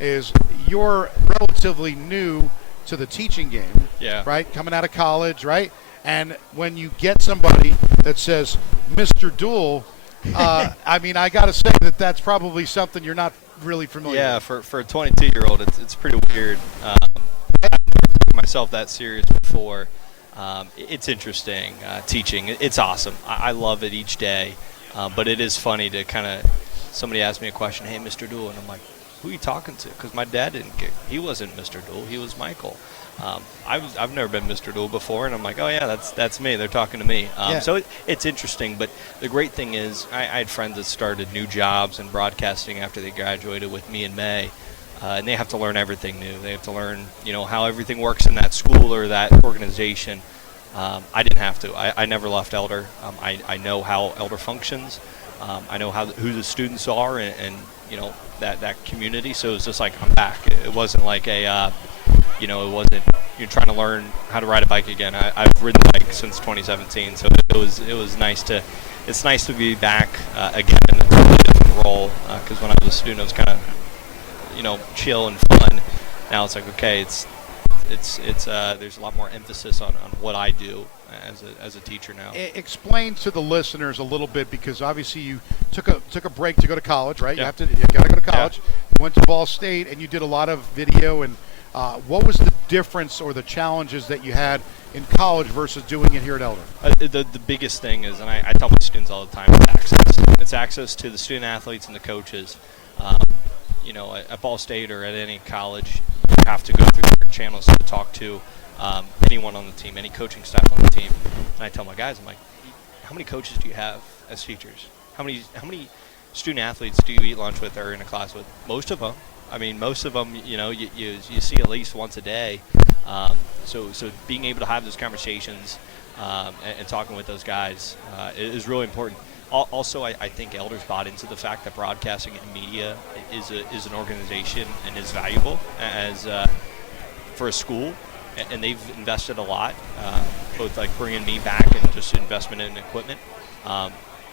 is you're relatively new to the teaching game, right? Coming out of college, right? And when you get somebody that says, Mr. Duel, I mean, I got to say that's probably something you're not really familiar with. Yeah, for a 22-year-old, it's pretty weird. I've never taken myself that serious before. It's interesting teaching. It's awesome. I love it each day. But it is funny to kind of, somebody asked me a question, hey, Mr. Duel, and I'm like, who are you talking to? Because my dad didn't get, he wasn't Mr. Duel, he was Michael. I've never been Mr. Duel before, and I'm like, oh yeah, that's me. They're talking to me. So it's interesting. But the great thing is, I had friends that started new jobs in broadcasting after they graduated with me in May, and they have to learn everything new. They have to learn, you know, how everything works in that school or that organization. I didn't have to. I never left Elder. I know how Elder functions. I know who the students are, and you know that community. So it was just like, I'm back. It wasn't like a you know, it wasn't you're trying to learn how to ride a bike again. I've ridden a bike since 2017, so it was nice to be back again in a totally different role. Because when I was a student, it was kind of, you know, chill and fun. Now it's like, okay, it's there's a lot more emphasis on what I do as a teacher now. Explain to the listeners a little bit, because obviously you took a break to go to college, right? You got to go to college. You went to Ball State, and you did a lot of video. And what was the difference or the challenges that you had in college versus doing it here at Elder? The biggest thing is, and I tell my students all the time, it's access. It's access to the student athletes and the coaches. You know, at Ball State or at any college, you have to go through different channels to talk to anyone on the team, any coaching staff on the team. And I tell my guys, I'm like, how many coaches do you have as teachers? How many student athletes do you eat lunch with or in a class with? Most of them. I mean, most of them, you know, you see at least once a day. So being able to have those conversations and talking with those guys is really important. Also, I think Elder's bought into the fact that broadcasting and media is an organization and is valuable as for a school, and they've invested a lot, both like bringing me back and just investment in equipment.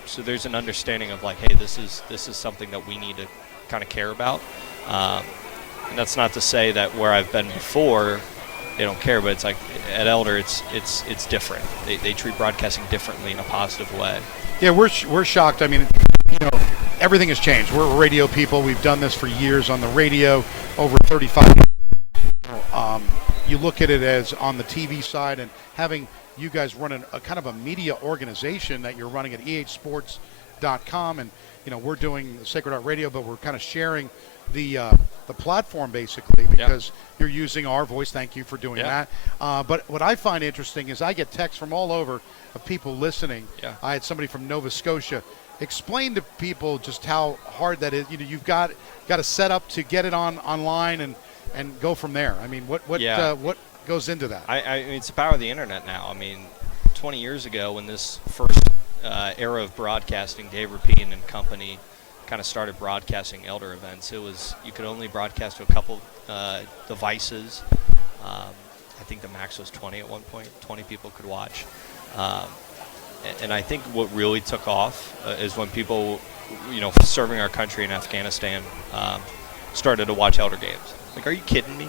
So there's an understanding of like, hey, this is something that we need to kind of care about. And that's not to say that where I've been before they don't care, but it's like at Elder it's different. They treat broadcasting differently in a positive way. Yeah, we're shocked. I mean, you know, everything has changed. We're radio people. We've done this for years on the radio, over 35 years. you look at it as on the TV side, and having you guys run a kind of a media organization that you're running at ehsports.com, and we're doing Sacred Heart Radio, but we're kind of sharing the platform basically because you're using our voice. Thank you for doing that. But what I find interesting is I get texts from all over of people listening. I had somebody from Nova Scotia. Explain to people just how hard that is. You've got to set up to get it online and go from there. I mean, what goes into that? I mean, it's the power of the internet now. I mean, 20 years ago when this first era of broadcasting, Dave Rapine and company kind of started broadcasting elder events. It was, you could only broadcast to a couple devices. I think the max was 20 at one point. 20 people could watch. And I think what really took off is when people, serving our country in Afghanistan, started to watch elder games. Like, are you kidding me?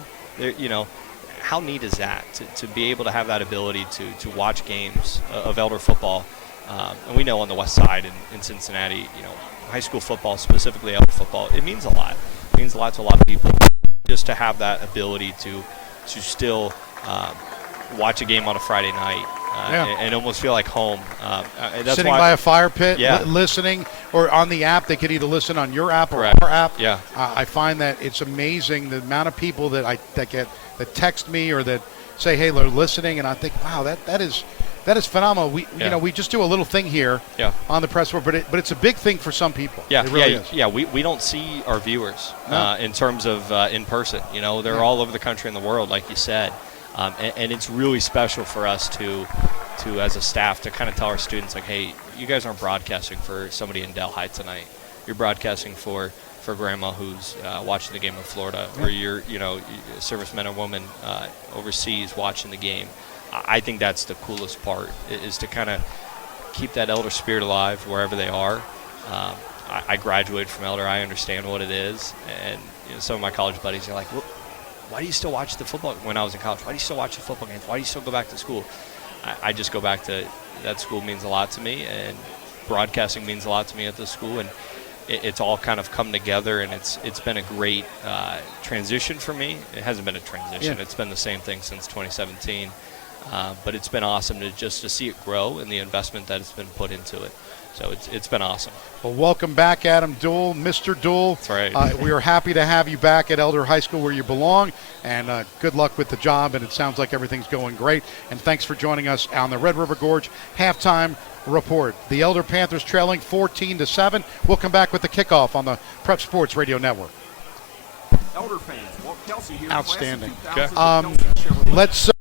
How neat is that to be able to have that ability to watch games of elder football? And we know on the west side in Cincinnati, high school football, specifically elder football, it means a lot. It means a lot to a lot of people. Just to have that ability to still watch a game on a Friday night and almost feel like home. That's sitting by a fire pit, listening, or on the app. They could either listen on your app or our app. I find that it's amazing the amount of people that text me or that say, "Hey, they're listening," and I think, "Wow, that is phenomenal." We just do a little thing here on the press board, but it's a big thing for some people. It really is. We don't see our viewers in terms of in person. They're all over the country and the world, like you said. And it's really special for us to as a staff to kind of tell our students, like, hey, you guys aren't broadcasting for somebody in Delhi tonight. You're broadcasting for grandma who's watching the game in Florida, or you're servicemen or women overseas watching the game. I think that's the coolest part, is to kind of keep that elder spirit alive wherever they are. I graduated from elder. I understand what it is, and some of my college buddies are like, well, why do you still watch the football? When I was in college, why do you still watch the football games? Why do you still go back to school? I just go back to that school means a lot to me, and broadcasting means a lot to me at this school, and it's all kind of come together, and it's been a great transition for me. It hasn't been a transition. It's been the same thing since 2017, but it's been awesome to see it grow and the investment that has been put into it. So it's been awesome. Well, welcome back, Adam Duell, Mr. Duell. That's right. We are happy to have you back at Elder High School where you belong, and good luck with the job, and it sounds like everything's going great. And thanks for joining us on the Red River Gorge Halftime Report. The Elder Panthers trailing 14-7. We'll come back with the kickoff on the Prep Sports Radio Network. Elder fans, Walt Kelsey here. Outstanding. Okay. Let's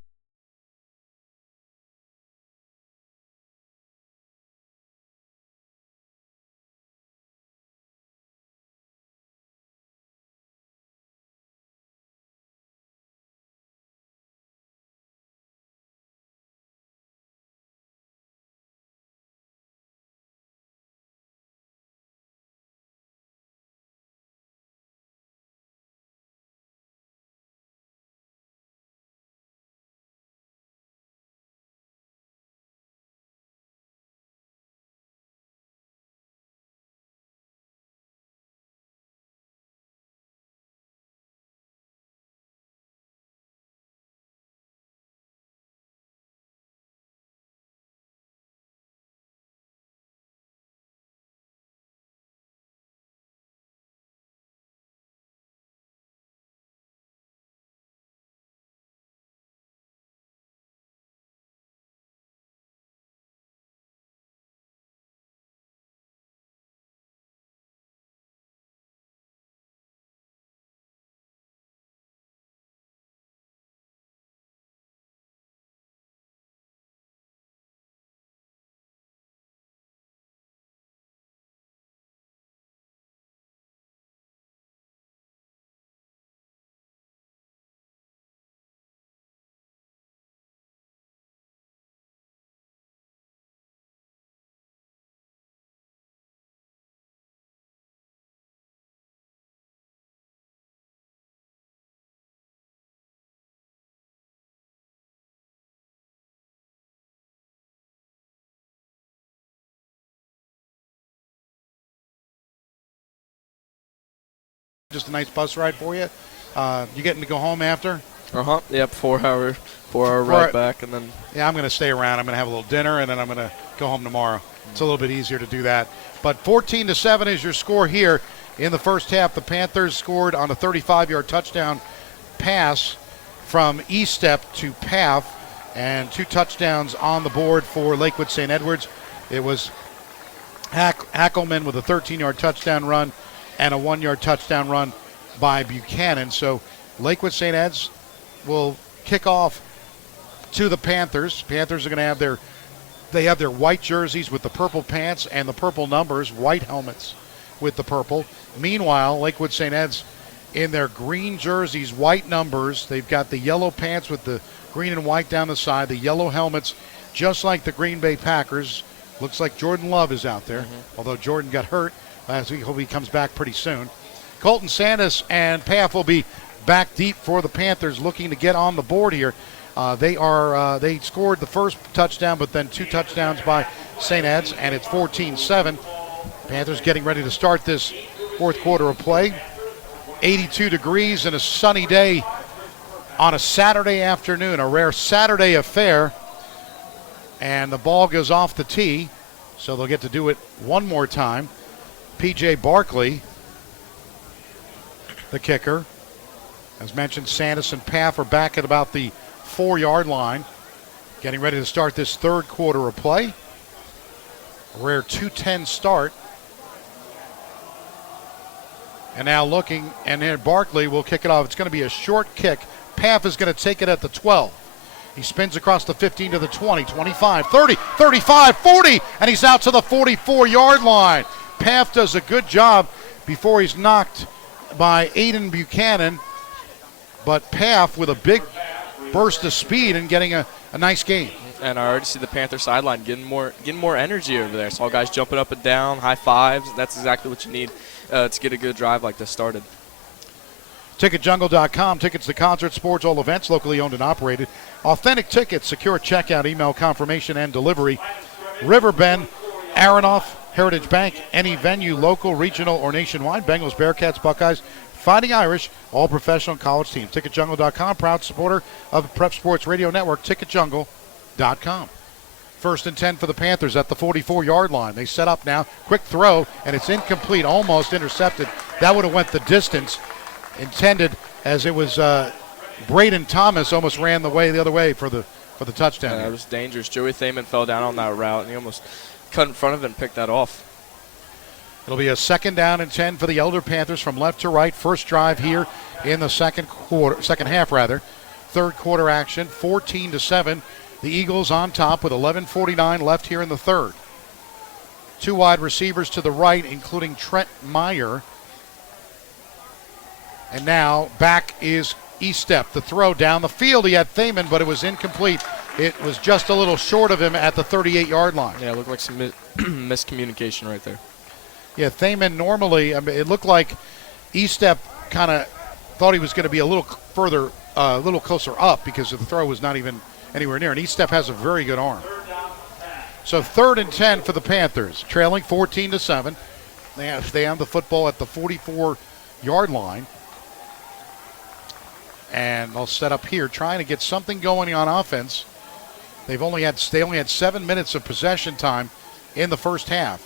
just a nice bus ride for you. You getting to go home after? Yep, 4 hour ride back, and then. Yeah, I'm going to stay around. I'm going to have a little dinner, and then I'm going to go home tomorrow. It's a little bit easier to do that. But 14-7 is your score here in the first half. The Panthers scored on a 35-yard touchdown pass from E-Step to Paff, and 2 touchdowns on the board for Lakewood St. Edwards. It was Hackelman with a 13-yard touchdown run and a 1-yard touchdown run by Buchanan. So Lakewood St. Ed's will kick off to the Panthers. Panthers are going to have their white jerseys with the purple pants and the purple numbers, white helmets with the purple. Meanwhile, Lakewood St. Ed's in their green jerseys, white numbers. They've got the yellow pants with the green and white down the side, the yellow helmets, just like the Green Bay Packers. Looks like Jordan Love is out there, although Jordan got hurt last week. Hope he comes back pretty soon. Colton Sandus and Paff will be back deep for the Panthers, looking to get on the board here. They scored the first touchdown, but then 2 touchdowns by St. Ed's, and it's 14-7. Panthers getting ready to start this fourth quarter of play. 82 degrees and a sunny day on a Saturday afternoon, a rare Saturday affair. And the ball goes off the tee, so they'll get to do it one more time. P.J. Barkley, the kicker. As mentioned, Sandus and Paff are back at about the 4-yard line, getting ready to start this third quarter of play. A rare 2:10 start. And now looking, and then Barkley will kick it off. It's going to be a short kick. Paff is going to take it at the 12. He spins across the 15 to the 20, 25, 30, 35, 40, and he's out to the 44-yard line. Paff does a good job before he's knocked by Aiden Buchanan, but Paff with a big burst of speed and getting a nice gain. And I already see the Panther sideline getting more energy over there. Saw guys jumping up and down, high fives. That's exactly what you need to get a good drive like this started. TicketJungle.com. Tickets to concerts, sports, all events, locally owned and operated. Authentic tickets, secure checkout, email confirmation, and delivery. Riverbend, Aronoff, Heritage Bank, any venue, local, regional, or nationwide. Bengals, Bearcats, Buckeyes, Fighting Irish, all professional college teams. TicketJungle.com, proud supporter of Prep Sports Radio Network. TicketJungle.com. First and 10 for the Panthers at the 44-yard line. They set up now. Quick throw, and it's incomplete, almost intercepted. That would have went the distance intended, as it was Braden Thomas almost ran the other way for the touchdown. Yeah, it was dangerous. Joey Thaman fell down on that route, and he almost cut in front of it and picked that off. It'll be a 2nd down and 10 for the Elder Panthers from left to right. First drive here in the second half. Third quarter action, 14-7. The Eagles on top with 11:49 left here in the third. 2 wide receivers to the right, including Trent Meyer. And now back is E-Step. The throw down the field. He had Thaman, but it was incomplete. It was just a little short of him at the 38-yard line. Yeah, it looked like some miscommunication right there. Yeah, Thaman normally, it looked like E-Step kind of thought he was going to be a little further, a little closer up because the throw was not even anywhere near. And E-Step has a very good arm. So 3rd and 10 for the Panthers, trailing 14-7. They have the football at the 44-yard line. And they'll set up here, trying to get something going on offense. They only had 7 minutes of possession time in the first half,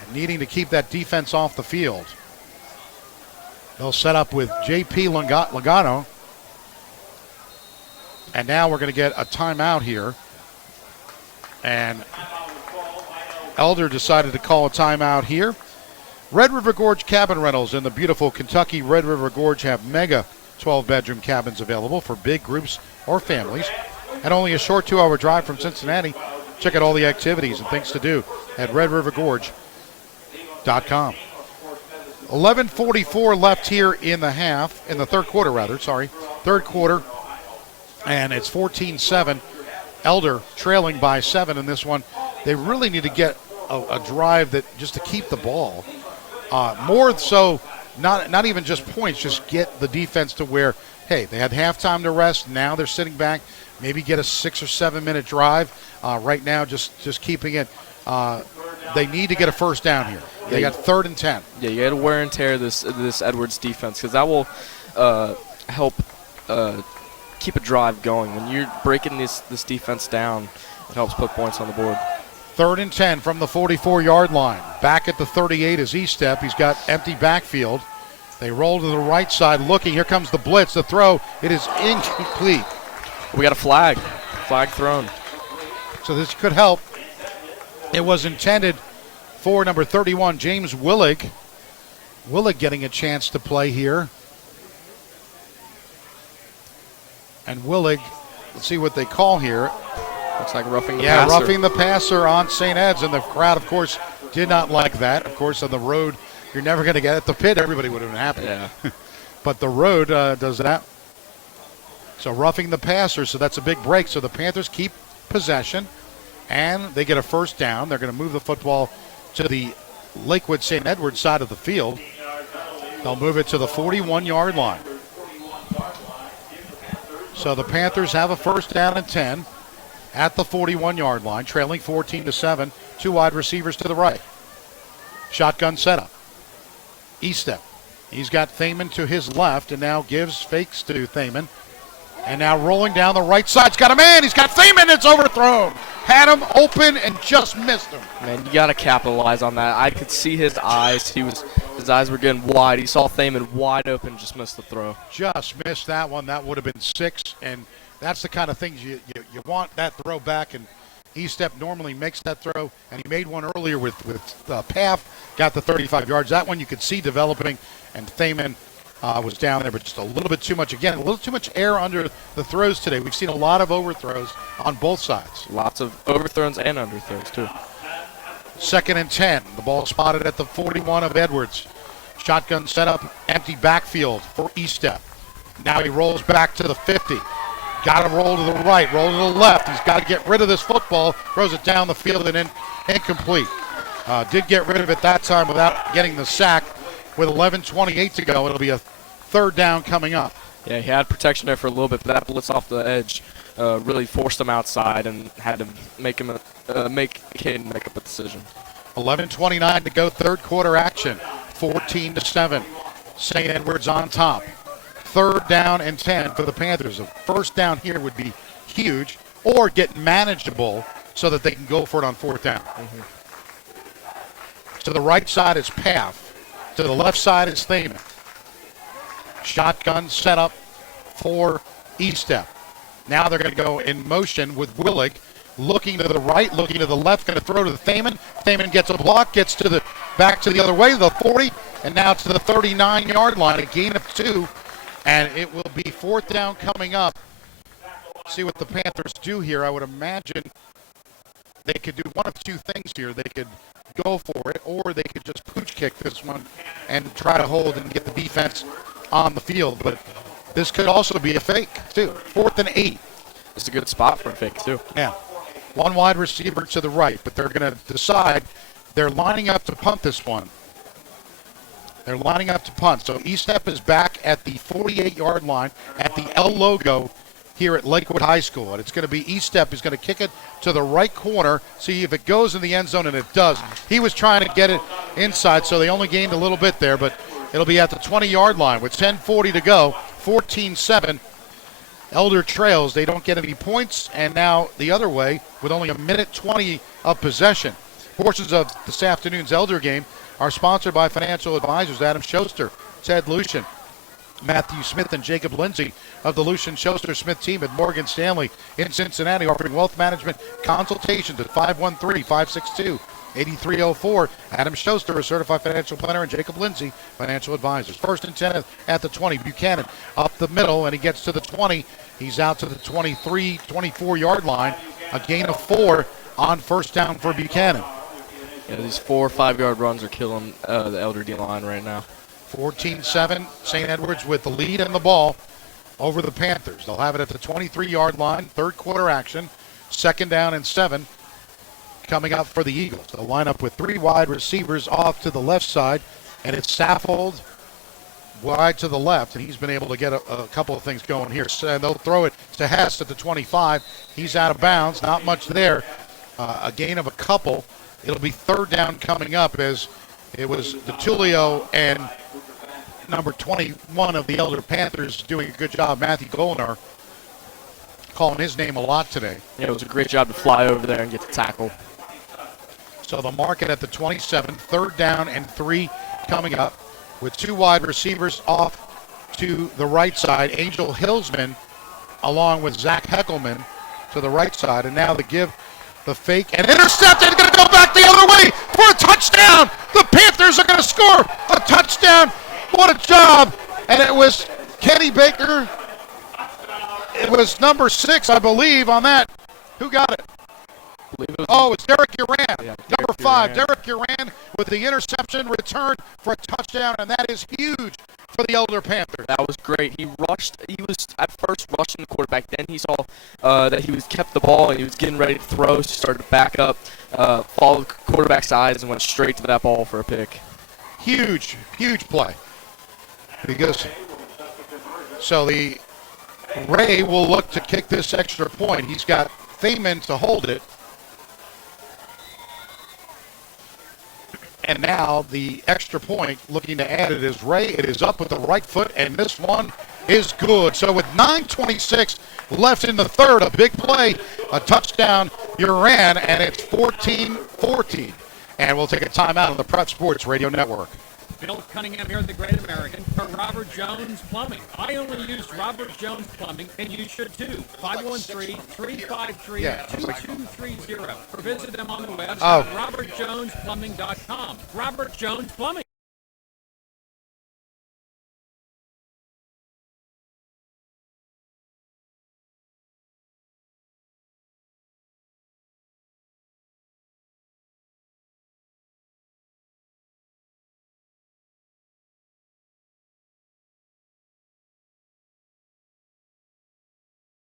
and needing to keep that defense off the field. They'll set up with J.P. Logano. And now we're going to get a timeout here. And Elder decided to call a timeout here. Red River Gorge Cabin Rentals in the beautiful Kentucky Red River Gorge have mega 12-bedroom cabins available for big groups or families. And only a short 2-hour drive from Cincinnati. Check out all the activities and things to do at redrivergorge.com. 11:44 left here in the third quarter. Third quarter, and it's 14-7. Elder trailing by 7 in this one. They really need to get a drive that just to keep the ball. More so, not even just points, just get the defense to where, hey, they had halftime to rest. Now they're sitting back. Maybe get a 6 or 7 minute drive. Right now, just keeping it. They need to get a first down here. They got 3rd and 10. Yeah, you got to wear and tear this Edwards defense, because that will help keep a drive going. When you're breaking this defense down, it helps put points on the board. 3rd and 10 from the 44-yard line. Back at the 38 is Estep. He's got empty backfield. They roll to the right side looking. Here comes the blitz. The throw. It is incomplete. We got a flag. Flag thrown. So this could help. It was intended for number 31, James Willig. Willig getting a chance to play here. And Willig, let's see what they call here. Looks like roughing the passer. Yeah, roughing the passer on St. Ed's, and the crowd, of course, did not like that. Of course, on the road, you're never going to get it. The pit, everybody would have been happy. Yeah. But the road does that. So roughing the passer, so that's a big break. So the Panthers keep possession, and they get a first down. They're going to move the football to the Lakewood St. Edward side of the field. They'll move it to the 41-yard line. So the Panthers have a first down and 10 at the 41-yard line, trailing 14-7. 2 wide receivers to the right. Shotgun setup. Estep. He's got Thaman to his left and now gives fakes to Thaman. And now rolling down the right side. He's got a man. He's got Thaman. It's overthrown. Had him open and just missed him. Man, you got to capitalize on that. I could see his eyes. His eyes were getting wide. He saw Thaman wide open, just missed the throw. Just missed that one. That would have been 6. And that's the kind of things you want that throw back. And Estep normally makes that throw. And he made one earlier with Paff. Got the 35 yards. That one you could see developing. And Thaman was down there, but just a little bit too much. Again, a little too much air under the throws today. We've seen a lot of overthrows on both sides. Lots of overthrows and underthrows, too. 2nd and 10. The ball spotted at the 41 of Edwards. Shotgun setup, empty backfield for Estep. Now he rolls back to the 50. Got to roll to the right, roll to the left. He's got to get rid of this football. Throws it down the field and incomplete. Did get rid of it that time without getting the sack. With 11:28 to go, it'll be a 3rd down coming up. Yeah, he had protection there for a little bit, but that blitz off the edge really forced him outside and had to make Caden make up a decision. 11:29 to go, 3rd quarter action. 14-7. St. Edward's on top. 3rd down and 10 for the Panthers. A first down here would be huge, or get manageable so that they can go for it on 4th down. Mm-hmm. To the right side is Paff. To the left side is Thaman. Shotgun setup for Estep. Now they're going to go in motion with Willig. Looking to the right, looking to the left, going to throw to the Thaman. Thaman gets a block, gets to back to the other way, the 40, and now to the 39-yard line, a gain of 2, and it will be 4th down coming up. See what the Panthers do here. I would imagine they could do one of 2 things here. They could go for it, or they could just pooch kick this one and try to hold and get the defense on the field. But this could also be a fake, too. 4th and 8. It's a good spot for a fake, too. Yeah. 1 wide receiver to the right, but they're going to decide. They're lining up to punt this one. They're lining up to punt. So Estep is back at the 48-yard line at the L logo here at Lakewood High School. And it's going to be Estep who's going to kick it to the right corner, see if it goes in the end zone, and it does. He was trying to get it inside, so they only gained a little bit there, but it'll be at the 20-yard line with 10:40 to go, 14-7. Elder trails. They don't get any points, and now the other way with only 1:20 of possession. Portions of this afternoon's Elder game are sponsored by financial advisors Adam Schuster, Ted Lucian, Matthew Smith, and Jacob Lindsay of the Lucian Schuster Smith team at Morgan Stanley in Cincinnati, offering wealth management consultations at 513-562-8304. Adam Schuster, a certified financial planner, and Jacob Lindsay, financial advisors. 1st and 10 at the 20. Buchanan up the middle, and he gets to the 20. He's out to the 23, 24-yard line. A gain of 4 on 1st down for Buchanan. Yeah, these 4 or 5-yard runs are killing the Elder D line right now. 14-7, St. Edwards with the lead and the ball over the Panthers. They'll have it at the 23-yard line, 3rd quarter action, 2nd down and 7 coming up for the Eagles. They'll line up with 3 wide receivers off to the left side, and it's Saffold wide to the left, and he's been able to get a couple of things going here. So they'll throw it to Hess at the 25. He's out of bounds, not much there. A gain of a couple. It'll be 3rd down coming up as it was DeTulio and number 21 of the Elder Panthers doing a good job. Matthew Golinar calling his name a lot today. Yeah, it was a great job to fly over there and get the tackle. So the market at the 27, 3rd down and 3 coming up with 2 wide receivers off to the right side. Angel Hillsman along with Zach Heckelman to the right side. And now the give, the fake, and intercepted. Going to go back the other way for a touchdown. The Panthers are going to score a touchdown. What a job. And it was Kenny Baker. It was number 6, I believe, on that. Who got it? Oh, it's Derek Uran. Yeah, Number 5, Derek Uran with the interception return for a touchdown, and that is huge for the Elder Panthers. That was great. He was at first rushing the quarterback. Then he saw that he was kept the ball and he was getting ready to throw. So he started to back up, followed the quarterback's eyes, and went straight to that ball for a pick. Huge, huge play. Because so the Ray will look to kick this extra point. He's got Thaman to hold it. And now the extra point, looking to add it, is Ray. It is up with the right foot, and this one is good. So with 9:26 left in the third, a big play, a touchdown, Uran, and it's 14-14. And we'll take a timeout on the Prep Sports Radio Network. Bill Cunningham here at the Great American for Robert Jones Plumbing. I only used Robert Jones Plumbing, and you should too. 513-353-2230. Or visit them on the web at robertjonesplumbing.com. Robert Jones Plumbing.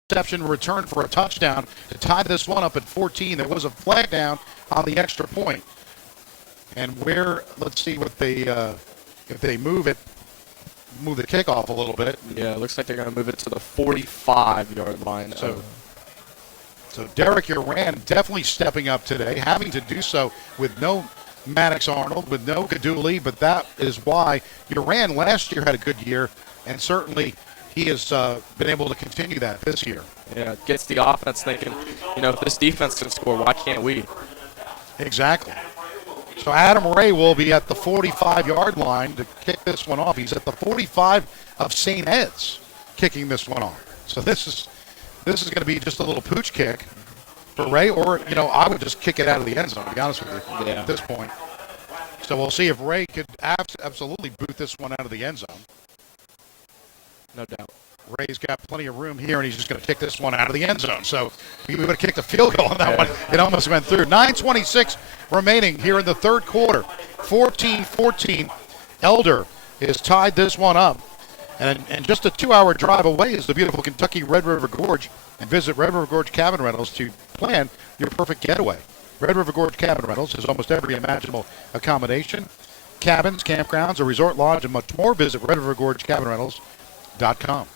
Interception return for a touchdown to tie this one up at 14. There was a flag down on the extra point. And where, let's see what they, if they move the kickoff a little bit. Yeah, it looks like they're going to move it to the 45-yard line. So Derek Uran definitely stepping up today, having to do so with no Maddox Arnold, with no Gaduli, but that is why Uran last year had a good year, and certainly he has been able to continue that this year. Yeah, it gets the offense thinking, if this defense can score, why can't we? Exactly. So Adam Ray will be at the 45-yard line to kick this one off. He's at the 45 of St. Ed's kicking this one off. So this is going to be just a little pooch kick for Ray, or, I would just kick it out of the end zone, to be honest with you, at this point. So we'll see if Ray could absolutely boot this one out of the end zone. No doubt. Ray's got plenty of room here, and he's just going to kick this one out of the end zone. So we would have kicked a field goal on that one. It almost went through. 9:26 remaining here in the third quarter. 14-14. Elder is tied this one up. And just a 2-hour drive away is the beautiful Kentucky Red River Gorge. And visit Red River Gorge Cabin Rentals to plan your perfect getaway. Red River Gorge Cabin Rentals has almost every imaginable accommodation. Cabins, campgrounds, a resort lodge, and much more. Visit Red River Gorge Cabin Rentals. .com.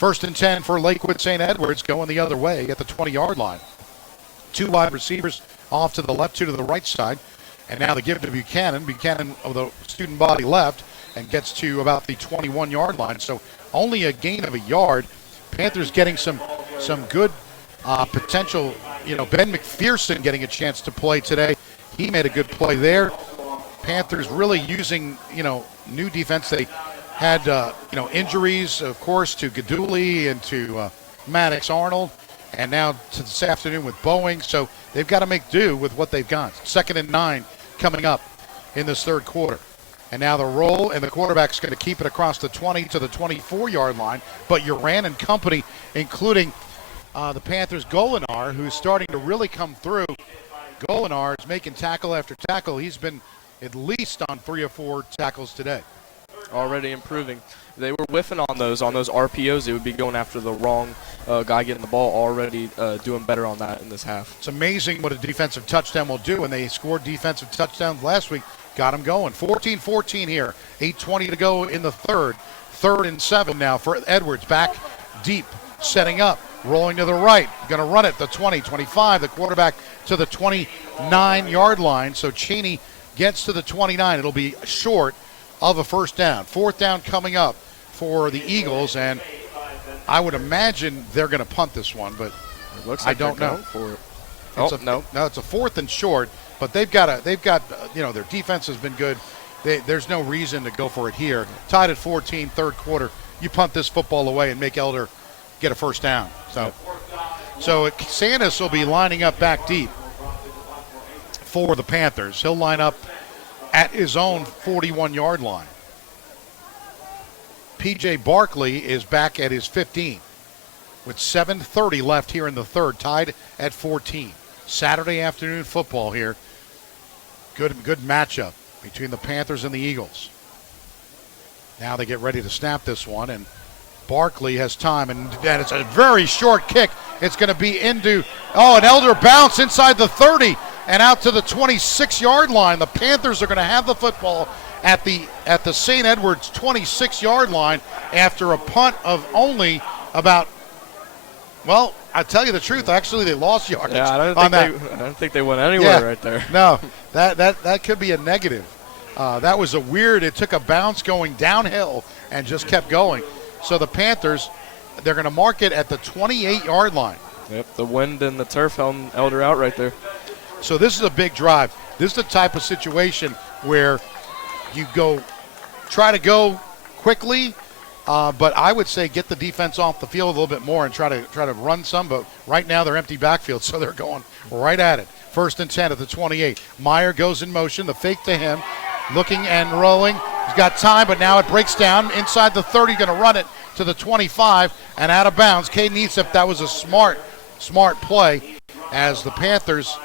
1st and 10 for Lakewood St. Edwards, going the other way at the 20-yard line. 2 wide receivers off to the left, 2 to the right side. And now the give to Buchanan. Buchanan of the student body left and gets to about the 21-yard line. So only a gain of a yard. Panthers getting some good potential. Ben McPherson getting a chance to play today. He made a good play there. Panthers really using, new defense. They had, injuries, of course, to Gaduli and to Maddox Arnold, and now to this afternoon with Boeing. So they've got to make do with what they've got. 2nd and 9 coming up in this third quarter. And now the roll, and the quarterback's going to keep it across the 20 to the 24-yard line. But Uran and company, including the Panthers' Golinar, who's starting to really come through. Golinar is making tackle after tackle. He's been at least on 3 or 4 tackles today. Already improving. They were whiffing on those RPOs. They would be going after the wrong guy getting the ball. Already doing better on that in this half. It's amazing what a defensive touchdown will do, and they scored defensive touchdowns last week. Got them going. 14-14 here. 8:20 to go in the third. 3rd and 7 now for Edwards. Back deep, setting up, rolling to the right. Going to run it, the 20, 25. The quarterback to the 29-yard line. So Cheney gets to the 29. It'll be short of a first down. Fourth down coming up for the Eagles, and I would imagine they're going to punt this one, but it looks like I don't know. For it. No, it's a 4th and short, but they've got their defense has been good. There's no reason to go for it here. Tied at 14, third quarter. You punt this football away and make Elder get a first down. So Sandus will be lining up back deep for the Panthers. He'll line up at his own 41-yard line. P.J. Barkley is back at his 15 with 7:30 left here in the third, tied at 14. Saturday afternoon football here. Good matchup between the Panthers and the Eagles. Now they get ready to snap this one, and Barkley has time, and it's a very short kick. It's going to be into, an Elder bounce inside the 30 and out to the 26-yard line. The Panthers are going to have the football at the St. Edwards 26-yard line after a punt of only about, well, I tell you the truth, actually they lost yardage. Yeah, I don't think they went anywhere right there. No, that could be a negative. That was it took a bounce going downhill and just kept going. So the Panthers, they're going to mark it at the 28-yard line. Yep, the wind and the turf helmed Elder out right there. So this is a big drive. This is the type of situation where you try to go quickly, but I would say get the defense off the field a little bit more and try to run some. But right now they're empty backfield, so they're going right at it. 1st and 10 at the 28. Meyer goes in motion. The fake to him, looking and rolling. He's got time, but now it breaks down inside the 30. Going to run it to the 25 and out of bounds. Caden Easep, that was a smart play as the Panthers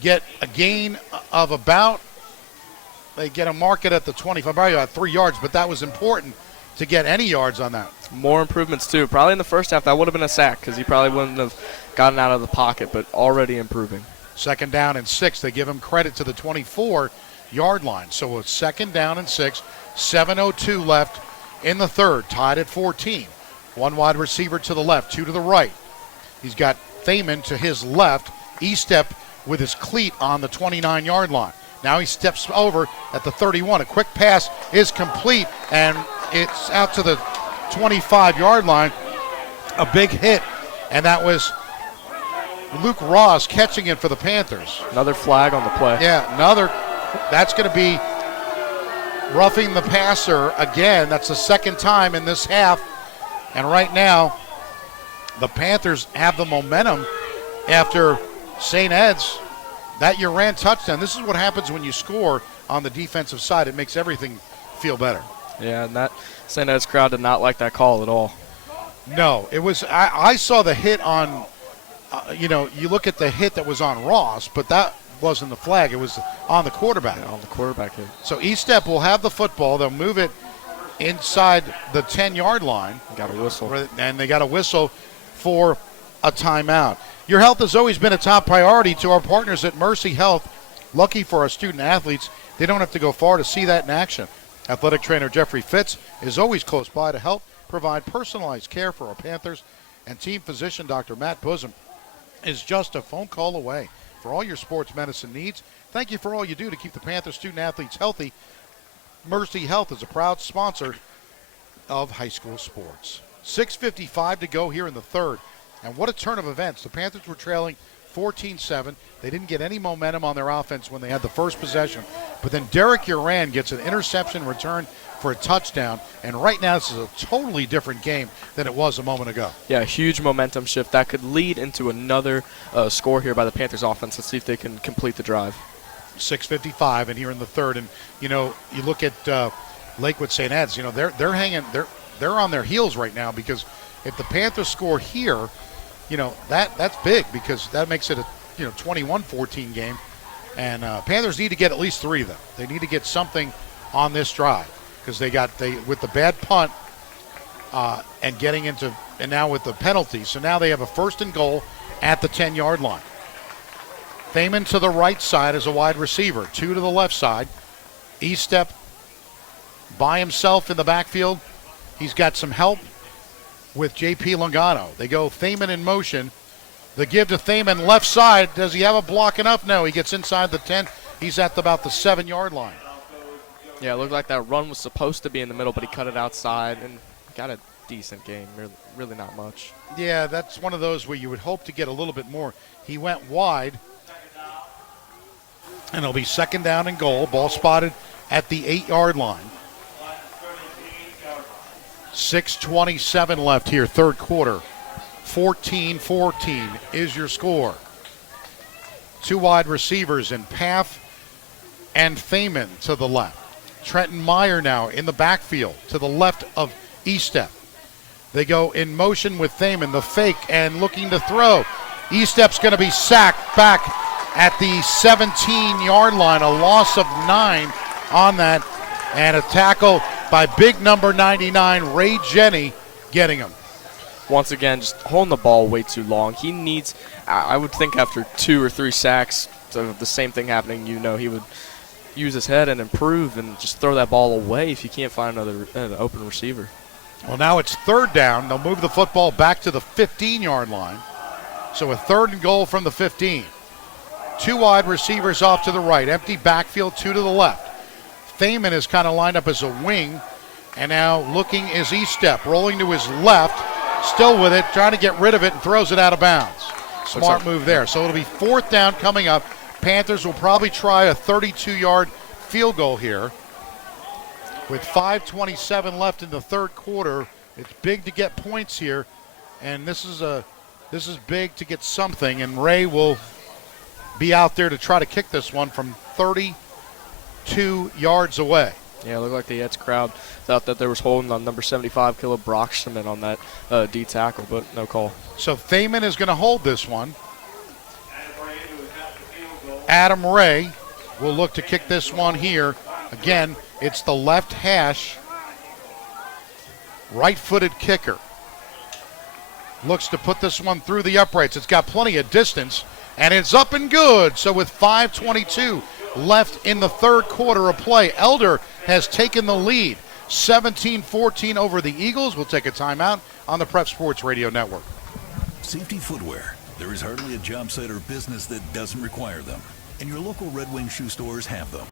get a gain of they get a market at the 25, probably about 3 yards, but that was important to get any yards on that. More improvements, too. Probably in the first half, that would have been a sack because he probably wouldn't have gotten out of the pocket, but already improving. 2nd down and 6. They give him credit to the 24-yard line. So it's 2nd down and 6, 7:02 left in the third, tied at 14. One wide receiver to the left, 2 to the right. He's got Thaman to his left. Estep with his cleat on the 29-yard line. Now he steps over at the 31. A quick pass is complete, and it's out to the 25-yard line. A big hit, and that was Luke Ross catching it for the Panthers. Another flag on the play. Yeah, that's going to be roughing the passer again. That's the second time in this half. And right now, the Panthers have the momentum after St. Ed's. That Uran touchdown. This is what happens when you score on the defensive side. It makes everything feel better. Yeah, and that St. Ed's crowd did not like that call at all. No, it was. I saw the hit on. You look at the hit that was on Ross, but that wasn't the flag. It was on the quarterback. Yeah, on the quarterback hit. So Estep will have the football. They'll move it inside the 10-yard line. Got a whistle. And they got a whistle for a timeout. Your health has always been a top priority to our partners at Mercy Health. Lucky for our student athletes, they don't have to go far to see that in action. Athletic trainer Jeffrey Fitz is always close by to help provide personalized care for our Panthers. And team physician Dr. Matt Bosom is just a phone call away for all your sports medicine needs. Thank you for all you do to keep the Panther student athletes healthy. Mercy Health is a proud sponsor of high school sports. 6:55 to go here in the third. And what a turn of events. The Panthers were trailing 14-7. They didn't get any momentum on their offense when they had the first possession. But then Derek Uran gets an interception return for a touchdown. And right now this is a totally different game than it was a moment ago. Yeah, huge momentum shift. That could lead into another score here by the Panthers offense. Let's see if they can complete the drive. 6:55 and here in the third. And, you look at Lakewood St. Ed's, they're hanging, they're on their heels right now because if the Panthers score here, that's big because that makes it a 21-14 game. And Panthers need to get at least 3 though. They need to get something on this drive because with the bad punt and now with the penalty. So now they have a 1st and goal at the 10-yard line. Thaman to the right side as a wide receiver, 2 to the left side. Estep by himself in the backfield. He's got some help with J.P. Longano. They go Thaman in motion. The give to Thaman left side. Does he have a block enough? No, he gets inside the 10. He's at about the 7-yard line. Yeah, it looked like that run was supposed to be in the middle, but he cut it outside and got a decent gain. Really not much. Yeah, that's one of those where you would hope to get a little bit more. He went wide, and it'll be 2nd down and goal. Ball spotted at the 8-yard line. 6:27 left here, third quarter. 14-14 is your score. 2 wide receivers in Paff and Thaman to the left. Trenton Meyer now in the backfield to the left of Estep. They go in motion with Thaman, the fake, and looking to throw. Estep's going to be sacked back at the 17-yard line. A loss of 9 on that, and a tackle by big number 99, Ray Jenny, getting him. Once again, just holding the ball way too long. He needs, I would think after 2 or 3 sacks, of the same thing happening, he would use his head and improve and just throw that ball away if you can't find another open receiver. Well, now it's 3rd down. They'll move the football back to the 15-yard line. So a 3rd and goal from the 15. 2 wide receivers off to the right. Empty backfield, 2 to the left. Thaman is kind of lined up as a wing. And now looking is Estep, rolling to his left. Still with it, trying to get rid of it and throws it out of bounds. Smart move there. So it'll be 4th down coming up. Panthers will probably try a 32-yard field goal here. With 5:27 left in the third quarter, it's big to get points here, and this is big to get something. And Ray will be out there to try to kick this one from 32 yards away. Yeah, it looked like the Eds crowd thought that there was holding on number 75, Caleb Brocksterman, on that D tackle, but no call. So Thaman is going to hold this one. Adam Ray will look to kick this one here. Again, it's the left hash, right-footed kicker. Looks to put this one through the uprights. It's got plenty of distance, and it's up and good. So with 5:22 left in the third quarter of play, Elder has taken the lead. 17-14 over the Eagles. We'll take a timeout on the Prep Sports Radio Network. Safety footwear. There is hardly a job site or business that doesn't require them, and your local Red Wing shoe stores have them.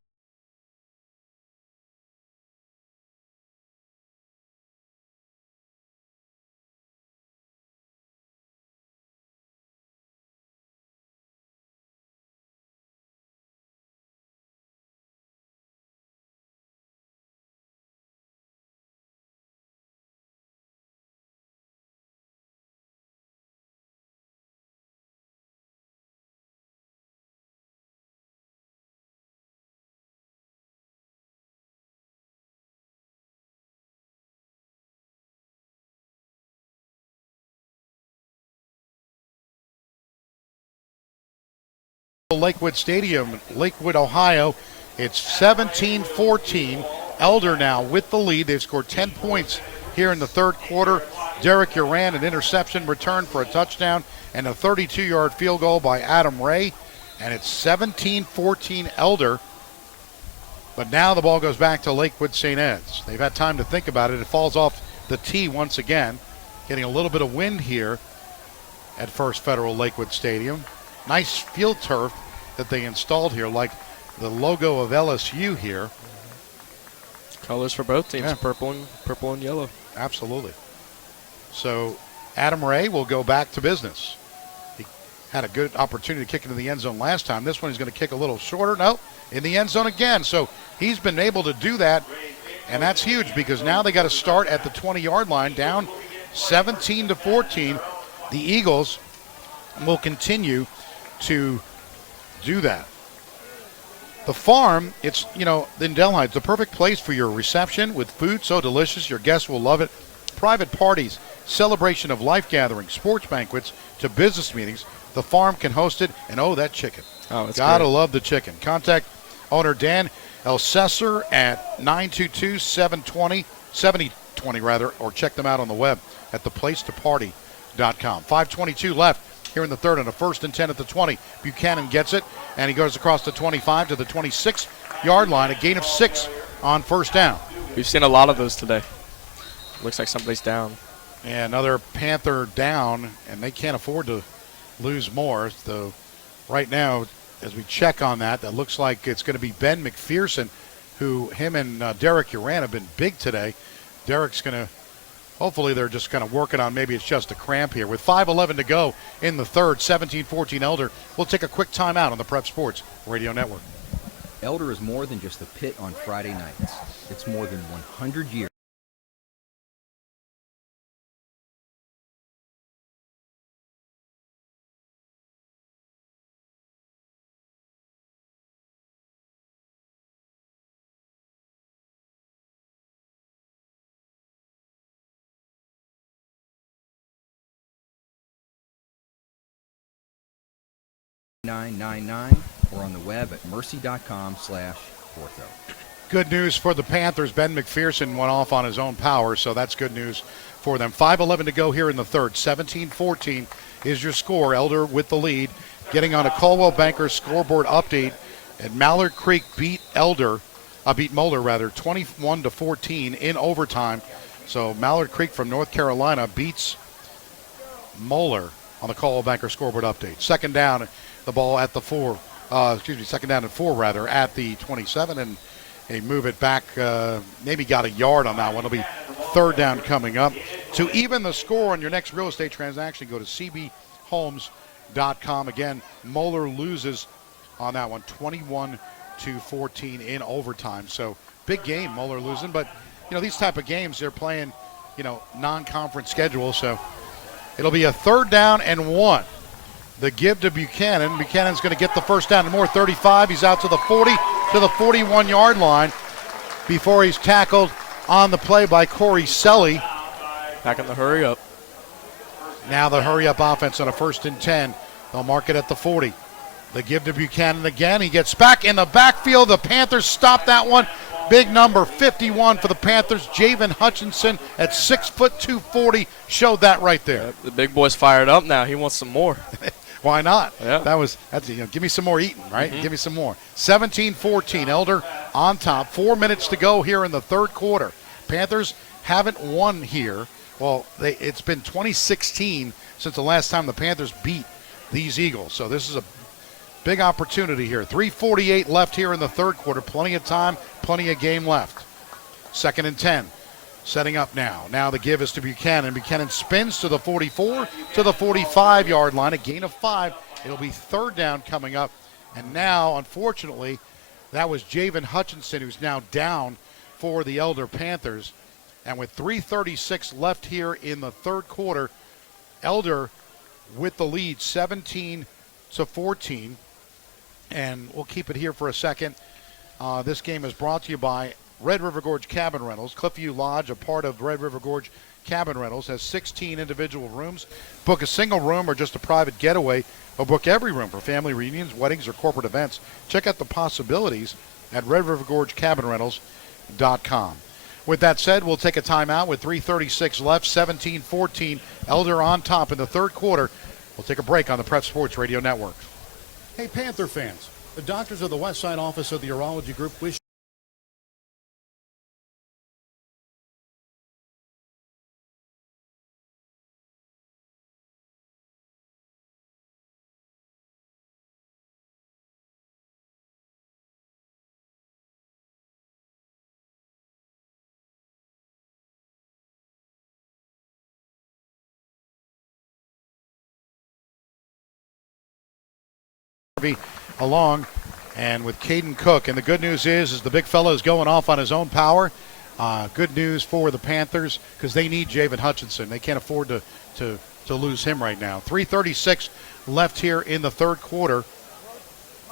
Lakewood Stadium, Lakewood, Ohio. It's 17-14. Elder now with the lead. They've scored 10 points here in the third quarter. Derek Uran, an interception return for a touchdown, and a 32-yard field goal by Adam Ray. And it's 17-14 Elder. But now the ball goes back to Lakewood St. Ed's. They've had time to think about it. It falls off the tee once again. Getting a little bit of wind here at First Federal Lakewood Stadium. Nice field turf that they installed here, like the logo of LSU here. Colors for both teams, yeah. Purple and yellow. Absolutely. So Adam Ray will go back to business. He had a good opportunity to kick into the end zone last time. This one he's going to kick a little shorter. No, in the end zone again. So he's been able to do that, and that's huge because now they got to start at the 20-yard line, down 17-14. The Eagles will continue to do that. The farm, it's, in Delhi, it's the perfect place for your reception with food so delicious your guests will love it. Private parties, celebration of life gatherings, sports banquets to business meetings. The farm can host it, and that chicken. Oh, it's Gotta great. love the chicken. Contact owner Dan Elsesser at 922-7020, or check them out on the web at theplacetoparty.com. 5:22 left here in the third, and a 1st and 10 at the 20. Buchanan gets it, and he goes across the 25 to the 26-yard line, a gain of 6 on first down. We've seen a lot of those today. Looks like somebody's down. And another Panther down, and they can't afford to lose more. So right now, as we check on that, that looks like it's going to be Ben McPherson him and Derek Uran have been big today. Derek's going to, hopefully they're just kind of working on, maybe it's just a cramp here. With 5:11 to go in the third, 17-14 Elder. We'll take a quick timeout on the Prep Sports Radio Network. Elder is more than just a pit on Friday nights. It's more than 100 years. $9.99 or on the web at mercy.com/ortho. Good news for the Panthers. Ben McPherson went off on his own power, so that's good news for them. 5:11 to go here in the third. 17-14 is your score. Elder with the lead. Getting on a Coldwell Banker scoreboard update. And Mallard Creek beat Moeller 21-14 in overtime. So Mallard Creek from North Carolina beats Moeller on the Coldwell Banker scoreboard update. Second down, the ball at the second down and 4 rather, at the 27, and they move it back, maybe got a yard on that one. It'll be third down coming up. To even the score on your next real estate transaction, go to cbhomes.com. Again, Moeller loses on that one, 21-14 in overtime. So big game, Moeller losing, but these type of games, they're playing, non-conference schedule, so it'll be a third down and 1. The give to Buchanan. Buchanan's going to get the first down and more. 35. He's out to the 40, to the 41-yard line before he's tackled on the play by Corey Selly. Back in the hurry up. Now the hurry up offense on a 1st and 10. They'll mark it at the 40. The give to Buchanan again. He gets back in the backfield. The Panthers stop that one. Big number 51 for the Panthers. Javen Hutchinson at 6 foot 240 showed that right there. Yep, the big boy's fired up now. He wants some more. Why not? Yeah. That's give me some more eating, right? Give me some more. 17-14, Elder on top. 4 minutes to go here in the third quarter. Panthers haven't won here. Well, it's been 2016 since the last time the Panthers beat these Eagles. So this is a big opportunity here. 3:48 left here in the third quarter. Plenty of time, plenty of game left. 2nd and 10. Setting up now. Now the give is to Buchanan. Buchanan spins to the 44, to the 45-yard line. A gain of 5. It'll be third down coming up. And now, unfortunately, that was Javen Hutchinson, who's now down for the Elder Panthers. And with 3:36 left here in the third quarter, Elder with the lead, 17-14. And we'll keep it here for a second. This game is brought to you by Red River Gorge Cabin Rentals. Cliffview Lodge, a part of Red River Gorge Cabin Rentals, has 16 individual rooms. Book a single room or just a private getaway, or book every room for family reunions, weddings, or corporate events. Check out the possibilities at redrivergorgecabinrentals.com. With that said, we'll take a timeout with 3:36 left, 17-14. Elder on top in the third quarter. We'll take a break on the Prep Sports Radio Network. Hey, Panther fans, the doctors of the West Side office of the Urology Group wish along, and with Caden Cook. And the good news is the big fella is going off on his own power. Good news for the Panthers because they need Javen Hutchinson. They can't afford to lose him right now. 3:36 left here in the third quarter.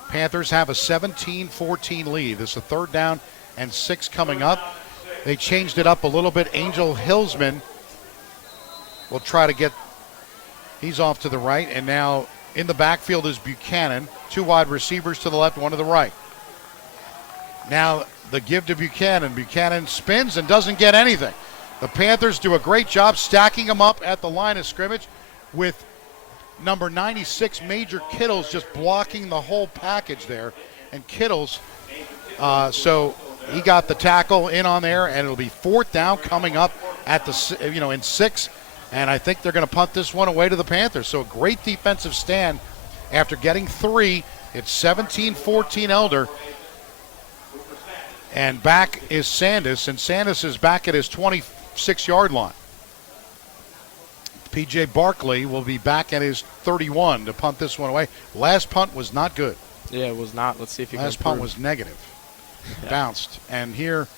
Panthers have a 17-14 lead. This is a third down and 6 coming up. They changed it up a little bit. Angel Hillsman will try to get, he's off to the right, and now in the backfield is Buchanan. 2 wide receivers to the left, 1 to the right. Now the give to Buchanan. Buchanan spins and doesn't get anything. The Panthers do a great job stacking him up at the line of scrimmage with number 96, Major Kittles, just blocking the whole package there. And Kittles, so he got the tackle in on there, and it'll be fourth down coming up at the, in 6. And I think they're going to punt this one away to the Panthers. So a great defensive stand after getting 3. It's 17-14 Elder. And back is Sandus, and Sandus is back at his 26-yard line. P.J. Barkley will be back at his 31 to punt this one away. Last punt was not good. Yeah, it was not. Let's see if he can Last punt improve. was negative. Yeah. Bounced. And here,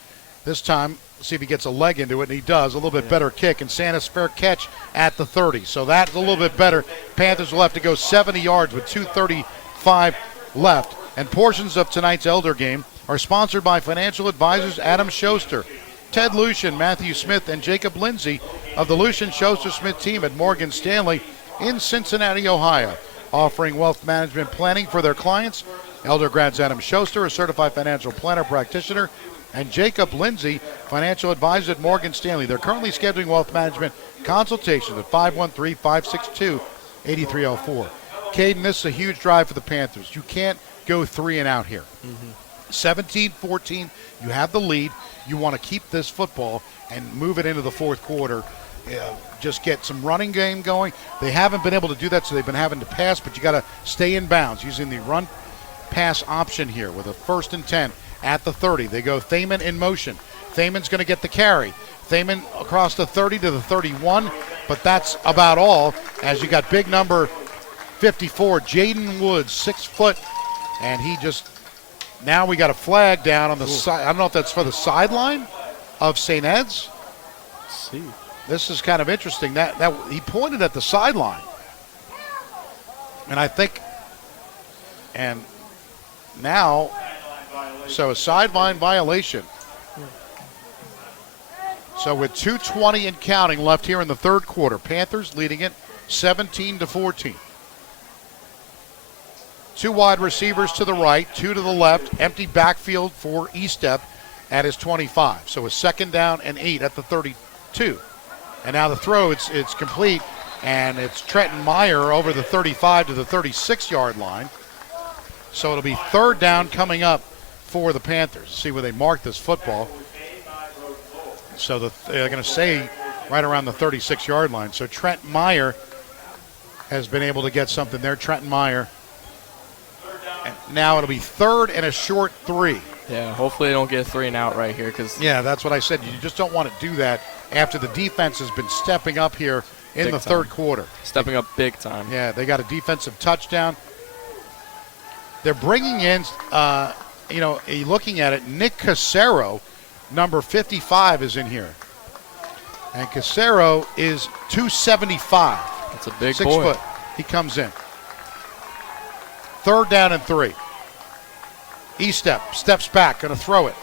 this time, see if he gets a leg into it, and he does. A little bit better kick, and Sandus fair catch at the 30. So that's a little bit better. Panthers will have to go 70 yards with 2:35 left. And portions of tonight's Elder game are sponsored by financial advisors Adam Schuster, Ted Lucian, Matthew Smith, and Jacob Lindsay of the Lucian Schuster Smith team at Morgan Stanley in Cincinnati, Ohio. Offering wealth management planning for their clients, Elder grads Adam Schuster, a certified financial planner practitioner, and Jacob Lindsay, financial advisor at Morgan Stanley. They're currently scheduling wealth management consultations at 513-562-8304. Caden, this is a huge drive for the Panthers. You can't go 3 and out here. 17-14, you have the lead. You want to keep this football and move it into the fourth quarter. Just get some running game going. They haven't been able to do that, so they've been having to pass, but you got to stay in bounds using the run pass option here with a 1st and 10 at the 30. They go Thaman in motion. Thaman's going to get the carry. Thaman across the 30 to the 31, but that's about all as you got big number 54, Jaden Woods, 6 foot, and he just, now we got a flag down on the side. I don't know if that's for the sideline of St. Ed's. Let's see. This is kind of interesting. That he pointed at the sideline. And I think, and now, so a sideline violation. So with 2:20 and counting left here in the third quarter, Panthers leading it 17-14. 2 wide receivers to the right, 2 to the left, empty backfield for Estep at his 25. So a 2nd down and 8 at the 32. And now the throw, it's complete, and it's Trenton Meyer over the 35 to the 36-yard line. So it'll be 3rd down coming up for the Panthers. See where they mark this football. So they're going to say right around the 36-yard line. So Trenton Meyer has been able to get something there. Trenton Meyer. And now it'll be 3rd and a short 3. Yeah, hopefully they don't get a 3 and out right here. Yeah, that's what I said. You just don't want to do that after the defense has been stepping up here in Big the time. third quarter. Stepping up big time. Yeah, they got a defensive touchdown. They're bringing in, looking at it, Nick Casero, number 55, is in here. And Casero is 275. That's a big 6 boy. foot. He comes in. 3rd down and 3. Estep steps back, going to throw it.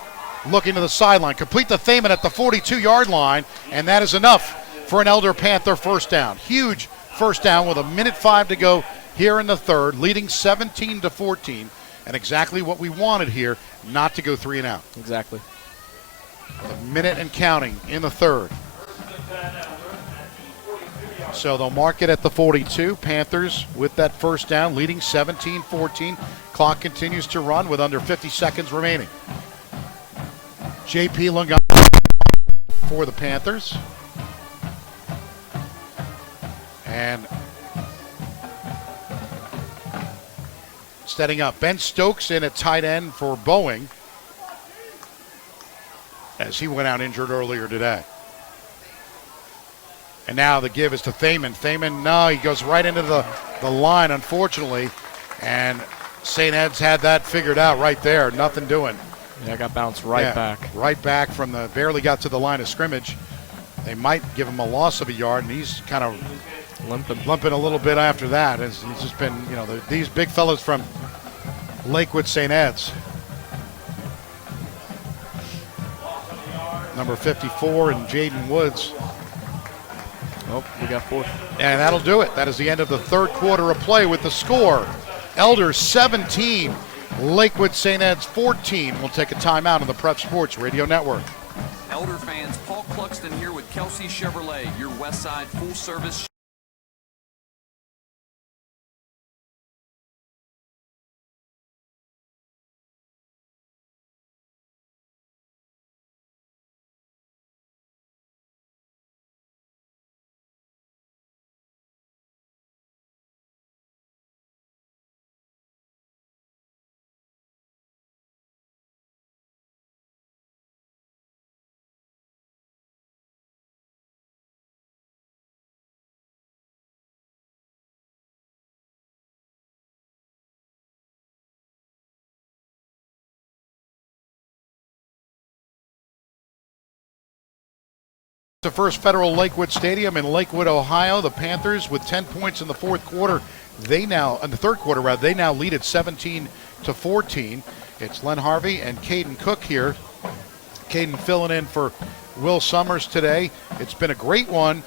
Looking to the sideline. Complete the Thaman at the 42-yard line, and that is enough for an Elder Panther 1st down. Huge 1st down with 1:05 to go here in the third, leading 17-14, and exactly what we wanted here, not to go 3 and out. Exactly. A minute and counting in the third. So they'll mark it at the 42. Panthers with that 1st down, leading 17-14. Clock continues to run with under 50 seconds remaining. J.P. Lungano for the Panthers. And setting up Ben Stokes in at tight end for Boeing as he went out injured earlier today. And now the give is to Thaman. Thaman, no, he goes right into the line, unfortunately. And St. Ed's had that figured out right there. Nothing doing. Yeah, got bounced right back. Right back from barely got to the line of scrimmage. They might give him a loss of a yard, and he's kind of limping a little bit after that. He's just been, these big fellas from Lakewood St. Ed's. Number 54 and Jaden Woods. Oh, we got 4th. And that'll do it. That is the end of the third quarter of play with the score. Elders 17, Lakewood St. Ed's 14. We'll take a timeout on the Prep Sports Radio Network. Elder fans, Paul Cluxton here with Kelsey Chevrolet, your Westside full-service to First Federal Lakewood Stadium in Lakewood, Ohio. The Panthers with 10 points in the third quarter, they now lead at 17-14. It's Len Harvey and Caden Cook here. Caden filling in for Will Summers today. It's been a great one.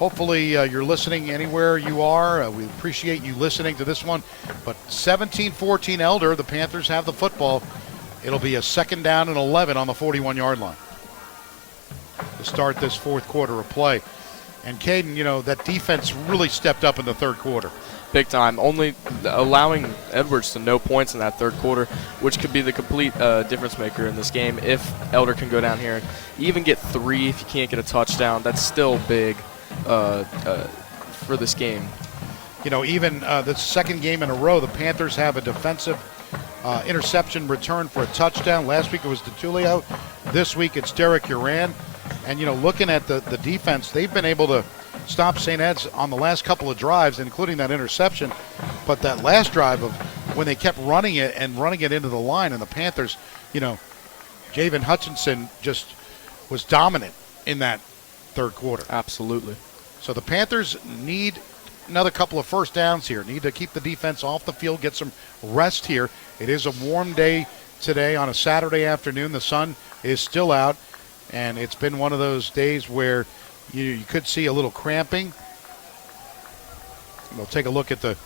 Hopefully you're listening anywhere you are. We appreciate you listening to this one. But 17-14 Elder, the Panthers have the football. It'll be a 2nd down and 11 on the 41-yard line to start this fourth quarter of play. And Caden, that defense really stepped up in the third quarter. Big time. Only allowing Edwards to no points in that third quarter, which could be the complete difference maker in this game. If Elder can go down here and even get 3, if you can't get a touchdown, that's still big for this game. Even the second game in a row, the Panthers have a defensive interception return for a touchdown. Last week it was DeTulio. This week it's Derek Uran. And, looking at the defense, they've been able to stop St. Ed's on the last couple of drives, including that interception. But that last drive of when they kept running it into the line, and the Panthers, Javen Hutchinson just was dominant in that third quarter. Absolutely. So the Panthers need another couple of first downs here. Need to keep the defense off the field, get some rest here. It is a warm day today on a Saturday afternoon. The sun is still out, and it's been one of those days where you could see a little cramping. We'll take a look at the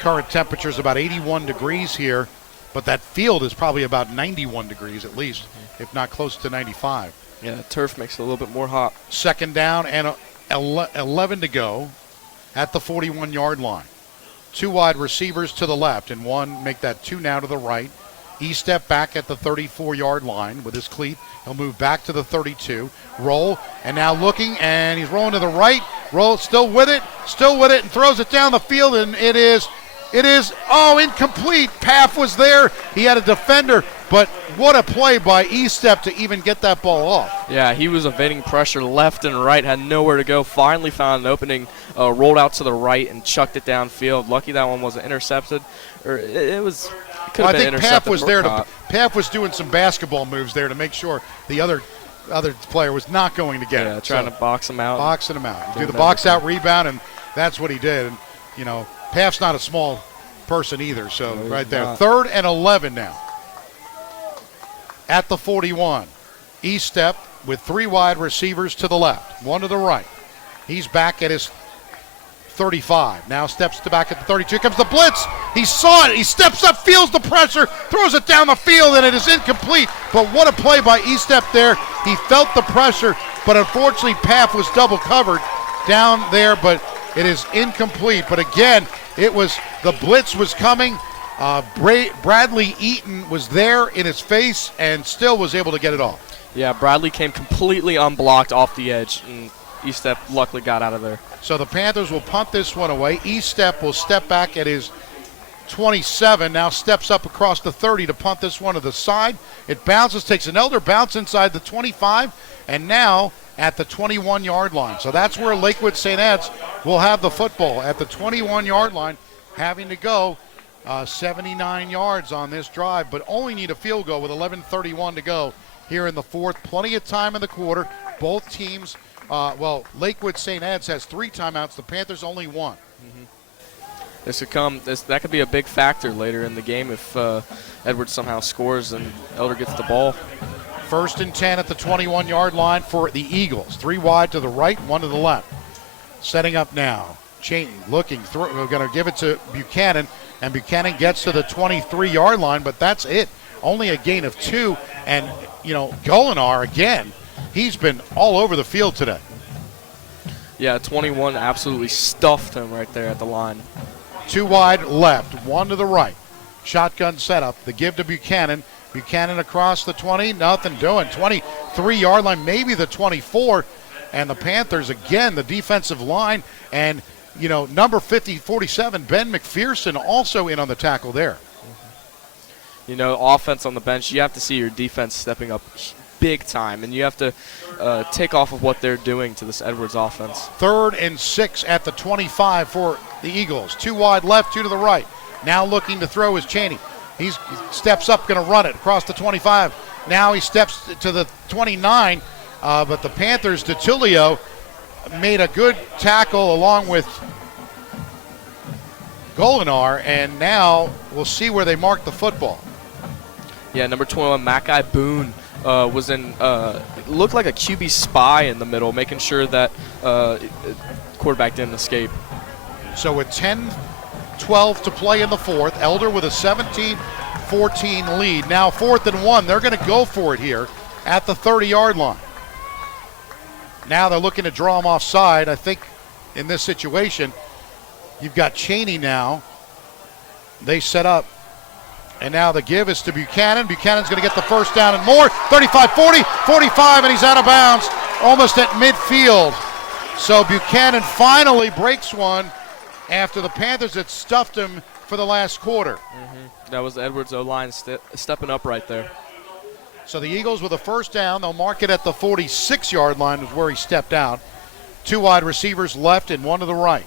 current temperatures, about 81 degrees here, but that field is probably about 91 degrees at least, if not close to 95. Yeah, the turf makes it a little bit more hot. 2nd down and 11 to go at the 41-yard line. 2 wide receivers to the left, and 1 make that 2 now to the right. E-step back at the 34-yard line with his cleat. He'll move back to the 32. Roll, and now looking, and he's rolling to the right. Roll, still with it, and throws it down the field, and it is incomplete. Paff was there. He had a defender, but what a play by E-step to even get that ball off. Yeah, he was evading pressure left and right, had nowhere to go. Finally found an opening, rolled out to the right and chucked it downfield. Lucky that one wasn't intercepted. I think Paff was there. Paff was doing some basketball moves there to make sure the other player was not going to get it. Trying to box him out. Boxing him out. Do the box out rebound, and that's what he did. And, Paff's not a small person either, so No, right there. not. 3rd and 11 now. At the 41. E-step with 3 wide receivers to the left, 1 to the right. He's back at his 35. Now steps to back at the 32. Here comes the blitz. He saw it. He steps up, feels the pressure, throws it down the field, and it is incomplete. But what a play by E-step there. He felt the pressure, but unfortunately Paff was double covered down there, but it is incomplete. But again, the blitz was coming. Bradley Eaton was there in his face and still was able to get it off. Yeah, Bradley came completely unblocked off the edge, and E-step luckily got out of there. So the Panthers will punt this one away. E-step will step back at his 27, now steps up across the 30 to punt this one to the side. It bounces, takes an Elder bounce inside the 25, and now at the 21-yard line. So that's where Lakewood St. Ed's will have the football, at the 21-yard line, having to go 79 yards on this drive, but only need a field goal with 11:31 to go here in the fourth. Plenty of time in the quarter. Both teams, Lakewood St. Ed's has 3 timeouts. The Panthers only 1. That could be a big factor later in the game if Edwards somehow scores and Elder gets the ball. 1st and 10 at the 21-yard line for the Eagles. 3 wide to the right, 1 to the left. Setting up now. Cheney looking through. We're going to give it to Buchanan, and Buchanan gets to the 23-yard line, but that's it. Only a gain of 2, and, Golinar, again, he's been all over the field today. Yeah, 21 absolutely stuffed him right there at the line. 2 wide left, 1 to the right. Shotgun setup. The give to Buchanan. Buchanan across the 20, nothing doing. 23-yard line, maybe the 24. And the Panthers, again, the defensive line. And, number 47, Ben McPherson, also in on the tackle there. Offense on the bench, you have to see your defense stepping up big time. And you have to take off of what they're doing to this Edwards offense. 3rd and 6 at the 25 for the Eagles. 2 wide left, 2 to the right. Now looking to throw is Cheney. He steps up, going to run it across the 25. Now he steps to the 29, But the Panthers, DiTullio made a good tackle along with Golinar, and now we'll see where they mark the football. Yeah, number 21, Mackay Boone was in, looked like a QB spy in the middle, making sure that quarterback didn't escape. So with 10-12 to play in the fourth, Elder with a 17-14 lead. Now 4th and 1, they're going to go for it here at the 30-yard line. Now they're looking to draw him offside. I think in this situation, you've got Cheney now. They set up. And now the give is to Buchanan. Buchanan's going to get the first down and more. 35, 40, 45, and he's out of bounds almost at midfield. So Buchanan finally breaks one after the Panthers had stuffed him for the last quarter. That was Edwards' O-line stepping up right there. So the Eagles with a first down. They'll mark it at the 46-yard line is where he stepped out. 2 wide receivers left and 1 to the right.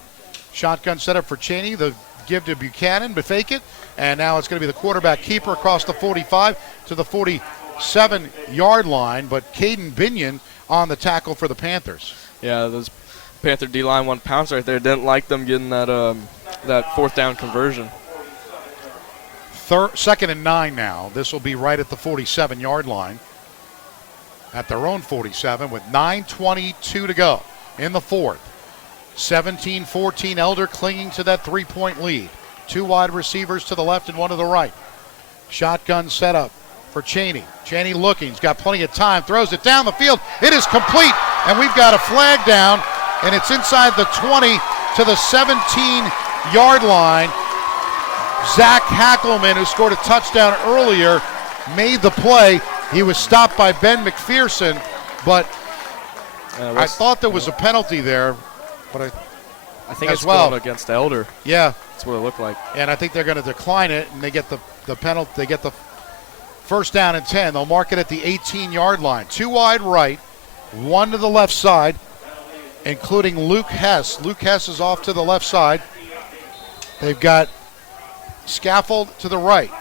Shotgun setup for Cheney. The give to Buchanan, but fake it. And now it's going to be the quarterback keeper across the 45 to the 47-yard line. But Caden Binion on the tackle for the Panthers. Yeah, those Panther D-line 1 pounce right there. Didn't like them getting that that fourth down conversion. 2nd and 9 now. This will be right at the 47-yard line. At their own 47 with 9:22 to go in the fourth. 17-14 Elder clinging to that 3-point lead. 2 wide receivers to the left and 1 to the right. Shotgun setup for Cheney. Cheney looking. He's got plenty of time. Throws it down the field. It is complete. And we've got a flag down. And it's inside the 20 to the 17-yard line. Zach Hackelman, who scored a touchdown earlier, made the play. He was stopped by Ben McPherson, but I thought there was a penalty there. But I think it's going against Elder. Yeah, that's what it looked like. And I think they're going to decline it, and they get the penalty. They get the first down and 10. They'll mark it at the 18-yard line. 2 wide right, 1 to the left side, including Luke Hess. Luke Hess is off to the left side. They've got Scaffold to the right.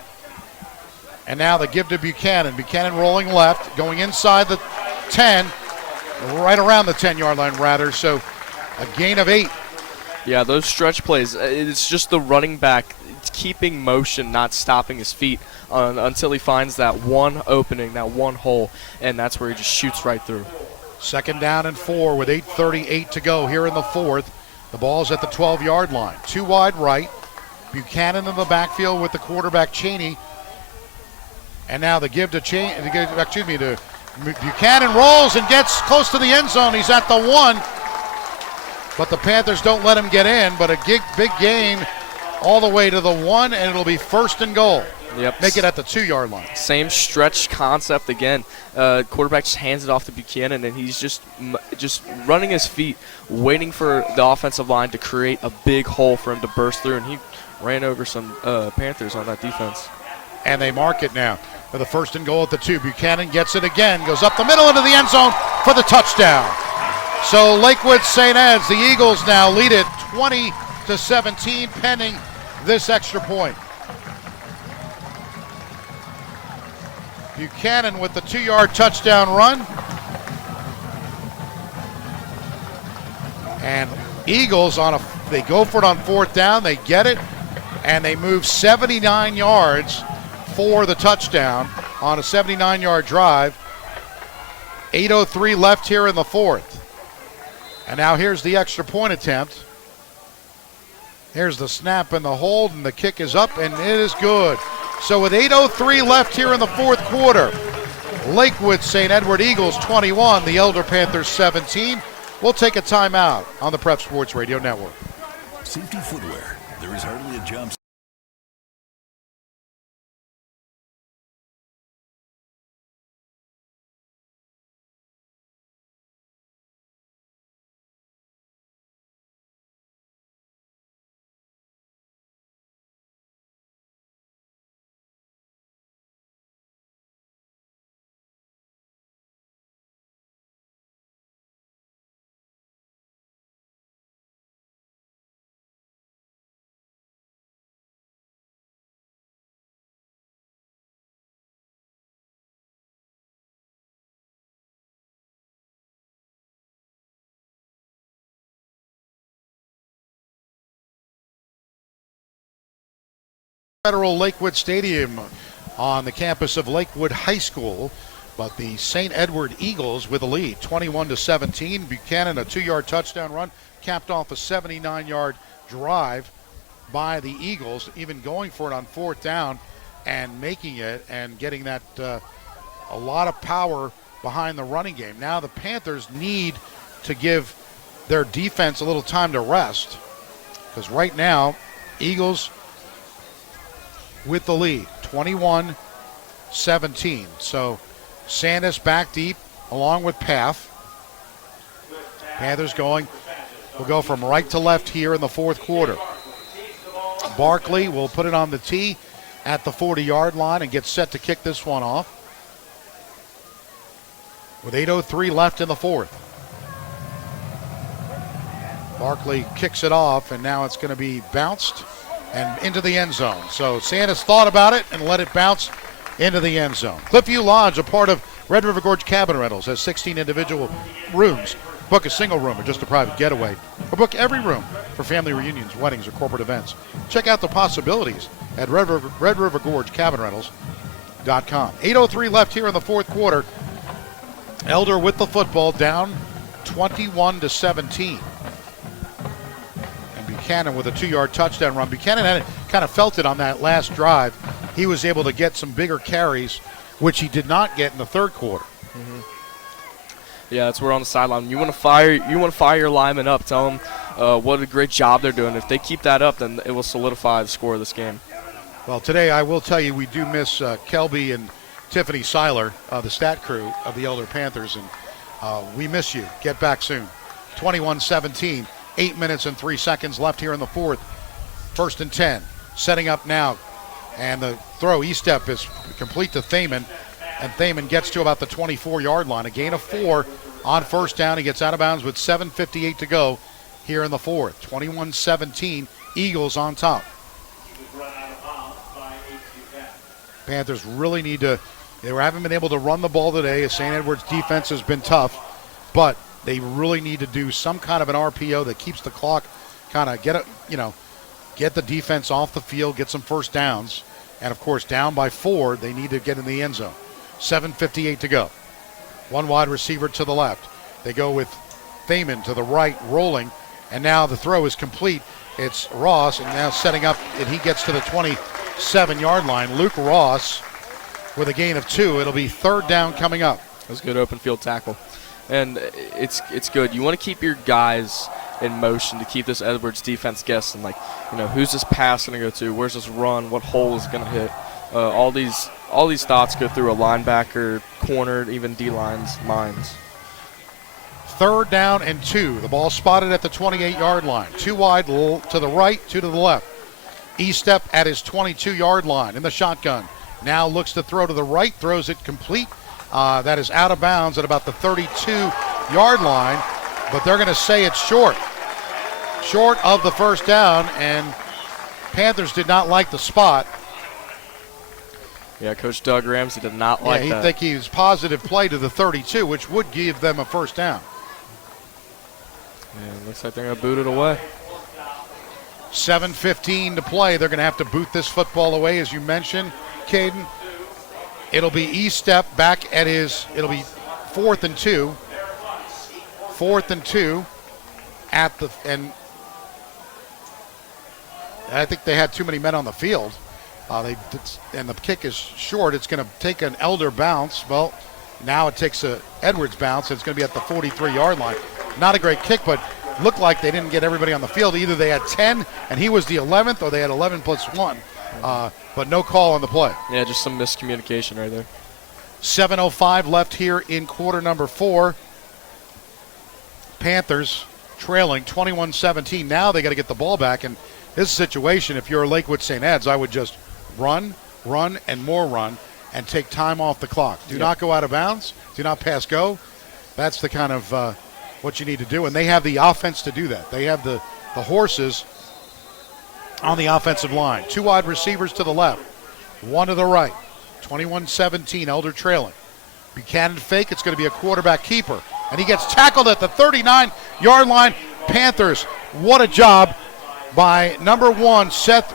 And now they give to Buchanan. Buchanan rolling left, going inside the 10, right around the 10-yard line, rather. So a gain of 8. Yeah, those stretch plays, it's just the running back keeping motion, not stopping his feet until he finds that one opening, that one hole, and that's where he just shoots right through. 2nd down and 4 with 8:38 to go here in the fourth. The ball's at the 12-yard line. 2 wide right. Buchanan in the backfield with the quarterback Cheney. And now the give to to Buchanan rolls and gets close to the end zone. He's at the 1. But the Panthers don't let him get in, but a big gain all the way to the 1, and it'll be 1st and goal. Yep. Make it at the 2-yard line. Same stretch concept again. Quarterback just hands it off to Buchanan, and he's just running his feet, waiting for the offensive line to create a big hole for him to burst through, and he ran over some Panthers on that defense. And they mark it now for the 1st and goal at the 2. Buchanan gets it again, goes up the middle into the end zone for the touchdown. So Lakewood St. Ed's, the Eagles now lead it 20-17 pending this extra point. Buchanan with the 2-yard touchdown run. And Eagles they go for it on 4th down, they get it, and they move 79 yards for the touchdown on a 79-yard drive. 8:03 left here in the fourth. And now here's the extra point attempt. Here's the snap and the hold, and the kick is up, and it is good. So with 8:03 left here in the fourth quarter, Lakewood St. Edward Eagles 21, the Elder Panthers 17. We'll take a timeout on the Prep Sports Radio Network. Safety footwear. There is hardly a job Federal Lakewood Stadium on the campus of Lakewood High School, but the St. Edward Eagles with a lead, 21-17. Buchanan, a 2-yard touchdown run, capped off a 79-yard drive by the Eagles, even going for it on 4th down and making it and getting that a lot of power behind the running game. Now the Panthers need to give their defense a little time to rest, because right now, Eagles with the lead, 21-17. So Sandus back deep along with Path. Panthers will go from right to left here in the 4th quarter. Barkley will put it on the tee at the 40-yard line and get set to kick this one off with 8:03 left in the 4th. Barkley kicks it off, and now it's going to be bounced and into the end zone. So Sandus thought about it and let it bounce into the end zone. Cliffview Lodge, a part of Red River Gorge Cabin Rentals, has 16 individual rooms. Book a single room or just a private getaway, or book every room for family reunions, weddings, or corporate events. Check out the possibilities at Red River Gorge Cabin Rentals.com. 8:03 left here in the 4th quarter. Elder with the football, down 21-17. And Buchanan with a 2-yard touchdown run. Buchanan kind of felt it on that last drive. He was able to get some bigger carries, which he did not get in the 3rd quarter. Mm-hmm. Yeah, that's where on the sideline. You want to fire your linemen up. Tell them what a great job they're doing. If they keep that up, then it will solidify the score of this game. Well, today I will tell you we do miss Kelby and Tiffany Seiler, the stat crew of the Elder Panthers, and we miss you. Get back soon. 21-17, 8 minutes and 3 seconds left here in the 4th. 1st and 10, setting up now, and the throw, E-step is complete to Thaman, and Thaman gets to about the 24-yard line. A gain of 4 on 1st down. He gets out of bounds with 7:58 to go here in the 4th. 21-17, Eagles on top. Panthers really need to, they haven't been able to run the ball today. St. Edward's defense has been tough, but they really need to do some kind of an RPO that keeps the clock kind of get the defense off the field, get some 1st downs. And, of course, down by 4, they need to get in the end zone. 7:58 to go. One wide receiver to the left. They go with Thaman to the right, rolling, and now the throw is complete. It's Ross, and now setting up, and he gets to the 27-yard line. Luke Ross with a gain of 2. It'll be 3rd down coming up. That was a good open field tackle. And it's good. You want to keep your guys in motion to keep this Edwards defense guessing. Like, who's this pass going to go to? Where's this run? What hole is going to hit? All these thoughts go through a linebacker, corner, even D-line's minds. 3rd down and 2. The ball spotted at the 28-yard line. 2 wide to the right, 2 to the left. E-step at his 22-yard line in the shotgun. Now looks to throw to the right, throws it complete. That is out of bounds at about the 32-yard line, but they're going to say it's short. Short of the 1st down, and Panthers did not like the spot. Yeah, Coach Doug Ramsey did not like that. Yeah, he think he was positive play to the 32, which would give them a 1st down. Yeah, looks like they're going to boot it away. 7:15 to play. They're going to have to boot this football away, as you mentioned, Caden. It'll be E-step back at it'll be 4th and 2. 4th and 2 and I think they had too many men on the field. And the kick is short. It's going to take an Elder bounce. Well, now it takes a Edwards bounce. It's going to be at the 43-yard line. Not a great kick, but looked like they didn't get everybody on the field. Either they had 10 and he was the 11th, or they had 11 plus 1. But no call on the play. Yeah, just some miscommunication right there. 7:05 left here in quarter number 4. Panthers trailing 21-17. Now they got to get the ball back. And this situation, if you're Lakewood St. Ed's, I would just run, and more run, and take time off the clock. Do not go out of bounds. Do not pass go. That's the kind of what you need to do. And they have the offense to do that. They have the horses on the offensive line. 2 wide receivers to the left, 1 to the right. 21-17, Elder trailing. Buchanan fake. It's going to be a quarterback keeper. And he gets tackled at the 39-yard line. Panthers, what a job by number 1, Seth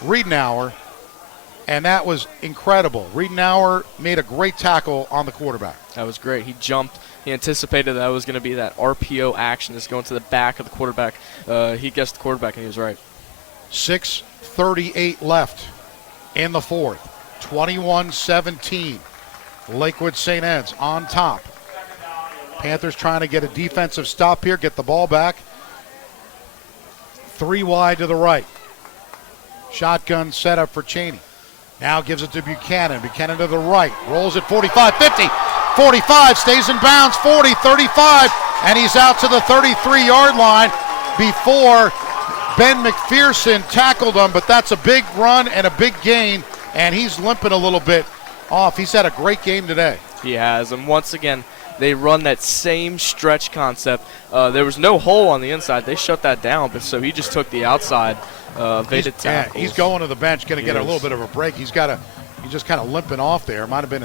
Riedenauer, and that was incredible. Riedenauer made a great tackle on the quarterback. That was great. He jumped. He anticipated that it was going to be that RPO action that's going to the back of the quarterback. He guessed the quarterback, and he was right. 6:38 left in the fourth. 21-17. Lakewood St. Ed's on top. Panthers trying to get a defensive stop here, get the ball back. 3 wide to the right. Shotgun set up for Cheney. Now gives it to Buchanan. Buchanan to the right. Rolls it 45, 50, 45, stays in bounds, 40, 35, and he's out to the 33-yard line before Ben McPherson tackled him, but that's a big run and a big gain, and he's limping a little bit off. He's had a great game today. He has, and once again, they run that same stretch concept. There was no hole on the inside. They shut that down, but so he just took the outside, evaded tackles. Yeah, he's going to the bench, going to get a little bit of a break. He's just kind of limping off there. Might have been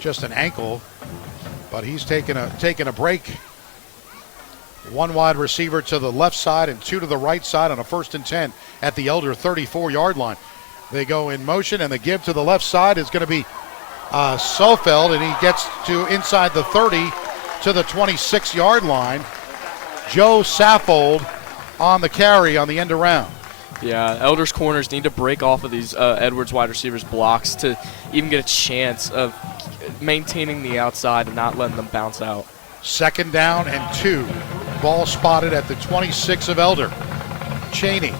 just an ankle, but he's taking a break. 1 wide receiver to the left side and 2 to the right side on a 1st and 10 at the Elder 34-yard line. They go in motion, and the give to the left side is going to be Sofeld, and he gets to inside the 30 to the 26-yard line. Joe Saffold on the carry on the end around. Yeah, Elder's corners need to break off of these Edwards wide receivers' blocks to even get a chance of maintaining the outside and not letting them bounce out. 2nd down and 2. Ball spotted at the 26 of Elder. Cheney.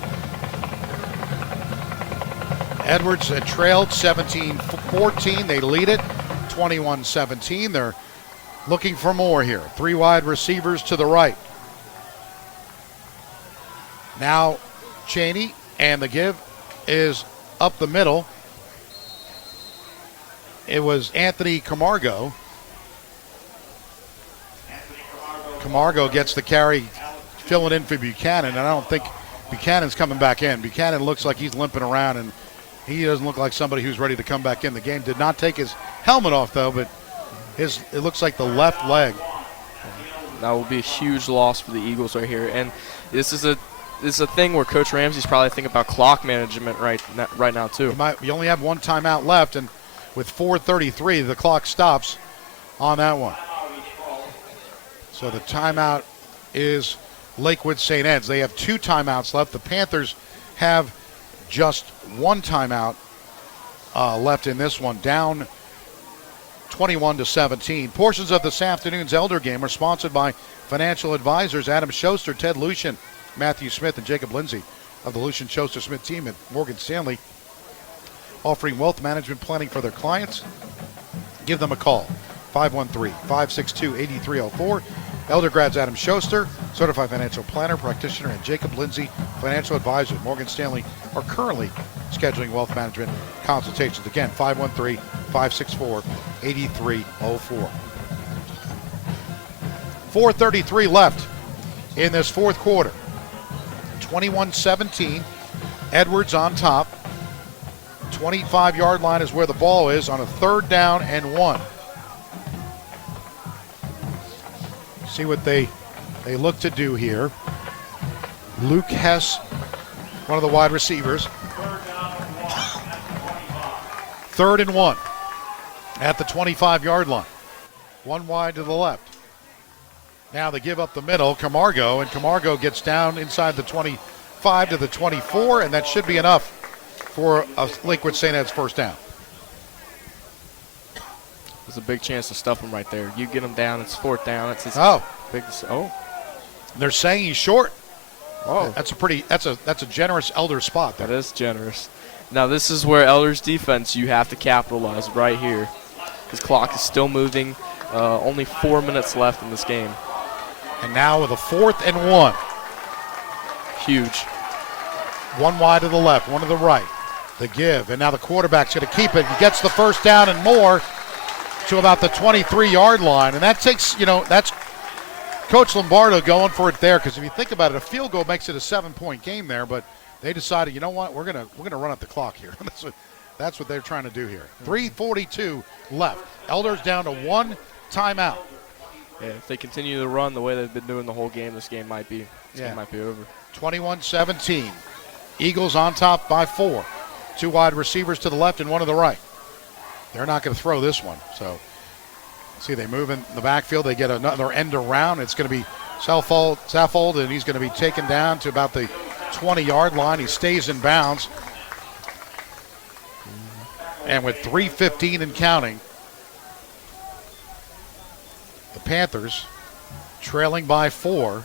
Edwards had trailed 17-14. They lead it 21-17. They're looking for more here. 3 wide receivers to the right. Now Cheney, and the give is up the middle. It was Anthony Camargo. Camargo gets the carry, filling in for Buchanan, and I don't think Buchanan's coming back in. Buchanan looks like he's limping around, and he doesn't look like somebody who's ready to come back in the game. Did not take his helmet off, though, but it looks like the left leg. That will be a huge loss for the Eagles right here. And this is a thing where Coach Ramsey's probably thinking about clock management right now, too. You only have 1 timeout left, and with 4:33, the clock stops on that one. So the timeout is Lakewood St. Ed's. They have 2 timeouts left. The Panthers have just 1 timeout left in this one, down 21-17. Portions of this afternoon's Elder game are sponsored by financial advisors Adam Schuster, Ted Lucian, Matthew Smith, and Jacob Lindsay of the Lucian Schuster Smith team at Morgan Stanley, offering wealth management planning for their clients. Give them a call, 513-562-8304. Elder grads Adam Schuster, certified financial planner, practitioner, and Jacob Lindsay, financial advisor at Morgan Stanley, are currently scheduling wealth management consultations. Again, 513-564-8304. 4:33 left in this fourth quarter. 21-17. Edwards on top. 25-yard line is where the ball is on a 3rd down and 1. See what they look to do here. Luke Hess, one of the wide receivers. 3rd and 1 at the 25-yard line. 1 wide to the left. Now they give up the middle, Camargo, and Camargo gets down inside the 25 to the 24, and that should be enough for a Lakewood St. Ed's 1st down. There's a big chance to stuff him right there. You get him down, it's 4th down. It's big. They're saying he's short. Oh, that's a generous Elder spot there. That is generous. Now this is where Elder's defense, you have to capitalize right here. His clock is still moving. Only 4 minutes left in this game. And now with a 4th and 1. Huge. 1 wide to the left, 1 to the right. The give, and now the quarterback's going to keep it. He gets the 1st down and more to about the 23-yard line, and that takes, that's Coach Lombardo going for it there, because if you think about it, a field goal makes it a 7-point game there, but they decided, you know what, we're gonna run up the clock here. That's what they're trying to do here. 3:42 left. Elder's down to 1 timeout. Yeah, if they continue to run the way they've been doing the whole game, this game might be over. 21-17. Eagles on top by 4. 2 wide receivers to the left and 1 to the right. They're not going to throw this one. So, see, they move in the backfield. They get another end around. It's going to be Saffold, and he's going to be taken down to about the 20-yard line. He stays in bounds. And with 3:15 and counting, the Panthers trailing by 4.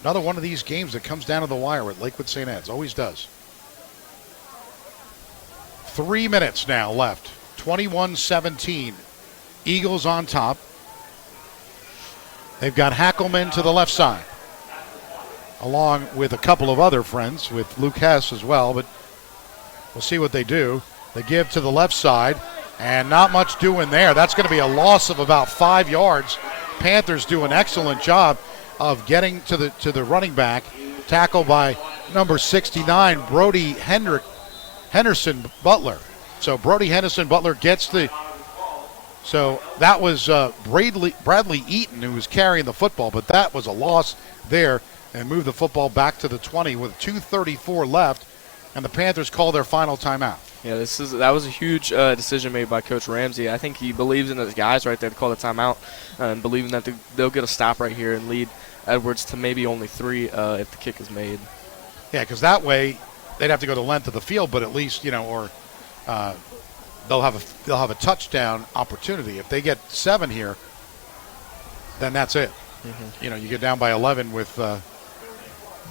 Another one of these games that comes down to the wire at Lakewood St. Ed's. Always does. 3 minutes now left. 21-17. Eagles on top. They've got Hackelman to the left side, along with a couple of other friends, with Luke Hess as well, but we'll see what they do. They give to the left side, and not much doing there. That's going to be a loss of about 5 yards. Panthers do an excellent job of getting to the running back. Tackle by number 69, Brody Henderson Butler. So Brody Henderson Butler gets the... So that was Bradley Eaton who was carrying the football, but that was a loss there, and moved the football back to the 20 with 2:34 left, and the Panthers call their final timeout. Yeah, that was a huge decision made by Coach Ramsey. I think he believes in his guys right there to call the timeout, and believing that they'll get a stop right here and lead Edwards to maybe only 3 if the kick is made. Yeah, because that way they'd have to go the length of the field, but at least or they'll have a touchdown opportunity. If they get 7 here, then that's it. Mm-hmm. You get down by 11 with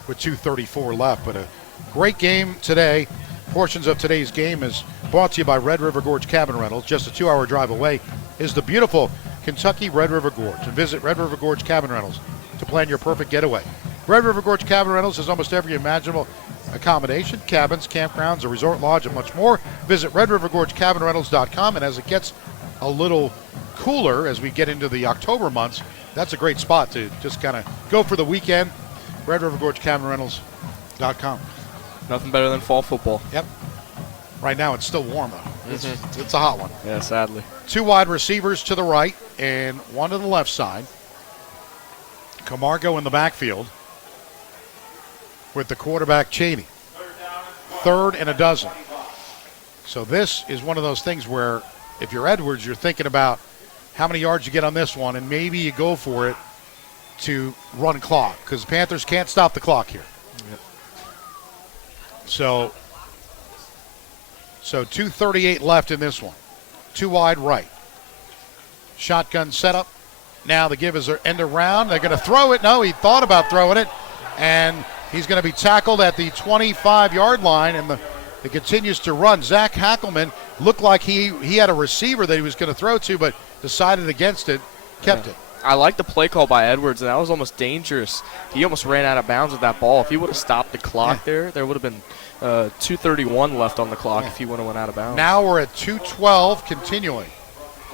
2:34 left. But a great game today. Portions of today's game is brought to you by Red River Gorge Cabin Rentals. Just a 2-hour drive away is the beautiful Kentucky Red River Gorge. And visit Red River Gorge Cabin Rentals to plan your perfect getaway. Red River Gorge Cabin Rentals has almost every imaginable accommodation, cabins, campgrounds, a resort lodge, and much more. Visit RedRiverGorgeCabinRentals.com. And as it gets a little cooler as we get into the October months, that's a great spot to just kind of go for the weekend. RedRiverGorgeCabinRentals.com. Nothing better than fall football. Yep. Right now it's still warm, though. It's a hot one. Yeah, sadly. 2 wide receivers to the right and 1 to the left side. Camargo in the backfield with the quarterback Cheney. 3rd and 12. So this is one of those things where if you're Edwards, you're thinking about how many yards you get on this one, and maybe you go for it to run clock, because the Panthers can't stop the clock here. Yep. So 2:38 left in this one. 2 wide right. Shotgun setup. Now the give is their end around. They're going to throw it. No, he thought about throwing it, and he's going to be tackled at the 25-yard line, and it continues to run. Zach Hackelman looked like he had a receiver that he was going to throw to, but decided against it, kept it. I like the play call by Edwards, and that was almost dangerous. He almost ran out of bounds with that ball. If he would have stopped the clock there would have been 2:31 left on the clock if he would have went out of bounds. Now we're at 2:12 continuing.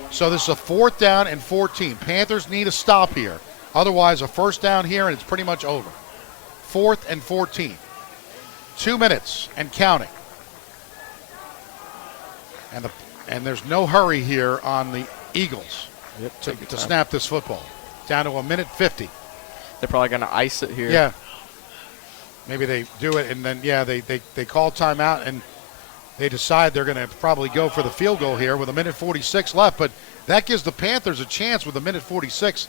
So this is a 4th down and 14. Panthers need a stop here. Otherwise, a first down here, and it's pretty much over. 4th and 14. 2 minutes and counting. And there's no hurry here on the Eagles to snap this football. Down to 1:50. They're probably going to ice it here. Yeah. Maybe they do it, and then, they call timeout, and they decide they're going to probably go for the field goal here with 1:46 left. But that gives the Panthers a chance with 1:46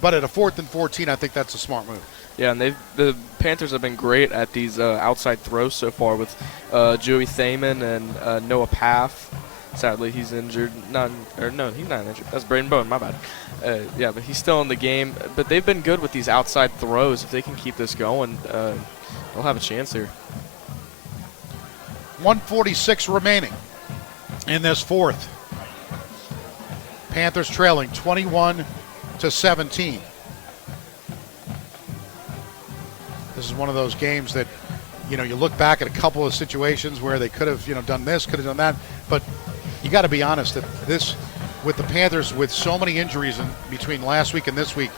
but at a 4th and 14, I think that's a smart move. Yeah, and the Panthers have been great at these outside throws so far with Joey Thaman and Noah Paff. Sadly, he's injured. He's not injured. That's Braden Bowen, my bad. But he's still in the game. But they've been good with these outside throws. If they can keep this going, they'll have a chance here. 1:46 remaining in this 4th. Panthers trailing 21-17. This is one of those games that, you look back at a couple of situations where they could have, done this, could have done that. But you got to be honest that this, with the Panthers, with so many injuries between last week and this week,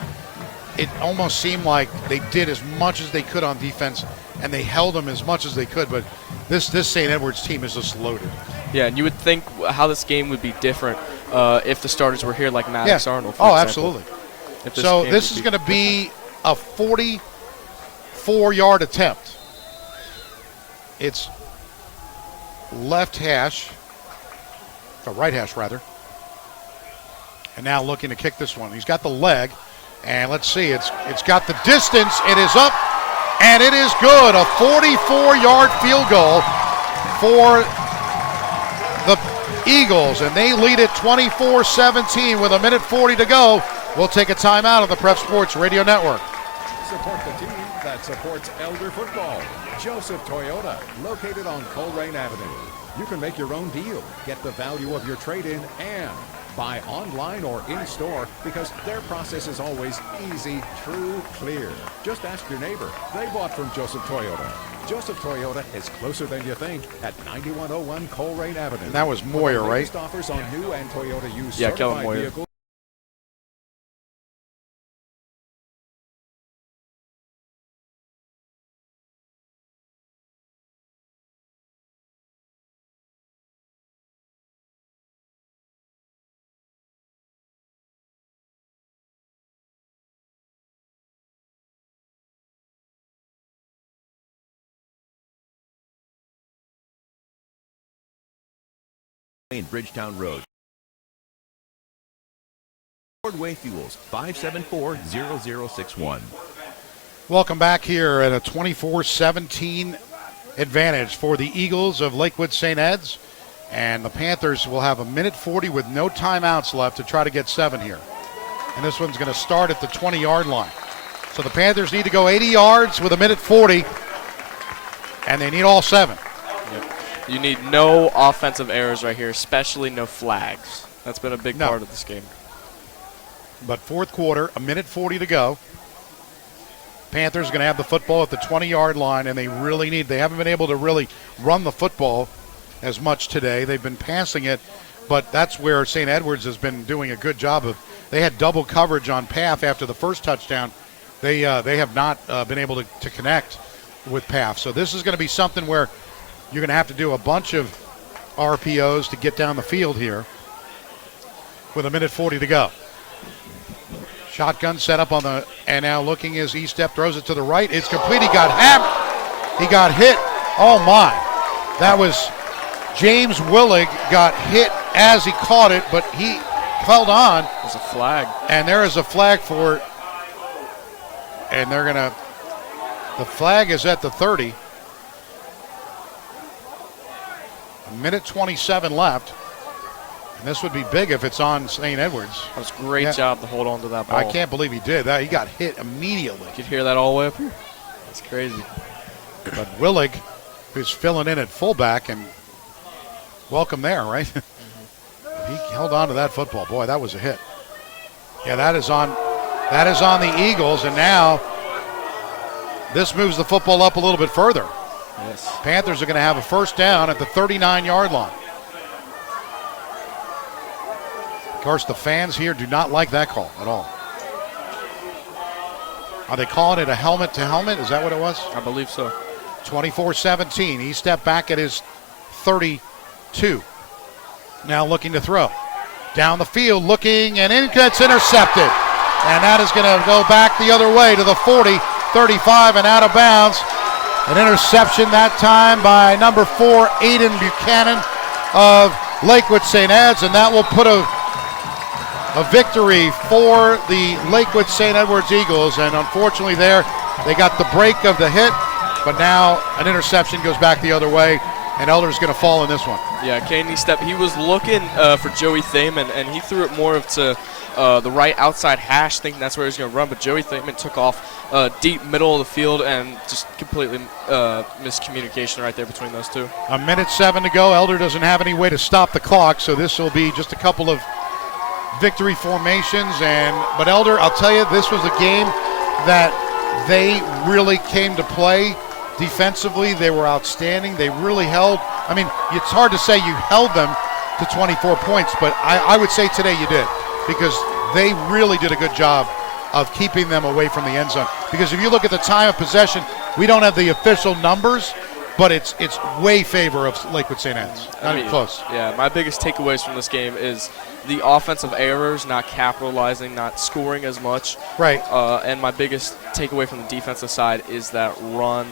it almost seemed like they did as much as they could on defense, and they held them as much as they could. But this St. Edwards team is just loaded. Yeah, and you would think how this game would be different if the starters were here, like Maddox Arnold, for example. Absolutely. So this is going to be a 44-yard attempt. It's left hash, or right hash rather. And now looking to kick this one. He's got the leg, and let's see, it's got the distance. It is up, and it is good. A 44-yard field goal for the Eagles, and they lead it 24-17 with 1:40 to go. We'll take a timeout on the Prep Sports Radio Network. Support the team that supports Elder football. Joseph Toyota, located on Colerain Avenue. You can make your own deal, get the value of your trade-in, and buy online or in-store because their process is always easy, true, clear. Just ask your neighbor. They bought from Joseph Toyota. Joseph Toyota is closer than you think at 9101 Colerain Avenue. And that was Moyer, right? Offers on new and Toyota used Yeah, Kellen certified Moyer. vehicles. In Bridgetown Road. Fordway Fuels, 574-0061. Welcome back here at a 24-17 advantage for the Eagles of Lakewood St. Ed's. And the Panthers will have 1:40 with no timeouts left to try to get 7 here. And this one's going to start at the 20-yard line. So the Panthers need to go 80 yards with 1:40, and they need all 7. You need no offensive errors right here, especially no flags. That's been a big part of this game. But fourth quarter, 1:40 to go. Panthers going to have the football at the 20-yard line, and they haven't been able to really run the football as much today. They've been passing it, but that's where St. Edwards has been doing a good job of. They had double coverage on Paff after the first touchdown. They have not been able to connect with Paff. So this is going to be something where you're going to have to do a bunch of RPOs to get down the field here with 1:40 to go. Shotgun set up and now looking as E-step throws it to the right. It's complete. He got hammered. He got hit. Oh my. That was James Willig got hit as he caught it, but he held on. There's a flag. And there is a flag for, and the flag is at the 30. 1:27 left. And this would be big if it's on St. Edwards. That was a great job to hold on to that ball. I can't believe he did that. He got hit immediately. You could hear that all the way up here. That's crazy. But Willig, who's filling in at fullback, and welcome there, right? He held on to that football. Boy, that was a hit. Yeah, that is on the Eagles, and now this moves the football up a little bit further. Yes. Panthers are going to have a first down at the 39-yard line. Of course, the fans here do not like that call at all. Are they calling it a helmet-to-helmet? Is that what it was? I believe so. 24-17. He stepped back at his 32. Now looking to throw. Down the field, looking, and in gets intercepted. And that is going to go back the other way to the 40, 35, and out of bounds. An interception that time by number 4, Aiden Buchanan of Lakewood St. Ed's, and that will put a victory for the Lakewood St. Edwards Eagles. And unfortunately there, they got the break of the hit, but now an interception goes back the other way, and Elder's going to fall in this one. Yeah, Kane step. He was looking for Joey Thaman, and he threw it more to the right outside hash, thinking that's where he was going to run, but Joey Thaman took off deep middle of the field, and just completely miscommunication right there between those two. 1:07 to go. Elder doesn't have any way to stop the clock, so this will be just a couple of victory formations. But Elder, I'll tell you, this was a game that they really came to play. Defensively, they were outstanding. They really held. I mean, it's hard to say you held them to 24 points, but I would say today you did, because they really did a good job of keeping them away from the end zone. Because if you look at the time of possession, we don't have the official numbers, but it's way favor of Lakewood St. Ed's. Not even close. Yeah, my biggest takeaways from this game is the offensive errors, not capitalizing, not scoring as much. Right. And my biggest takeaway from the defensive side is that run.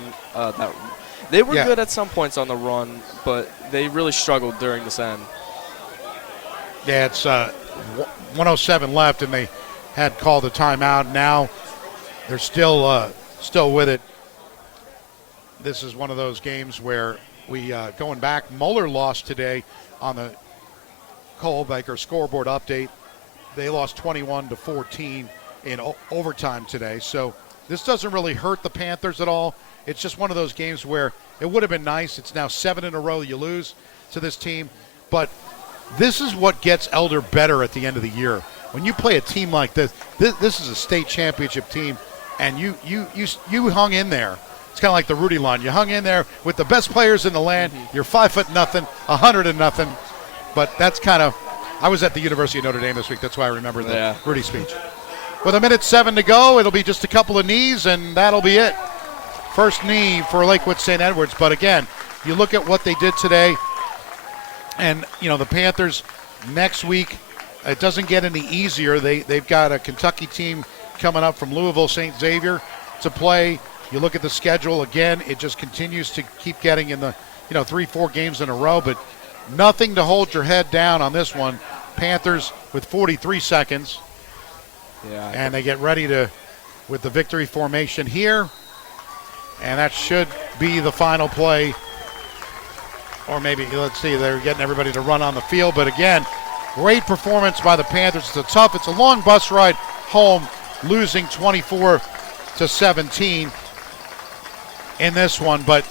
They were good at some points on the run, but they really struggled during this end. Yeah, it's 107 left, and they had called a timeout. Now they're still with it. This is one of those games where we going back. Muller lost today on the Cole Baker scoreboard update. They lost 21-14 in overtime today. So this doesn't really hurt the Panthers at all. It's just one of those games where it would have been nice. It's now 7 in a row you lose to this team. But this is what gets Elder better at the end of the year. When you play a team like this is a state championship team, and you hung in there. It's kind of like the Rudy line. You hung in there with the best players in the land. You're 5'0", 100-0. But that's kind of – I was at the University of Notre Dame this week. That's why I remember the Rudy speech. With 1:07 to go, it'll be just a couple of knees, and that'll be it. First knee for Lakewood St. Edwards. But, again, you look at what they did today, and, the Panthers next week, it doesn't get any easier. They've got a Kentucky team coming up from Louisville, St. Xavier to play. You look at the schedule, again, it just continues to keep getting in the, 3-4 games in a row, but nothing to hold your head down on this one. Panthers with 43 seconds. Yeah. And they get ready with the victory formation here. And that should be the final play. Or maybe, let's see, they're getting everybody to run on the field. But again, great performance by the Panthers. It's a long bus ride home, losing 24-17 in this one. But,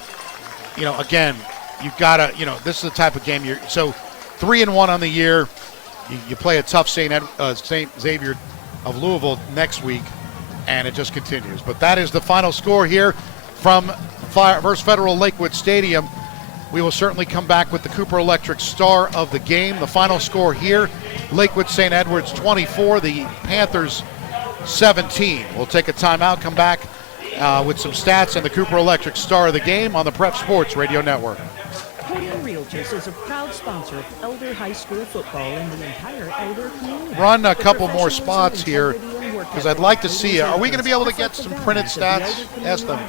again, you've got to, this is the type of game 3-1 on the year. You play a tough St. Xavier of Louisville next week, and it just continues. But that is the final score here from First Federal Lakewood Stadium. We will certainly come back with the Cooper Electric star of the game. The final score here, Lakewood St. Edwards 24, the Panthers 17. We'll take a timeout, come back with some stats and the Cooper Electric star of the game on the Prep Sports Radio Network. Podium Realtors is a proud sponsor of Elder High School football and the entire Elder community. Run a couple more spots here because I'd like to see. Are we going to be able to get some printed stats? Ask them.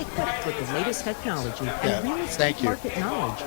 Equipped with the latest technology and real estate Thank you. market knowledge.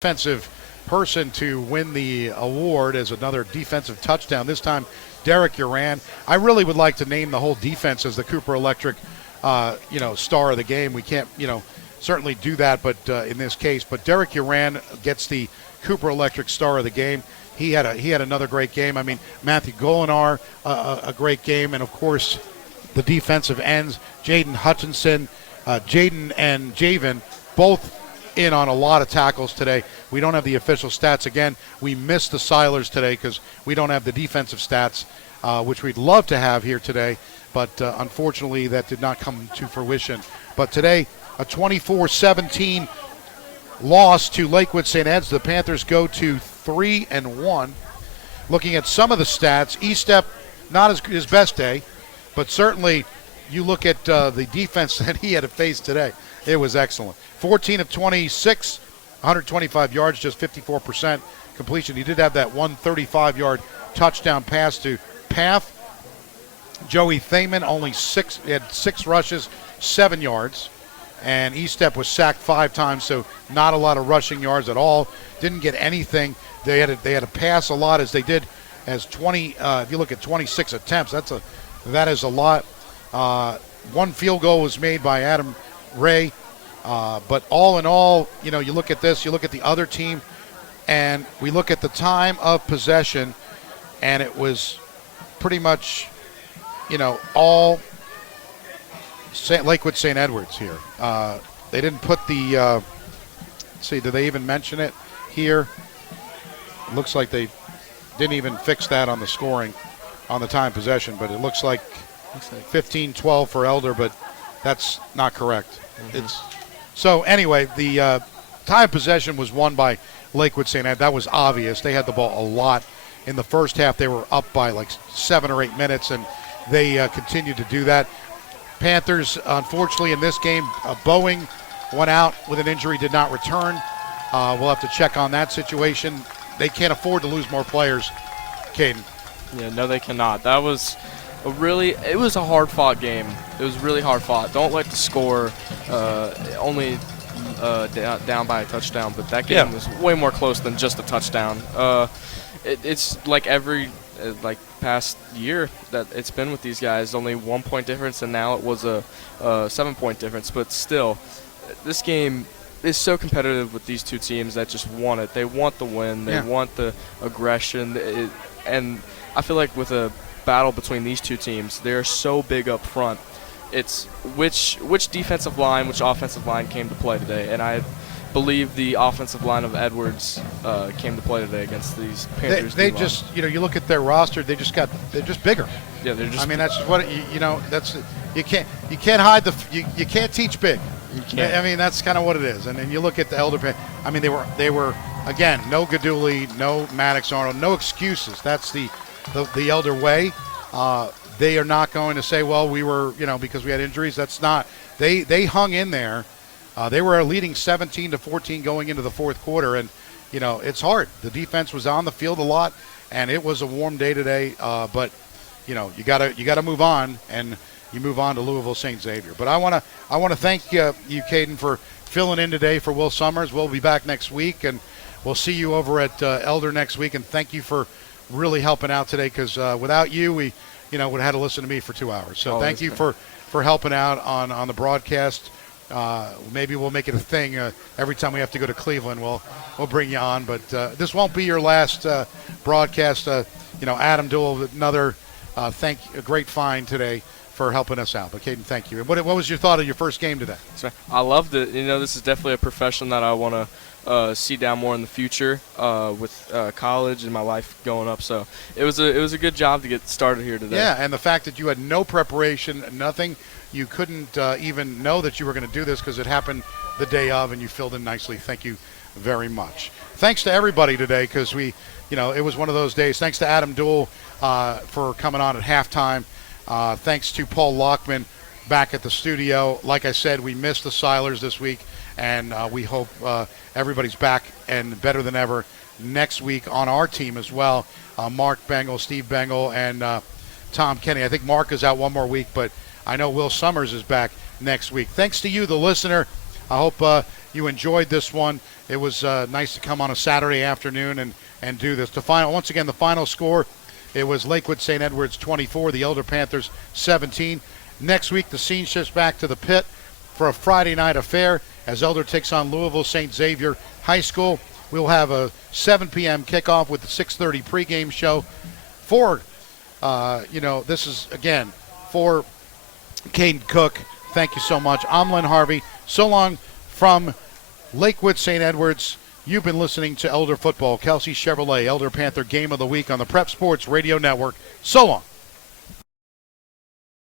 defensive person to win the award as another defensive touchdown. This time, Derek Uran. I really would like to name the whole defense as the Cooper Electric, star of the game. We can't, certainly do that, but in this case, but Derek Uran gets the Cooper Electric star of the game. He had another great game. I mean, Matthew Golinar, a great game, and of course, the defensive ends, Jaden Hutchinson, Jaden and Javen, both in on a lot of tackles today. We don't have the official stats. Again, we missed the Silers today because we don't have the defensive stats, which we'd love to have here today, but unfortunately that did not come to fruition. But today, a 24-17 loss to Lakewood St. Ed's. The Panthers go to 3-1. Looking at some of the stats, Estep, not his best day, but certainly you look at the defense that he had to face today. It was excellent. 14 of 26, 125 yards, just 54% completion. He did have that 135-yard touchdown pass to Path. Joey Thaman had 6 rushes, 7 yards. And Estep was sacked 5 times, so not a lot of rushing yards at all. Didn't get anything. They had to pass a lot as they did as 20. If you look at 26 attempts, that is a lot. 1 field goal was made by Adam Ray. But all in all, you look at this, you look at the other team, and we look at the time of possession, and it was pretty much, all Lakewood St. Edwards here. They didn't put the, let's see, did they even mention it here? It looks like they didn't even fix that on the scoring on the time possession, but it looks like 15-12 for Elder, but that's not correct. So anyway, the time possession was won by Lakewood St. Ed. That was obvious. They had the ball a lot. In the first half, they were up by like 7 or 8 minutes, and they continued to do that. Panthers, unfortunately, in this game, Boeing went out with an injury, did not return. We'll have to check on that situation. They can't afford to lose more players. Caden. Yeah, no, they cannot. That was it was a hard-fought game. It was really hard-fought. Don't let the score only down by a touchdown, but that game was way more close than just a touchdown. It's like every past year that it's been with these guys, only 1 point difference, and now it was a 7-point difference. But still, this game is so competitive with these two teams that just want it. They want the win. They want the aggression. And I feel like with a battle between these two teams, they're so big up front. It's which defensive line, which offensive line came to play today, and I believe the offensive line of Edwards came to play today against these Panthers. They just, you look at their roster, they're just bigger. Yeah, they're just. I mean, that's what that's you can't hide you can't teach big. You can't. I mean, that's kind of what it is. And then you look at the Elder. I mean, they were again, no Gaduli, no Maddox Arnold, no excuses. That's the Elder way. They are not going to say, well, we were, because we had injuries. That's not. They hung in there. They were leading 17-14 going into the fourth quarter, and it's hard. The defense was on the field a lot, and it was a warm day today. But you gotta move on, and you move on to Louisville St. Xavier. But I wanna thank you, Caden, for filling in today for Will Summers. We'll be back next week, and we'll see you over at Elder next week. And thank you for really helping out today, because without you, we would have had to listen to me for 2 hours. So thank you for helping out on the broadcast. Maybe we'll make it a thing every time we have to go to Cleveland. We'll bring you on, but this won't be your last broadcast. Adam Duell, another a great find today for helping us out. But Caden, thank you. And what was your thought of your first game today? I loved it. This is definitely a profession that I want to see down more in the future with college and my life going up. So it was a good job to get started here today. Yeah, and the fact that you had no preparation, nothing. You couldn't even know that you were going to do this because it happened the day of, and you filled in nicely. Thank you very much. Thanks to everybody today, because it was one of those days. Thanks to Adam Duell for coming on at halftime. Thanks to Paul Lockman back at the studio. Like I said, we missed the Silers this week, and we hope everybody's back and better than ever next week on our team as well. Mark Bengal, Steve Bengal, and Tom Kenny. I think Mark is out one more week, but I know Will Summers is back next week. Thanks to you, the listener. I hope you enjoyed this one. It was nice to come on a Saturday afternoon and do this. Once again, the final score, it was Lakewood St. Edwards 24, the Elder Panthers 17. Next week, the scene shifts back to the pit for a Friday night affair as Elder takes on Louisville St. Xavier High School. We'll have a 7 p.m. kickoff with the 6:30 pregame show. This is, again, for Caden Cook. Thank you so much. I'm Len Harvey. So long from Lakewood St. Edwards. You've been listening to Elder Football, Kelsey Chevrolet, Elder Panther Game of the Week on the Prep Sports Radio Network. So long.